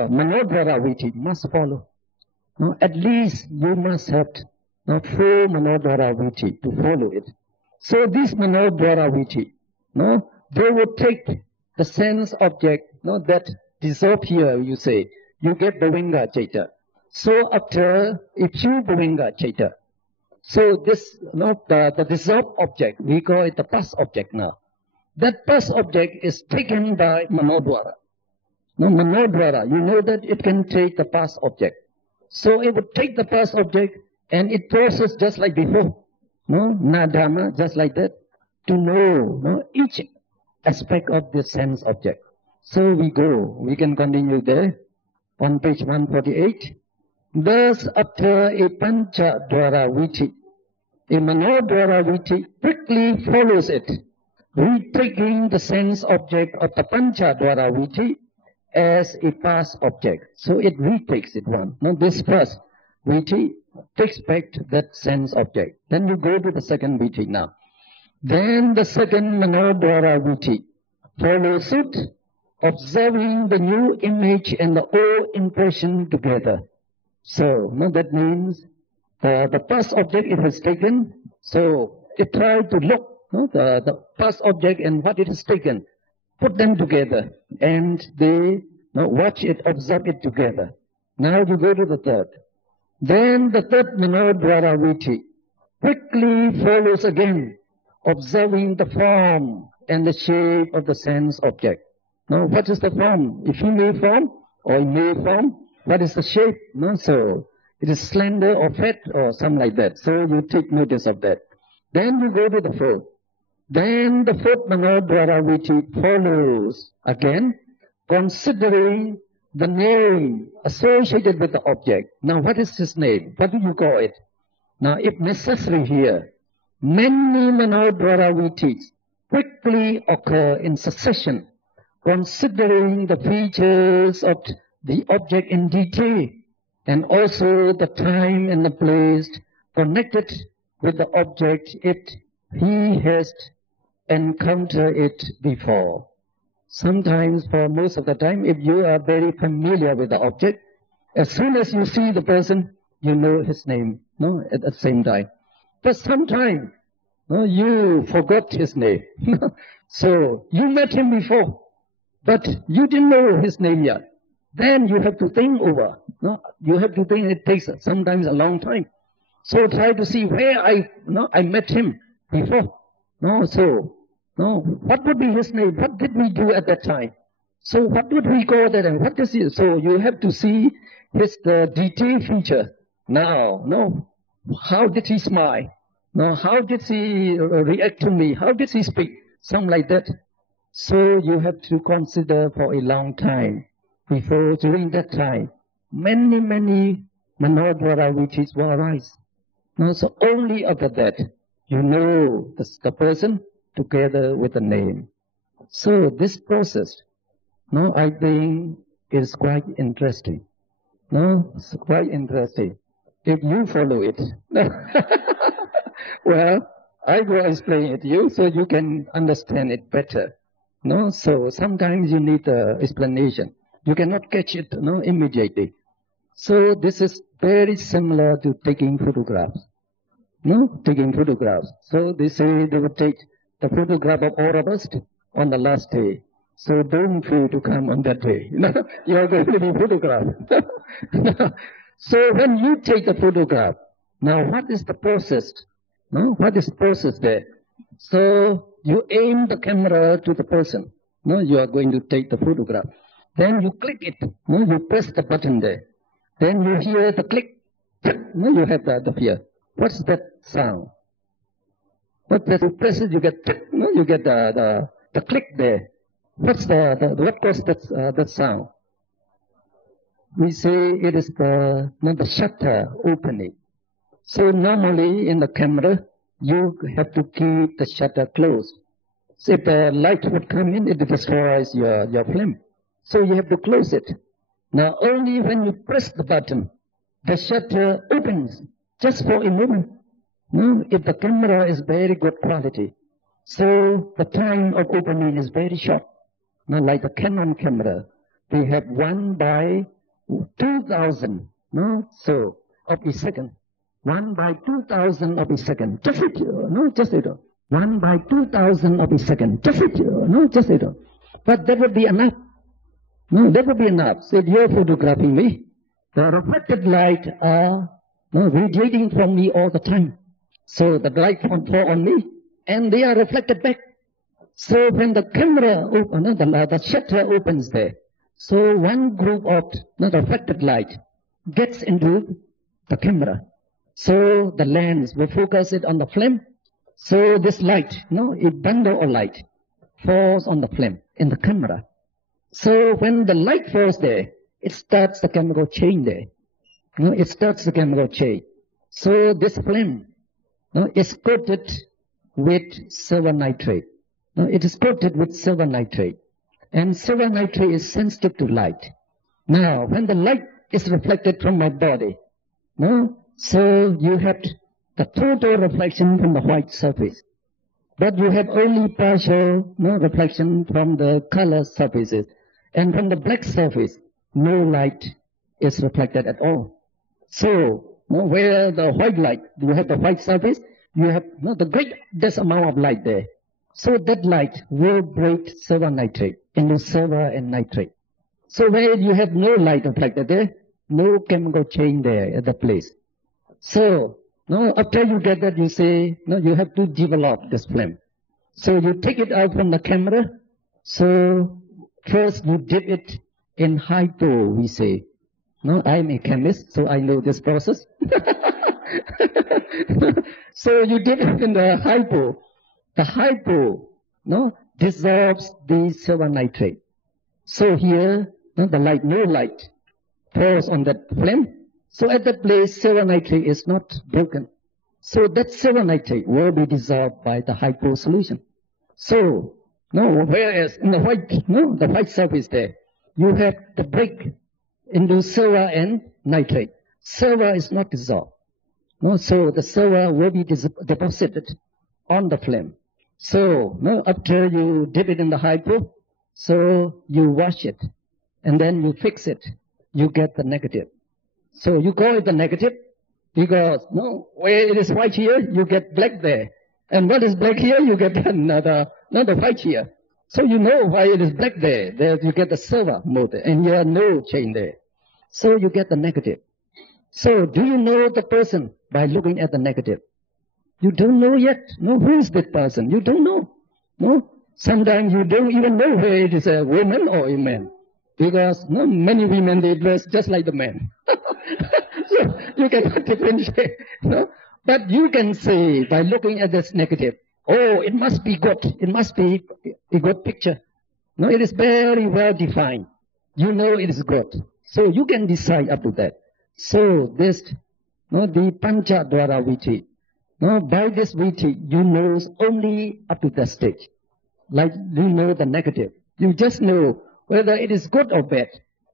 Manodvaraviti must follow. At least you must have 4 Manodvaraviti to follow it. So this Manodvaraviti, they would take the sense object that dissolve here, you say, you get Bhavinga Chaita. So after a few Bhavinga Chaita, so this, the dissolved object, we call it the past object now. That past object is taken by Manodvara. Manodvara, you know that it can take the past object. So it would take the past object and it processes just like before. Nadama, just like that, to know each aspect of the sense object. So we can continue there on page 148. Thus, after a Pancha Dwaraviti, a Manodvaraviti quickly follows it, retaking the sense object of the Pancha Dwaraviti as a past object. So it retakes it one. Now this first Viti takes back that sense object. Then you go to the second Viti now. Then the second Manodvaraviti follows suit, observing the new image and the old impression together. So, that means the past object it has taken, so it tried to look, the past object and what it has taken, put them together, and they watch it, observe it together. Now you go to the third. Then the third Manodvaraviti quickly follows again, observing the form and the shape of the sense object. Now, what is the form? A female form or a male form? What is the shape? So, it is slender or fat or something like that. So, you take notice of that. Then you go to the fourth. Then the fourth Manodvaraviti follows again, considering the name associated with the object. Now, what is this name? What do you call it? Now, if necessary here, many Manodvaravitis quickly occur in succession, considering the features of the object in detail, and also the time and the place connected with the object if he has encountered it before. Sometimes, for most of the time, if you are very familiar with the object, as soon as you see the person, you know his name, at the same time. But sometimes, you forgot his name. So, you met him before, but you didn't know his name yet. Then you have to think over. You have to think, it takes sometimes a long time. So try to see where I met him before. What would be his name? What did we do at that time? So what would we call that? And what is he? So you have to see his detailed feature. Now, how did he smile? Now, how did he react to me? How did he speak? Something like that. So you have to consider for a long time. Before, during that time, many Manodvaravitis will arise. So only after that, you know the person together with the name. So this process, I think is quite interesting. It's quite interesting. If you follow it. Well, I will explain it to you so you can understand it better. No, so sometimes you need explanation. You cannot catch it, no, immediately. So this is very similar to taking photographs. No, taking photographs. So they say they would take the photograph of all of us on the last day. So don't feel to come on that day. You are going to be photographed. So when you take the photograph, now what is the process? No, what is the process there? So you aim the camera to the person. No, you are going to take the photograph. Then you click it. No, you press the button there. Then you hear the click. No, you have the fear. What's that sound? What you press it, you get no, you get the click there. What's what caused that sound? We say it is the shutter opening. So normally in the camera, you have to keep the shutter closed. So if the light would come in, it destroys your film. So you have to close it. Now only when you press the button, the shutter opens just for a moment. No, if the camera is very good quality, so the time of opening is very short. Now like the Canon camera, we have 1/2000, no, so of a second. 1/2000 of a second. Just it, no, just it. 1/2000 of a second. Just it, no, just it. But that would be enough. No, that would be enough. So if you're photographing me, the reflected light are radiating from me all the time. So the light won't fall on me, and they are reflected back. So when the camera opens, the shutter opens there. So one group of reflected light gets into the camera. So the lens will focus it on the film. So this light, a bundle of light falls on the film in the camera. So when the light falls there, it starts the chemical chain there. It starts the chemical chain. So this film is coated with silver nitrate. It is coated with silver nitrate. And silver nitrate is sensitive to light. Now, when the light is reflected from my body, so you have the total reflection from the white surface. But you have only partial reflection from the color surfaces. And from the black surface, no light is reflected at all. So, where the white light, you have the white surface, you have the greatest amount of light there. So that light will break silver nitrate into silver and nitrate. So where you have no light reflected there, no chemical chain there at the place. So, after you get that, you say, you have to develop this film. So you take it out from the camera. So first you dip it in hypo, we say. I'm a chemist, so I know this process. So you dip it in the hypo. The hypo, dissolves the silver nitrate. So here, the light, no light falls on that film. So at that place, silver nitrate is not broken. So that silver nitrate will be dissolved by the hypo solution. So, whereas in the white surface there, you have the break into silver and nitrate. Silver is not dissolved. So the silver will be deposited on the film. So, after you dip it in the hypo, so you wash it, and then you fix it, you get the negative. So you call it the negative, because, where it is white here, you get black there. And what is black here, you get another white here. So you know why it is black there. There you get the silver mode, and you have no chain there. So you get the negative. So do you know the person by looking at the negative? You don't know yet. Who is that person? You don't know. Sometimes you don't even know whether it is a woman or a man. Because many women, they dress just like the men. So you cannot differentiate. But you can say by looking at this negative, oh, it must be good. It must be a good picture. It is very well defined. You know it is good. So you can decide up to that. So this, the Pancha Dwara Viti. By this Viti, you know only up to that stage. Like you know the negative. You just know whether it is good or bad.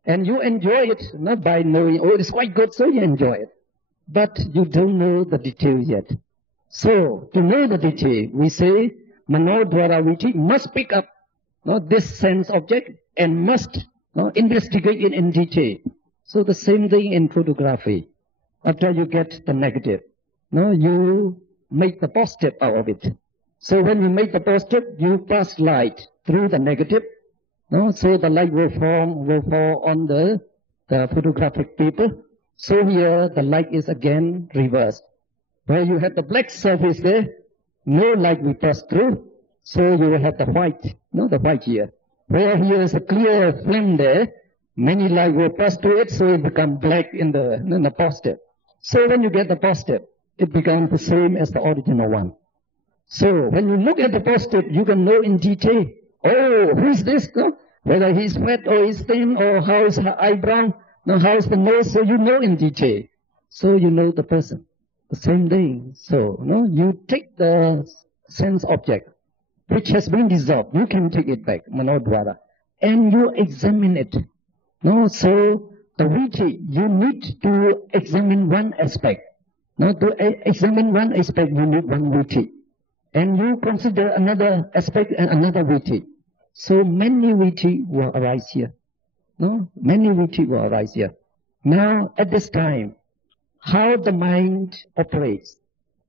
And you enjoy it, not by knowing, oh, it is quite good, so you enjoy it. But you don't know the detail yet. So, to know the detail, we say, Mano Dwara Viti must pick up this sense object and must investigate it in detail. So the same thing in photography. After you get the negative, you make the positive out of it. So when you make the positive, you pass light through the negative. So the light will fall on the photographic paper. So here the light is again reversed. Where you have the black surface there, no light will pass through. So you will have the white, the white here. Where here is a clear flame there, many light will pass through it, so it becomes black in the positive. So when you get the positive, it becomes the same as the original one. So when you look at the positive, you can know in detail, oh, who is this? Whether he's fat or he's thin, or how is her eyebrow, how is the nose, so you know in detail. So you know the person. The same thing. So, you take the sense object, which has been dissolved. You can take it back, Manodvara, and you examine it. So the Viti, you need to examine one aspect. To examine one aspect, you need one Viti. And you consider another aspect and another Viti. So many Viti will arise here. Many Viti will arise here. Now, at this time, how the mind operates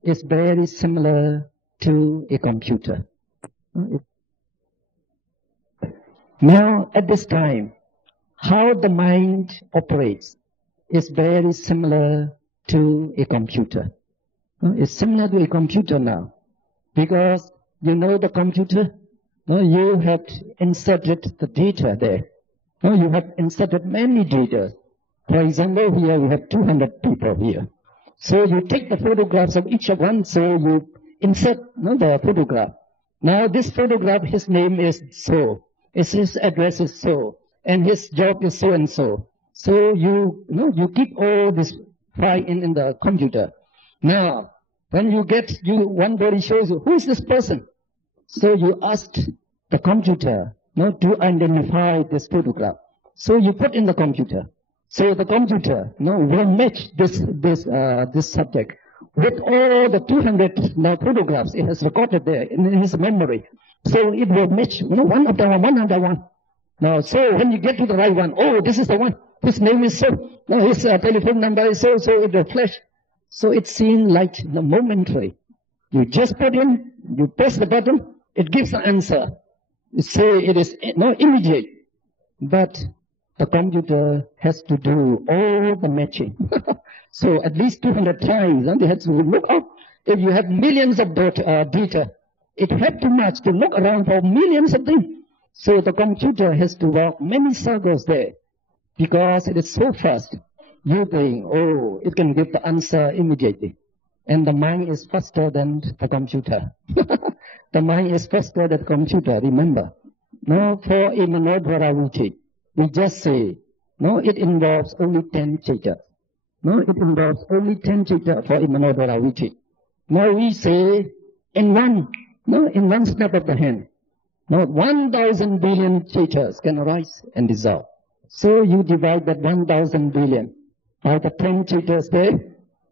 is very similar to a computer. Now, at this time, how the mind operates is very similar to a computer. It's similar to a computer now. Because the computer, you have inserted the data there. You have inserted many data. For example, here we have 200 people here. So you take the photographs of each of one, so you insert the photograph. Now this photograph, his name is so, his address is so, and his job is so and so. So you keep all this file in the computer. Now, when you get, one body shows you, who is this person? So you asked the computer to identify this photograph. So you put in the computer. So the computer will match this subject with all the 200 photographs it has recorded there in his memory. So it will match one after one. Now, so when you get to the right one, oh, this is the one. His name is so. Now his telephone number is so. So it will flash. So it seems like momentary. You just put in, you press the button, it gives the answer. You say it is immediate. But the computer has to do all the matching. So at least 200 times, and they have to look up. If you have millions of data, it has to match to look around for millions of things. So the computer has to walk many circles there because it is so fast. You think, oh, it can give the answer immediately. And the mind is faster than the computer. The mind is faster than the computer, remember. For a Manodvara Viti, we just say, it involves only 10 citta. It involves only 10 citta for a Manodvara Viti. Now we say, in one snap of the hand, 1,000 billion cittas can arise and dissolve. So you divide that 1,000 billion by the 10 cittas there.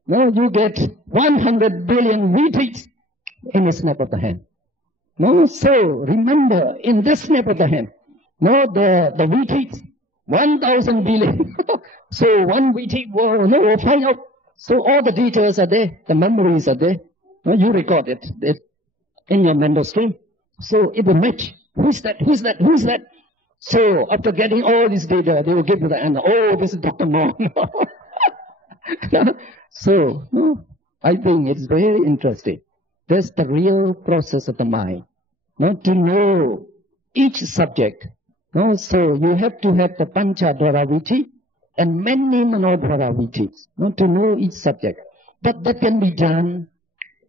Now you get 100 billion Vitis in a snap of the hand. So remember, in this snap of the hand, the Vitis, 1,000 billion. So one Viti will find out. So all the details are there, the memories are there. You record it in your mental stream. So it will match. Who's that? So after getting all this data, they will give you the answer. Oh, this is Dr. Mo. So, I think it's very interesting. That's the real process of the mind. To know each subject. So you have to have the Panchadvara Viti and many Manodvara Vitis to know each subject. But that can be done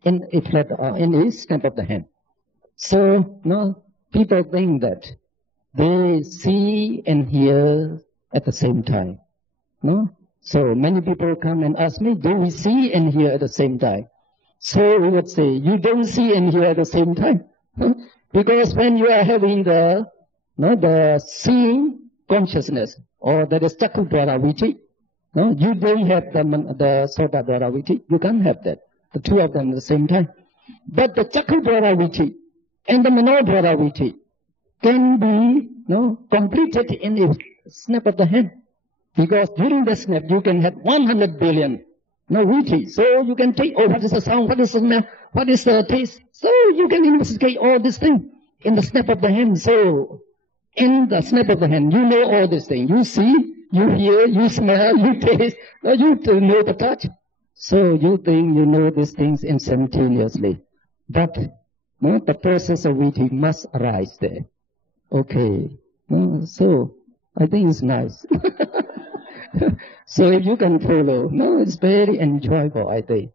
in a snap of the hand. So, people think that they see and hear at the same time. So many people come and ask me, do we see and hear at the same time? So we would say, you don't see and hear at the same time. Because when you are having the seeing consciousness, or that is Chakudvara Viti, you don't have the Sotadvara Viti. You can't have that. The two of them at the same time. But the Chakudvara Viti and the Manodvara Viti can be completed in a snap of the hand. Because during the snap, you can have 100 billion witty. So you can take, what is the sound, what is the smell, what is the taste. So you can investigate all these things in the snap of the hand. So in the snap of the hand, you know all these things. You see, you hear, you smell, you taste, you know the touch. So you think you know these things instantaneously. But the process of witty must arise there. Okay. So I think it's nice. So if you can follow, it's very enjoyable, I think.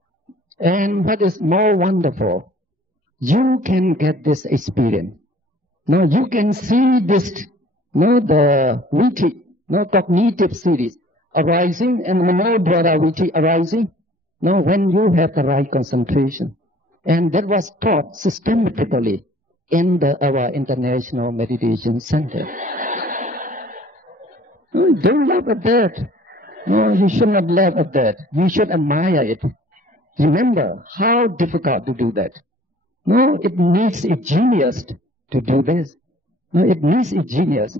And what is more wonderful, you can get this experience. You can see this, the witty, cognitive series arising and Manodwara witty arising, when you have the right concentration. And that was taught systematically in our International Meditation Center. Don't laugh at that. No, you should not laugh at that. You should admire it. Remember how difficult to do that. No, it needs a genius to do this. No, it needs a genius.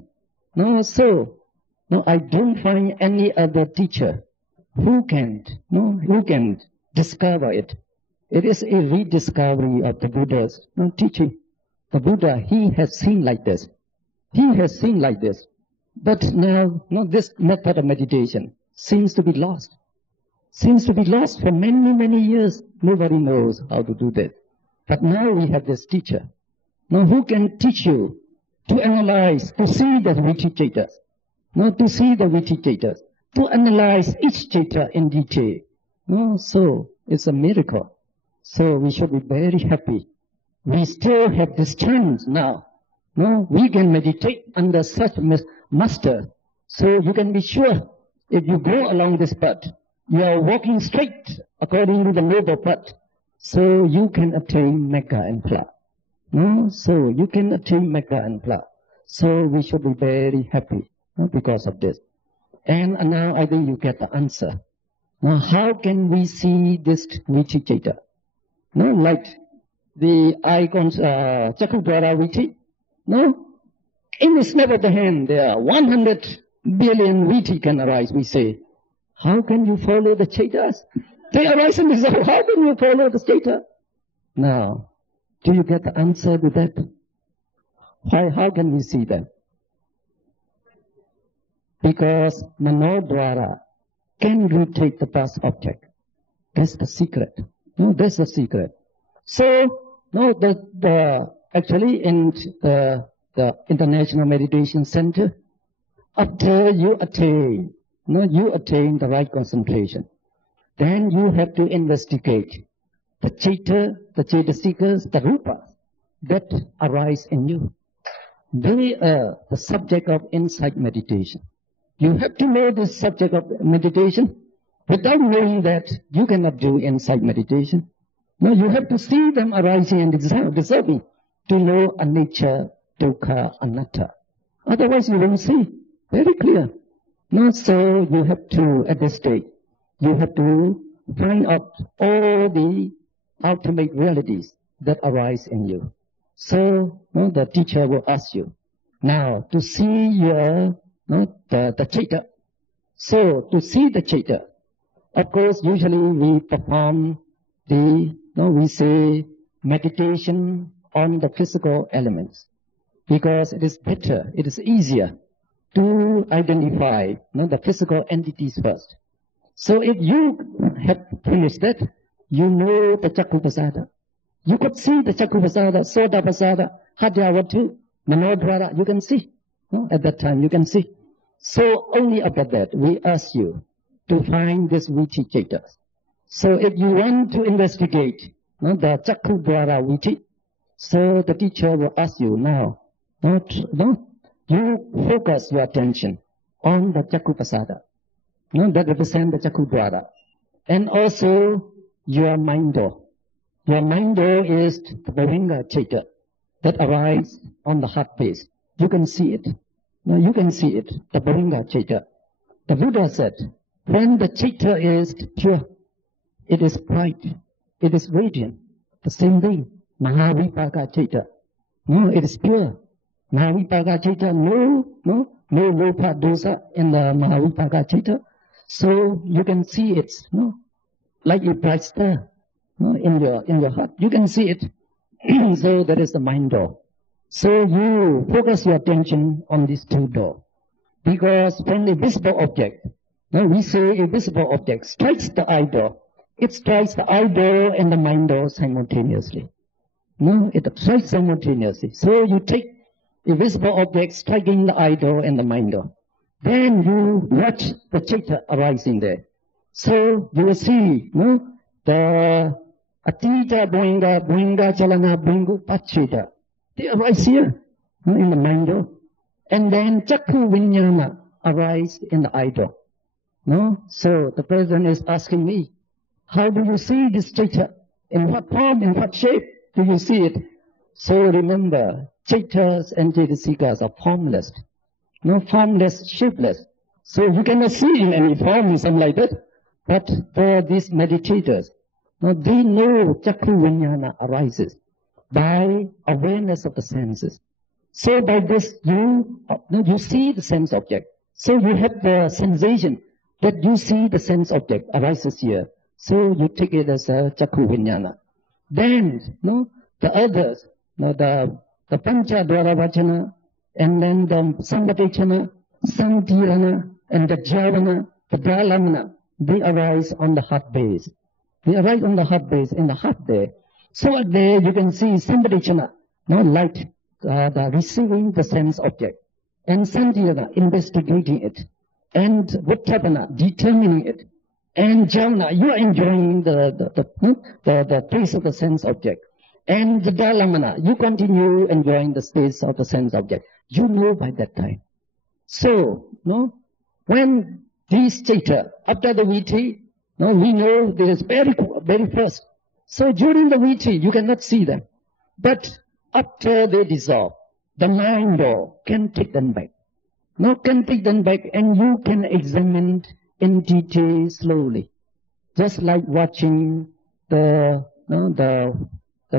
I don't find any other teacher who can discover it. It is a rediscovery of the Buddha's teaching. The Buddha, he has seen like this. He has seen like this. But now, this method of meditation seems to be lost. Seems to be lost for many, many years. Nobody knows how to do that. But now we have this teacher, who can teach you to analyze, to see the witty citas, to see the witty citas, to analyze each cita in detail. So it's a miracle. So we should be very happy. We still have this chance now. We can meditate under such master. So you can be sure, if you go along this path, you are walking straight according to the noble path. So you can attain Magga and Phala. So you can attain Magga and Phala. So we should be very happy because of this. And now I think you get the answer. Now how can we see this witty citta? Like the icons, Chakudwara witty. In the snap of the hand, there are 100 billion witty can arise, we say. How can you follow the citas? They arise and dissolve. How can you follow the citta? Now, do you get the answer to that? How can we see that? Because Manodwara can retake the past object. That's the secret. That's the secret. So, actually in the International Meditation Center, after you attain the right concentration, then you have to investigate the citta, the cetasikas, the rupas that arise in you. They are the subject of insight meditation. You have to know the subject of meditation. Without knowing that, you cannot do insight meditation. No, you have to see them arising and dissolving to know anicca, dukkha, anatta. Otherwise you won't see. Very clear. So you have to, at this stage, you have to find out all the ultimate realities that arise in you. So the teacher will ask you, now to see your the citta. So to see the citta, of course, usually we perform we say meditation on the physical elements, because it is better, it is easier to identify the physical entities first. So if you have finished that, you know the Chakkuprasada. You could see the Chakkuprasada, Sotaprasada, Hadyavatu, Manodwara, you can see. At that time you can see. So only after that we ask you to find this witty cittas. So if you want to investigate the Chakudwara witty, so the teacher will ask you now, you focus your attention on the Chakkuprasada, that represents the Chakudwara. And also your mind door. Your mind door is the Bhavinga citta that arises on the heart base. You can see it. You can see it, the Bhavinga citta. The Buddha said, when the citta is pure, it is bright, it is radiant. The same thing, Mahavipaka citta. It is pure. Mahavipaka Chitta, no Lopa Dosa in the Mahavipaka Chitta. So you can see it, no? Like a bright star, no? In your heart. You can see it. So that is the mind door. So you focus your attention on these two doors. Because when the visible object, no, we say a visible object strikes the eye door, it strikes the eye door and the mind door simultaneously. No, it strikes simultaneously. So you take a visible object striking the eye door and the mind door. Then you watch the chitta arising there. So you will see, no, the Atita Boinga, Chalana, Bringu, Pachita. They arise here, no, in the mind door. And then Chakku Vinyana arise in the eye door. No? So the President is asking me, how do you see this chitta? In what form, in what shape do you see it? So remember, chittas and cetasikas are formless. No, formless, shapeless. So you cannot see in any form or something like that. But for these meditators, no, they know Chakku Vinyana arises by awareness of the senses. So by this, you see the sense object. So you have the sensation that you see the sense object arises here. So you take it as a Chakku Vinyana. Then, no, the others, no, the Pancha Dwara Vachana, and then the Sambatechana, Samtirana, and the Javana, the Pralamana, they arise on the heart base. They arise on the heart base, in the heart there. So there you can see Sambatechana, no, light, the receiving the sense object. And Samtirana, investigating it. And Vuttapana, determining it. And Javana, you are enjoying the taste of the sense object. And the Dalamana, you continue enjoying the taste of the sense object. You know by that time. So, no, when these chitta, after the VT, no, we know there is very first. So during the VT, you cannot see them. But after they dissolve, the mind door can take them back. No, can take them back, and you can examine in detail slowly. Just like watching the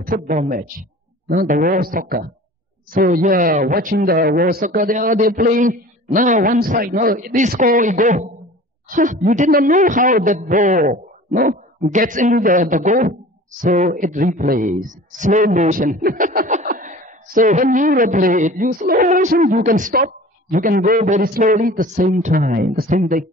football match, no, the world soccer. So you are watching the world soccer, they're playing. Now one side, no, they score, you go. You did not know how that ball, no, gets into the goal. So it replays, slow motion. So when you replay it, you slow motion, you can stop, you can go very slowly the same time, the same thing.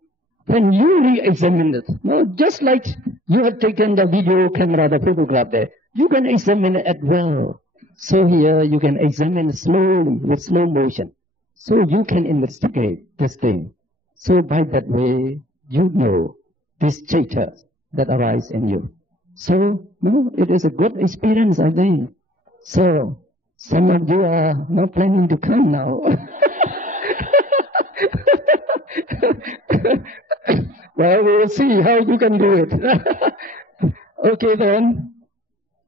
When you re-examine it, no, just like you have taken the video camera, the photograph there, you can examine it as well. So here you can examine it slowly with slow motion. So you can investigate this thing. So by that way, you know these chittas that arise in you. So, no, it is a good experience, I think. So, some of you are not planning to come now. Well, we will see how you can do it. Okay then.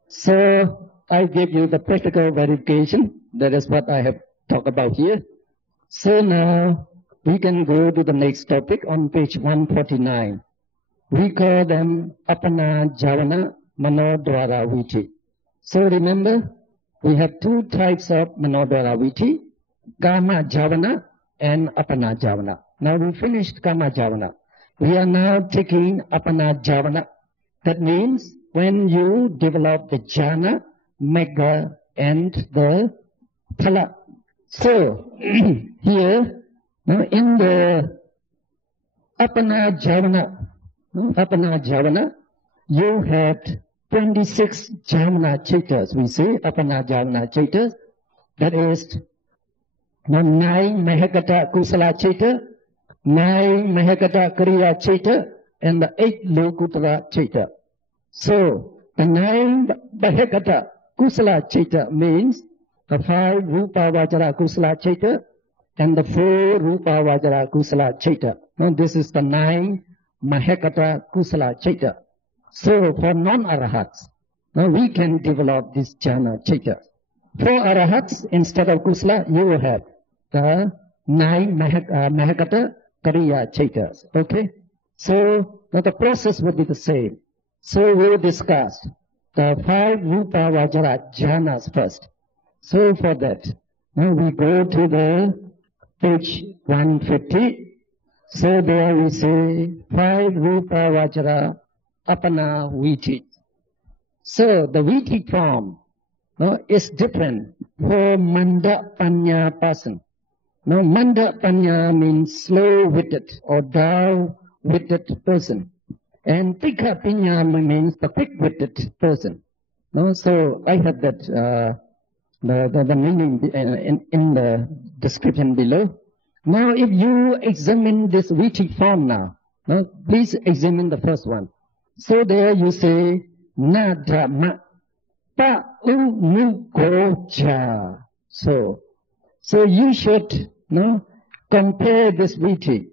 So, I gave you the practical verification. That is what I have talked about here. So now, we can go to the next topic on page 149. We call them Apana Javana Manodwara Viti. So remember, we have two types of Manodwara Viti, Kama Javana and Apana Javana. Now we finished Kama Javana. We are now taking Apana Javana. That means when you develop the Jhana, Magga and the Phala. So here, in the Apana Javana, you have 26 Javana chittas. We say Apana Javana chittas. That is 9 Mahakata Kusala chitta, 9 Mahakata Kriya chitta, and the 8 Lokuttara chitta. So the 9 Mahakata Kusala chitta means the 5 Rupa Vajara Kusala chitta and the 4 Rupa Vajara Kusala chitta. Now this is the 9 Mahakata Kusala chitta. So for non-arahats, now we can develop this jhana chitta. For arahats, instead of kusala, you will have the 9 Mahakata Kriya chittas. Okay? So now the process will be the same. So we will discuss the 5 Rupa Vajara jhanas first. So for that, Now we go to the page 150. So there we say 5 Rupa Vajra Apana Viti. So the Viti form is different for Manda Panya person. Now Manda Panya means slow-witted or dull-witted person. And Tikha Panya means the quick-witted person. No, so I have that the meaning in the description below. Now, if you examine this Viti form now, please examine the first one. So there you say na dhamma pa unugoja. So you should compare this Viti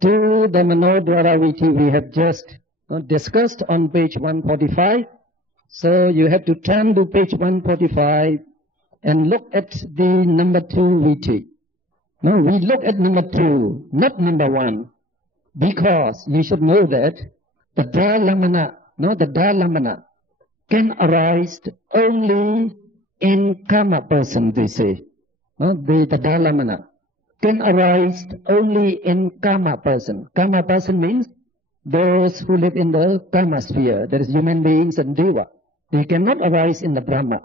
to the Manodwara Viti we have just discussed on page 145. So you have to turn to page 145 and look at the number 2 Viti. Now we look at number 2, not number 1, because you should know that the Dhalamana can arise only in Kama person, they say. The Dhalamana can arise only in Kama person. Kama person means those who live in the Kama sphere, that is human beings and Deva. They cannot arise in the Brahma.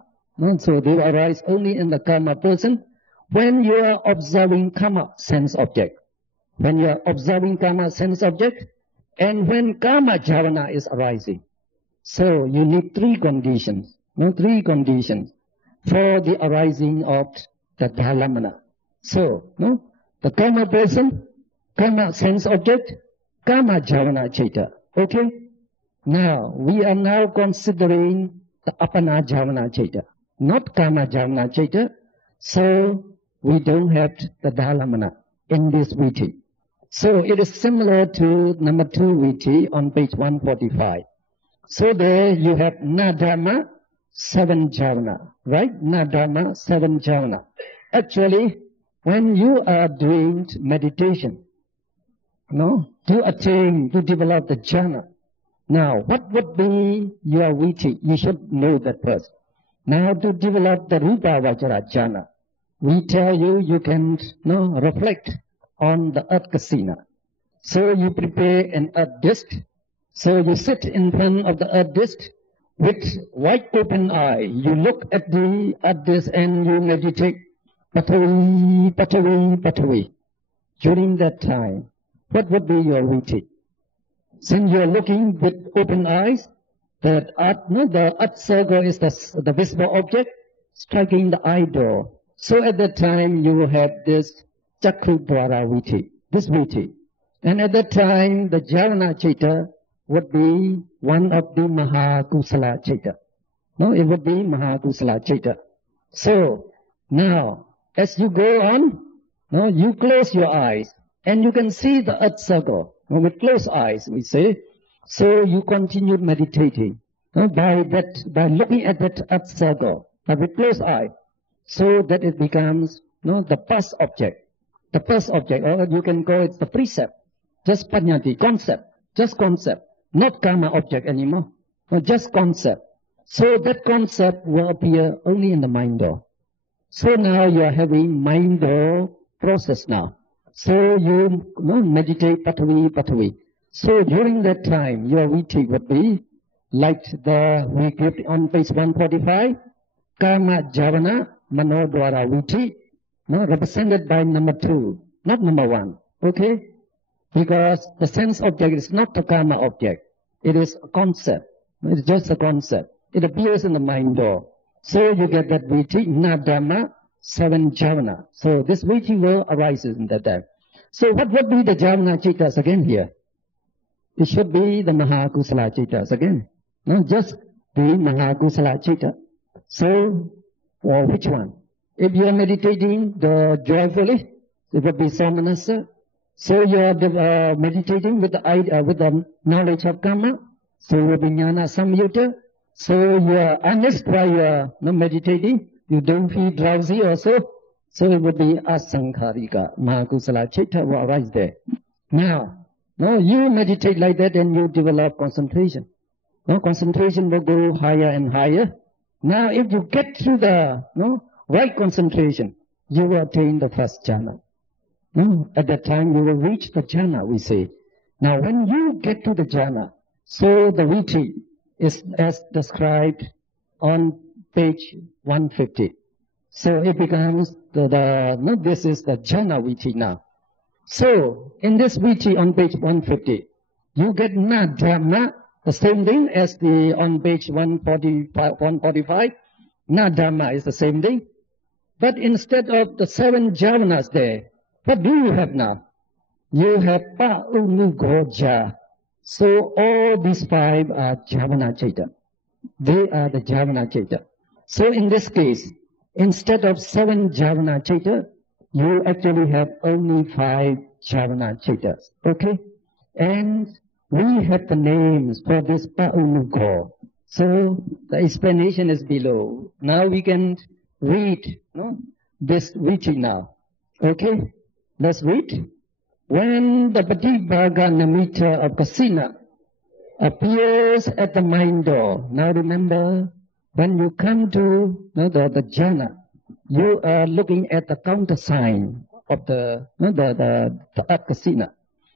So they arise only in the Kama person when you are observing Kama sense object. When you are observing Kama sense object and when Kama Jhavana is arising. So you need 3 conditions. 3 conditions for the arising of the Dhalamana. So, the Kama person, Kama sense object, Kama Jhavana Chaita. Okay? Now, we are now considering the Apana Jhavana Chaita, not Kama Jhavana Chaita. So, we don't have the Dhalamana in this Viti. So, it is similar to number 2 Viti on page 145. So, there you have Nadama, 7 Jhavana, right? Nadama, 7 Jhavana. Actually, when you are doing meditation, to attain, to develop the jhana, now what would be your Viti? You should know that first. Now to develop the Rupa Vajra jhana, we tell you, you can reflect on the earth kasina. So you prepare an earth disk. So you sit in front of the earth disk with wide open eye. You look at the earth disk and you meditate. Patavi, Patavi, Patavi. During that time, what would be your Viti? Since you are looking with open eyes, the earth circle is the visible object striking the eye door. So at that time you will have this Chakru Dwara Viti, this Viti. And at that time the Jhavana Chaita would be one of the Mahakusala Chaita. It would be Mahakusala Chaita. So now, as you go on, you close your eyes and you can see the earth circle. With closed eyes, we say. So you continue meditating by looking at that earth circle with closed eye, so that it becomes the first object. The first object, or you can call it the precept, just panyati, concept, just concept, not karma object anymore, just concept. So that concept will appear only in the mind door. So now you are having mind door process now. So you meditate Patavi, Patavi. So during that time, your Viti would be like we give on page 145, Kama Jhavana Manodwara Viti, represented by number 2, not number 1. Okay? Because the sense object is not the Kama object. It is a concept. It's just a concept. It appears in the mind door. So you get that Viti, Nadama, 7 Jhavana. So this Viti will arises in that time. So what would be the Jhavana Chaitas again here? It should be the Mahakusala Chaitas again. Not just the Mahakusala Chaita. So, which one? If you are meditating joyfully, it would be Samanasa. So you are meditating with the knowledge of Karma. So it will be Jnana Samyutta. So you are honest while you are meditating. You don't feel drowsy also. So it would be Asankharika. Mahakusala Chaita will arise there. Now you meditate like that and you develop concentration. Concentration will go higher and higher. Now if you get to the right concentration, you will attain the first jhana. No? At that time, you will reach the jhana, we say. Now, when you get to the jhana, so the viti is as described on page 150. So it becomes this is the jhana viti now. So, in this viti on page 150, you get na dharma, the same thing as the on page 145. Na dharma is the same thing. But instead of the 7 jhavanas there, what do you have now? You have pa-unugoja. So all these 5 are jhavana citta. They are the jhavana citta. So in this case, instead of 7 jhavana citta, you actually have only 5 jhavana cittas. Okay? And we have the names for this pa-unugo. So the explanation is below. Now we can read this viti now. Okay? Let's read. When the Patibhaga Namitta of Kasina appears at the mind door. Now remember, when you come to the jhana, you are looking at the countersign of the Kasina.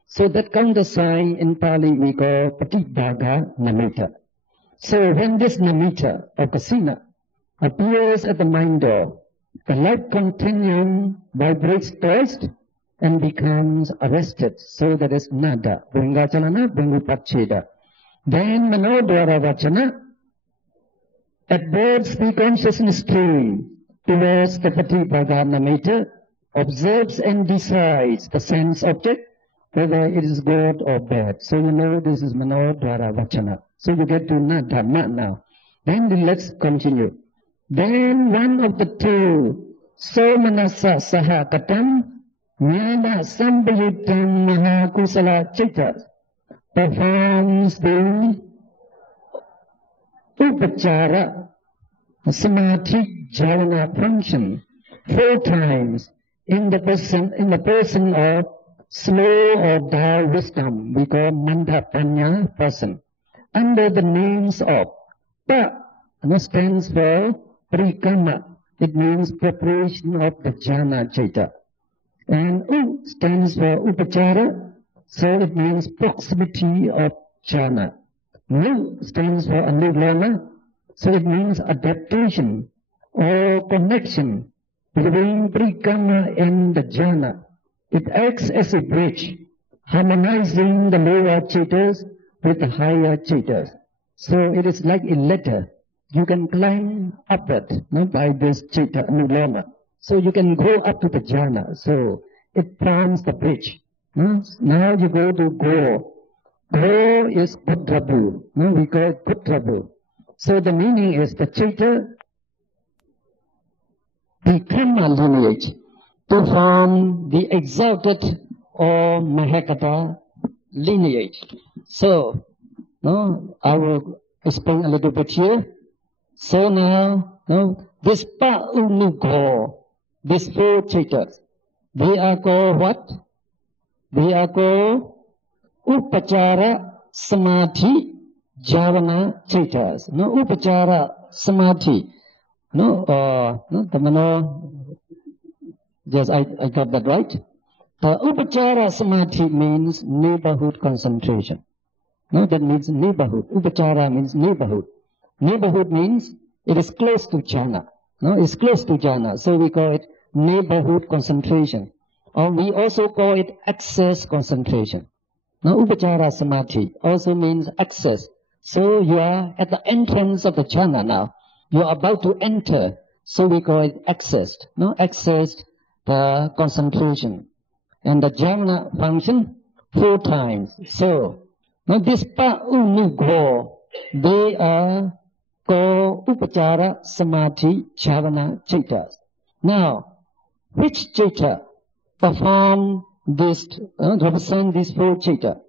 So that countersign in Pali we call Patibhaga Namitta. So when this Namitta of Kasina appears at the mind door, the life continuum vibrates twice and becomes arrested. So that is nada, Bhungachalana, Bhungupacheda. Then Manodwara Vachana adverts the consciousness stream towards the Patibhaga Namitta, observes and decides the sense object, whether it is good or bad. So you know this is Manodwara Vachana. So you get to nada now. Then let's continue. Then one of the 2, Somanasa Sahakatam, Jnana Sambayutam Mahakusala Citta, performs the Upachara Samadhi Jhana function 4 times in the person of slow or dull wisdom, we call Mandapanya person, under the names of Pa, and stands for Parikama. It means preparation of the jhana citta. And U stands for Upachara, so it means proximity of jhana. Nu stands for Anulama, so it means adaptation or connection between Parikama and the jhana. It acts as a bridge, harmonizing the lower chittas with the higher chittas. So it is like a ladder. You can climb upward by this citta anulama. So you can go up to the jhana. So it forms the bridge. Now you go to Go. Go is Putrabu. We call it Putrabu. So the meaning is the citta become a lineage to form the exalted or Mahakata lineage. So, I will explain a little bit here. So now, this Pa-unugo, these 4 cittas, they are called what? They are called Upachara Samadhi Jhavana cittas. Upachara Samadhi. Yes, I got that right. The Upachara Samadhi means neighborhood concentration. That means neighborhood. Upachara means neighborhood. Neighborhood means it is close to jhana. It's close to jhana. So we call it neighborhood concentration. Or we also call it access concentration. Upachara Samadhi also means access. So you are at the entrance of the jhana now. You are about to enter. So we call it accessed. Accessed the concentration. And the jhana function 4 times. So this Pa-unugo, they are called Upachara Samadhi Jhavana cittas. Now, which citta perform this, represent these 4 citta?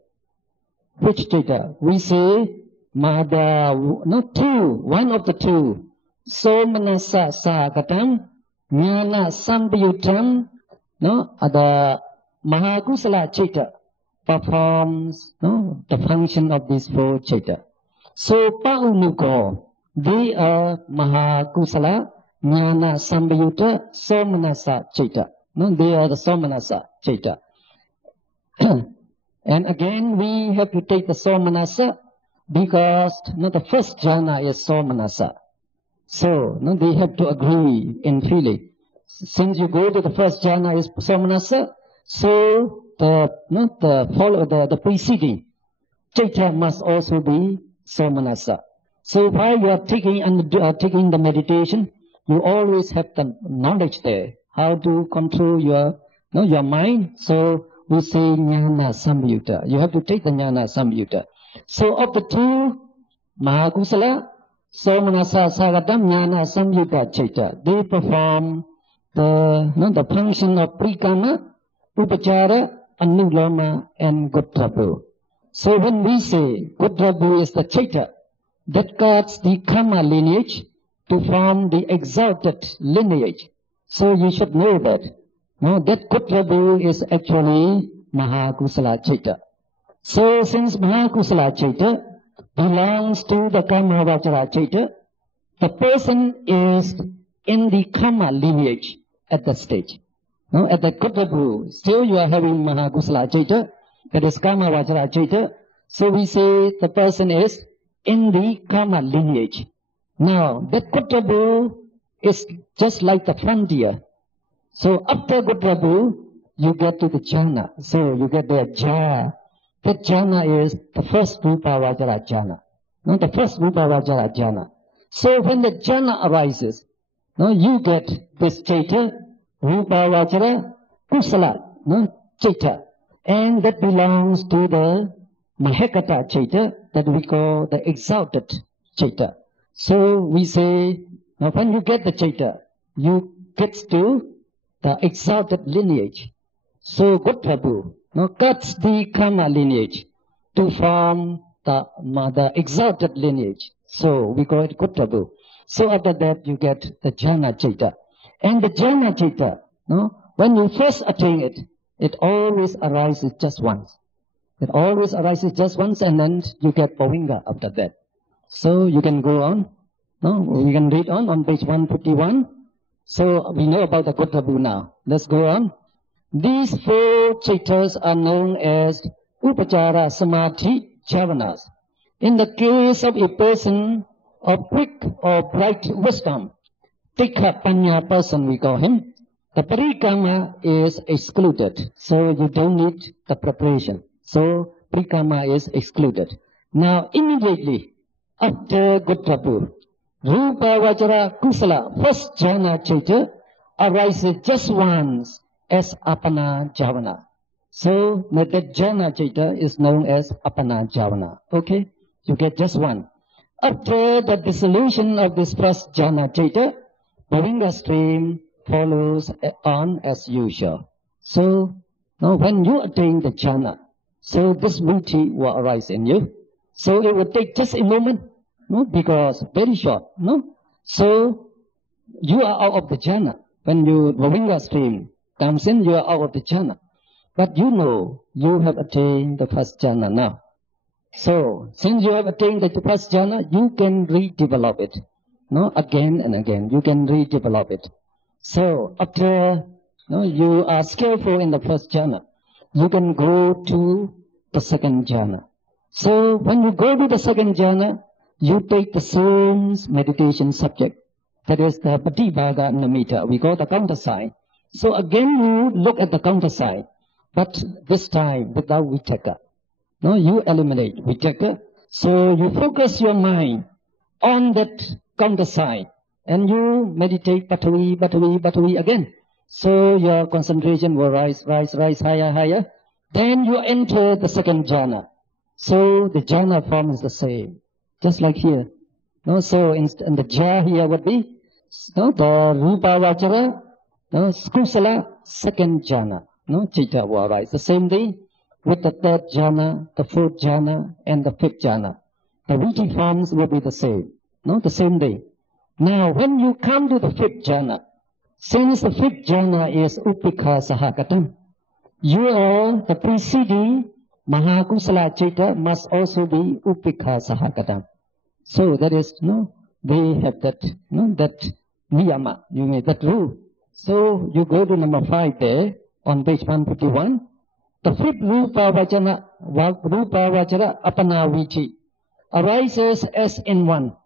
Which citta? We say Mahada, 2, one of the 2. Somanasa Sahakatam, Jnana Sambayutam, the Mahakusala citta performs the function of these 4 citta. So Pa-unugo, they are Mahakusala Jnana Sambayutta, Somanasa Citta. No, they are the Somanasa Citta. And again, we have to take the Somanasa because the first jhana is Somanasa. So they have to agree in feeling. Since you go to the first jhana is Somanasa, so the preceding Citta must also be Somanasa. So while you are taking the meditation, you always have the knowledge there, how to control your mind. So we say Jnana Samyutta. You have to take the Jnana Samyutta. So of the two, Mahakusala, Somanasa Sagatam, Jnana Samyutta Citta, they perform the function of Prikama, Upachara, Anuloma, and Gotrabhu. So when we say Gotrabhu is the Citta, that guards the Kama lineage to form the exalted lineage. So you should know that. That Gotrabhu is actually Mahakusala Citta. So since Mahakusala Citta belongs to the Kamavachara Citta, the person is in the Kama lineage at that stage. At the Gotrabhu, still you are having Mahakusala Citta, that is Kamavachara Citta. So we say the person is in the Kama lineage. Now, that Gotrabhu is just like the frontier. So after Gotrabhu, you get to the jhana. So you get the jhana. That jhana is the first Rupavachara jhana. The first Rupavachara jhana. So when the jhana arises, you get this Citta, Rupavachara, Kusala, Citta. And that belongs to the Mahekata Citta that we call the exalted Citta. So we say, now when you get the Citta, you get to the exalted lineage. So Gotrabhu cuts the Kama lineage to form the exalted lineage. So we call it Gotrabhu. So after that you get the Jhana Citta. And the Jhana Citta, when you first attain it, it always arises just once. It always arises just once, and then you get Pavinga after that. So you can go on. We can read on page 151. So we know about the Gotrabhu now. Let's go on. These four Cittas are known as Upachara Samadhi Jhavanas. In the case of a person of quick or bright wisdom, Tikha Panya person we call him, the Parikama is excluded. So you don't need the preparation. So Parikama is excluded. Now immediately after Gotrabhu, Rupavachara Kusala, first jhana Citta, arises just once as Apana Jhavana. So that jhana Citta is known as Apana Jhavana. Okay? You get just one. After the dissolution of this first jhana Citta, Pavinga stream follows on as usual. So now when you attain the jhana, so this Vritti will arise in you. So it will take just a moment. Because very short, So you are out of the jhana. When you Pavinga stream comes in, you are out of the jhana. But you have attained the first jhana now. So since you have attained the first jhana, you can redevelop it. Again and again, you can redevelop it. So after you are skillful in the first jhana, you can go to the second jhana. So when you go to the second jhana, you take the same meditation subject. That is the Patibhaga Nimitta. We call the counter sign. So again you look at the counter sign, but this time without Vitakka. You eliminate Vitakka. So you focus your mind on that counter sign and you meditate Bhatavi again. So your concentration will rise higher. Then you enter the second jhana. So the jhana form is the same. Just like here. So in the jha here would be the Rupavachara, Kusala, second jhana. Citta will arise. The same thing with the third jhana, the fourth jhana, and the fifth jhana. The Vritti forms will be the same. The same thing. Now when you come to the fifth jhana, since the fifth jhana is Upikha Sahakatam, the preceding Mahakusala Citta must also be Upikha Sahakatam. So that is, they have that niyama. You made that rule. So you go to number 5 there on page 151. The fifth rupa vajana apanaviti arises as in one.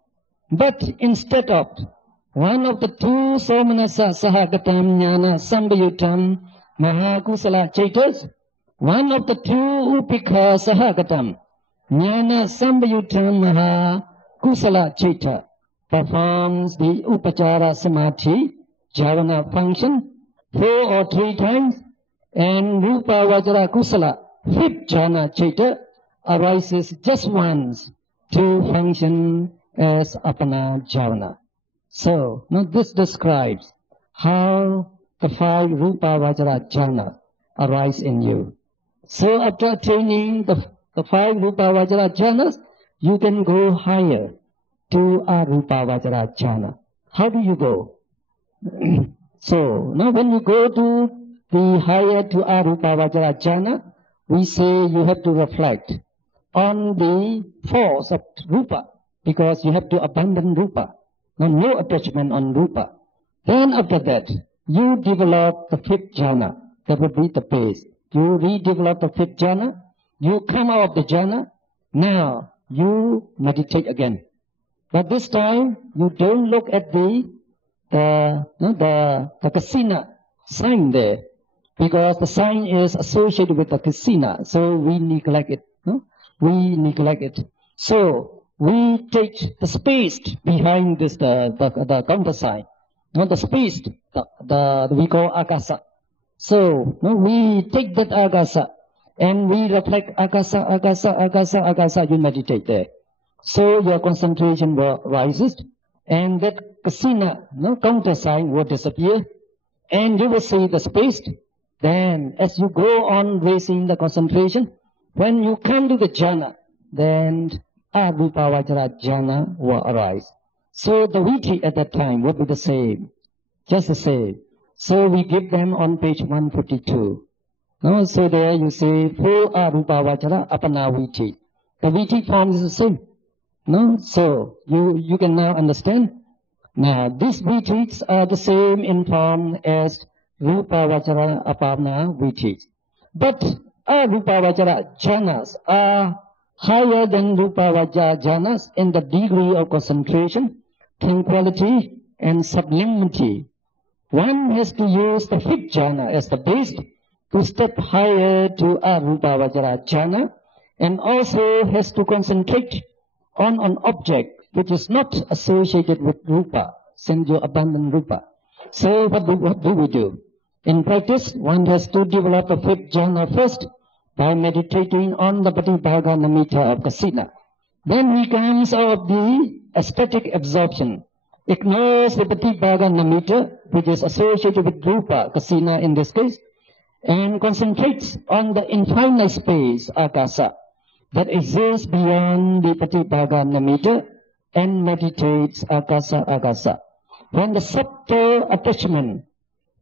But instead of one of the two somanasa sahagatam jnana sambayutam mahakusala chaitas, one of the two upika sahagatam jnana sambayutam mahakusala chaita performs the upachara samadhi jhavana function 4 or 3 times, and rupa vajra kusala fifth jhana chaita arises just once to function as apana jhavana. So now this describes how the 5 rupa vajra jhana arise in you. So after attaining the 5 rupa vajra jhanas, you can go higher to arupa vajra jhana. How do you go? So now when you go to the higher to arupa vajra jhana, we say you have to reflect on the force of rupa, because you have to abandon rupa. Now no attachment on rupa. Then after that, you develop the 5th jhana. That would be the base. You redevelop the 5th jhana. You come out of the jhana. Now you meditate again. But this time you don't look at the kasina sign there, because the sign is associated with the kasina. So we neglect it. We neglect it. So we take the space behind this the counter sign. The space we call akasa. So we take that akasa and we reflect akasa, akasa, akasa, akasa. You meditate there. So your concentration rises, and that kasina, counter sign will disappear, and you will see the space. Then as you go on raising the concentration, when you come to the jhana, then arupa vajra jhana will arise. So the viti at that time will be the same, just the same. So we give them on page 142. So there you say 4 arupa vajra apana viti. The viti form is the same. So you can now understand. Now these vitis are the same in form as rupa vajra apana vitis. But arupa vajra jhanas are higher than rupa vajra jhanas in the degree of concentration, tranquility, and sublimity. One has to use the 5th jhana as the base to step higher to arupa vajra jhana, and also has to concentrate on an object which is not associated with rupa, since you abandon rupa. So what do we do? In practice, one has to develop the 5th jhana first by meditating on the Patibhaga Namitta of kasina. Then he comes out of the aesthetic absorption, ignores the Patibhaga Namitta, which is associated with rupa, kasina in this case, and concentrates on the infinite space, akasa, that exists beyond the Patibhaga Namitta, and meditates akasa, akasa. When the subtle attachment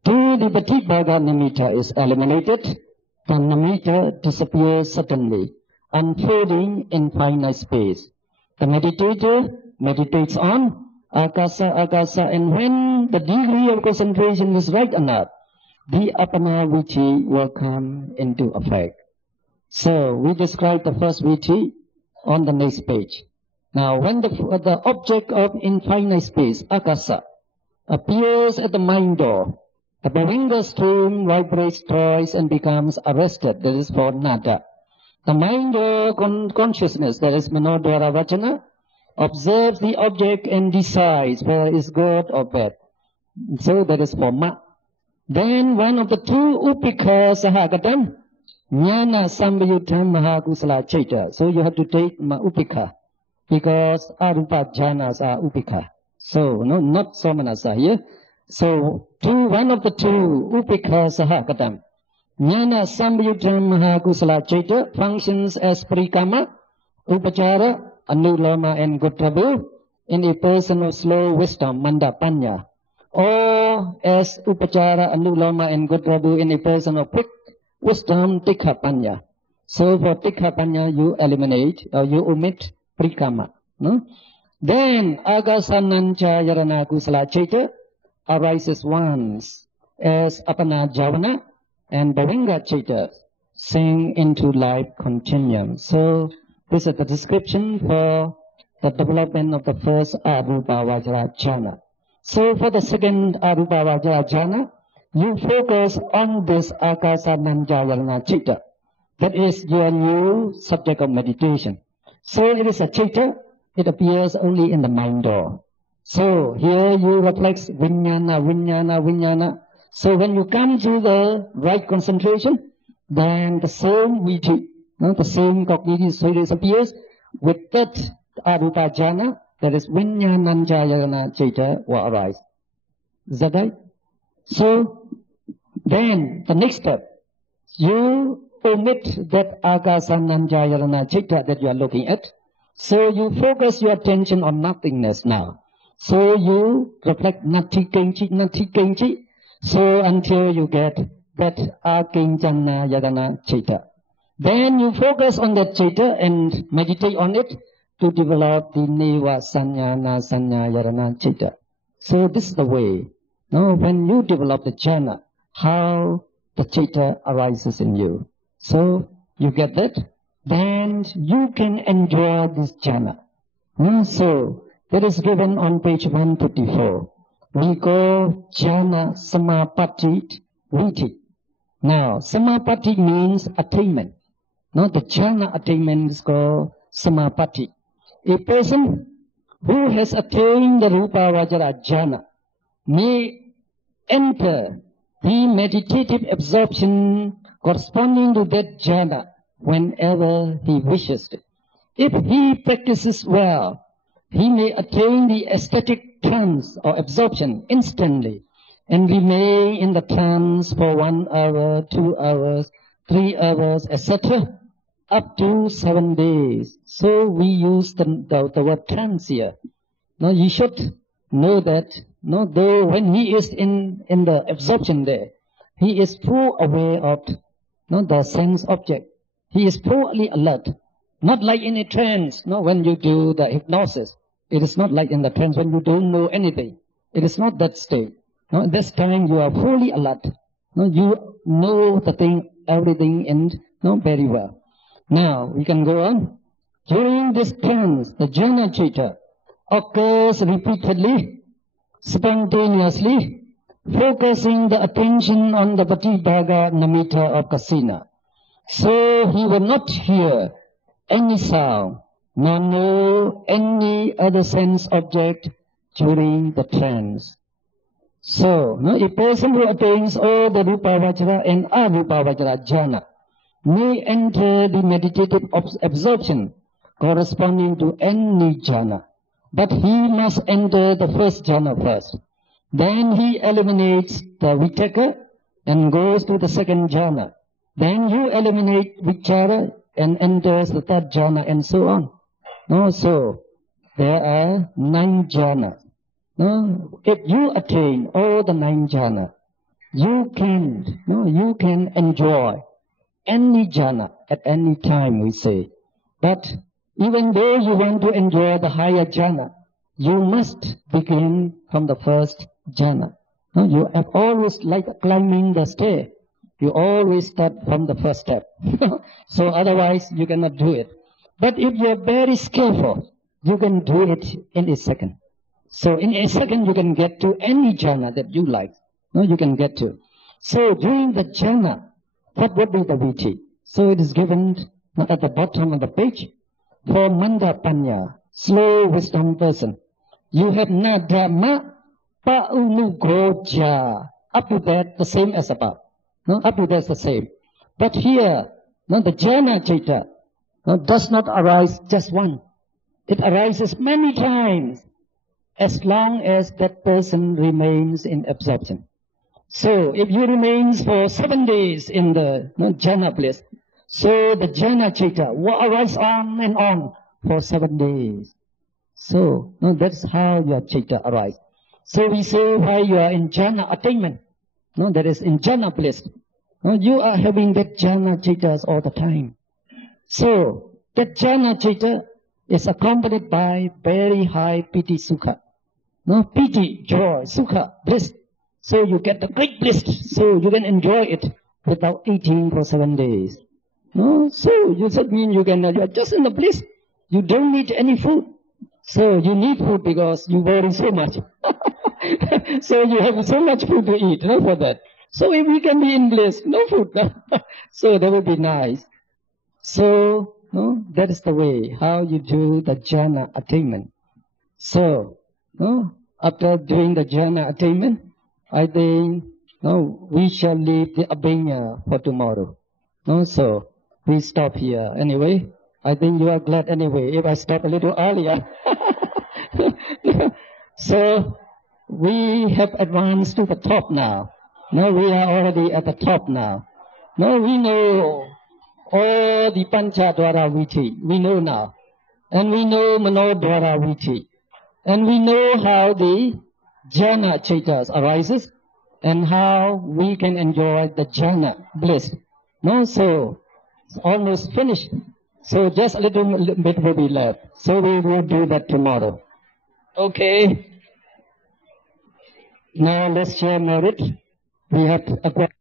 to the Patibhaga Namitta is eliminated, the Namitta disappears suddenly, unfolding infinite space. The meditator meditates on akasa, akasa, and when the degree of concentration is right enough, the apana viti will come into effect. So we describe the first viti on the next page. Now when the object of infinite space, akasa, appears at the mind door, the Bhavinga stream vibrates twice and becomes arrested. That is for nada. The mind consciousness, that is manodhara vachana, observes the object and decides whether it is good or bad. So that is for ma. Then one of the 2 upika sahagatam, jnana sambayutam mahakusala chaita. So you have to take upika, because arupa jhanas are upika. So not somanasa here. So one of the 2 upika sahagatam, jnana sambayutam mahakusala chaita, functions as parikama, upachara, anulama, and gotrabu in a person of slow wisdom, manda panya, or as upachara, anulama, and gotrabu in a person of quick wisdom, tikha panya. So for tikha panya you eliminate or you omit parikama. Then agasanancha yarana kusala chaita, arises once as Apana Javana and Bhavinga Chitta sink into life continuum. So this is the description for the development of the first Arupa Vajra jhana. So for the second Arupa Vajra jhana, you focus on this Akasananjayana Chitta. That is your new subject of meditation. So it is a Chitta, it appears only in the mind door. So here you reflect Vijnana, Vijnana, Vijnana. So when you come to the right concentration, then the same Viti, the same cognitive series appears with that Arupa jhana, that is Vijnananjayana Chitta will arise. Is that right? So then the next step, you omit that Akasananjayana Chitta that you are looking at. So you focus your attention on nothingness now. So you reflect Nati Kenchi, Nati Kenchi. So until you get that Akinjana Yadana Chitta. Then you focus on that Chitta and meditate on it to develop the Neva Sanyana Sanya Yadana Chitta. So this is the way. Now when you develop the jhana, how the Chitta arises in you. So you get that, then you can enjoy this jhana. So that is given on page 154. We call jhana samapatti viti. Now samapatti means attainment. Now the jhana attainment is called samapatti. A person who has attained the Rupa Vajra jhana may enter the meditative absorption corresponding to that jhana whenever he wishes it. If he practices well, he may attain the ecstatic trance or absorption instantly and remain in the trance for 1 hour, 2 hours, 3 hours, etc. up to 7 days. So we use the word trance here. Now you should know that, though when he is in the absorption there, he is full aware of the sense object. He is fully alert. Not like in a trance, when you do the hypnosis. It is not like in the trance when you don't know anything. It is not that state. This time you are fully alert. You know the thing, everything, and very well. Now we can go on. During this trance, the jhana chitta occurs repeatedly, spontaneously, focusing the attention on the Patibhaga Namitta of Kasina. So he will not hear any sound, nor know any other sense object during the trance. So, a person who attains all the Rupa Vajra and Arupa Vajra jhana may enter the meditative absorption corresponding to any jhana. But he must enter the first jhana first. Then he eliminates the vitaka and goes to the second jhana. Then you eliminate vichara and enters the third jhana and so on. So there are 9 jhanas. If you attain all the 9 jhana, you can enjoy any jhana at any time, we say. But even though you want to enjoy the higher jhana, you must begin from the first jhana. You have always like climbing the stair. You always start from the first step. So otherwise you cannot do it. But if you are very skillful, you can do it in a second. So in a second you can get to any jhana that you like. You can get to. So during the jhana, what would be the viti? So it is given at the bottom of the page. For manda panya, slow wisdom person, you have nadama paunugoja. Up to that, the same as above. Up to that, the same. But here, the jhana chitta does not arise just one. It arises many times as long as that person remains in absorption. So if you remains for 7 days in the jhana bliss, so the jhana chitta will arise on and on for 7 days. So that's how your chitta arises. So we say while you are in jhana attainment, that is in jhana bliss, you are having that jhana chittas all the time. So that jhana chitta is accompanied by very high piti sukha. No, piti, joy, sukha, bliss. So you get the great bliss. So you can enjoy it without eating for 7 days. No, so you said mean you're just in the bliss. You don't need any food. So you need food because you worry so much. So you have so much food to eat, for that. So if we can be in bliss, no food. So that would be nice. So, that is the way how you do the jhana attainment. So, after doing the jhana attainment, I think, we shall leave the abhanya for tomorrow. So, we stop here. Anyway, I think you are glad anyway if I stop a little earlier. So, we have advanced to the top now. Now we are already at the top now. Now we know all the Panchadwara Viti. We know now. And we know Manodwara Viti. And we know how the jhana chaitas arises and how we can enjoy the jhana bliss. So it's almost finished. So just a little bit will be left. So we will do that tomorrow. Okay. Now let's share merit. We have acquired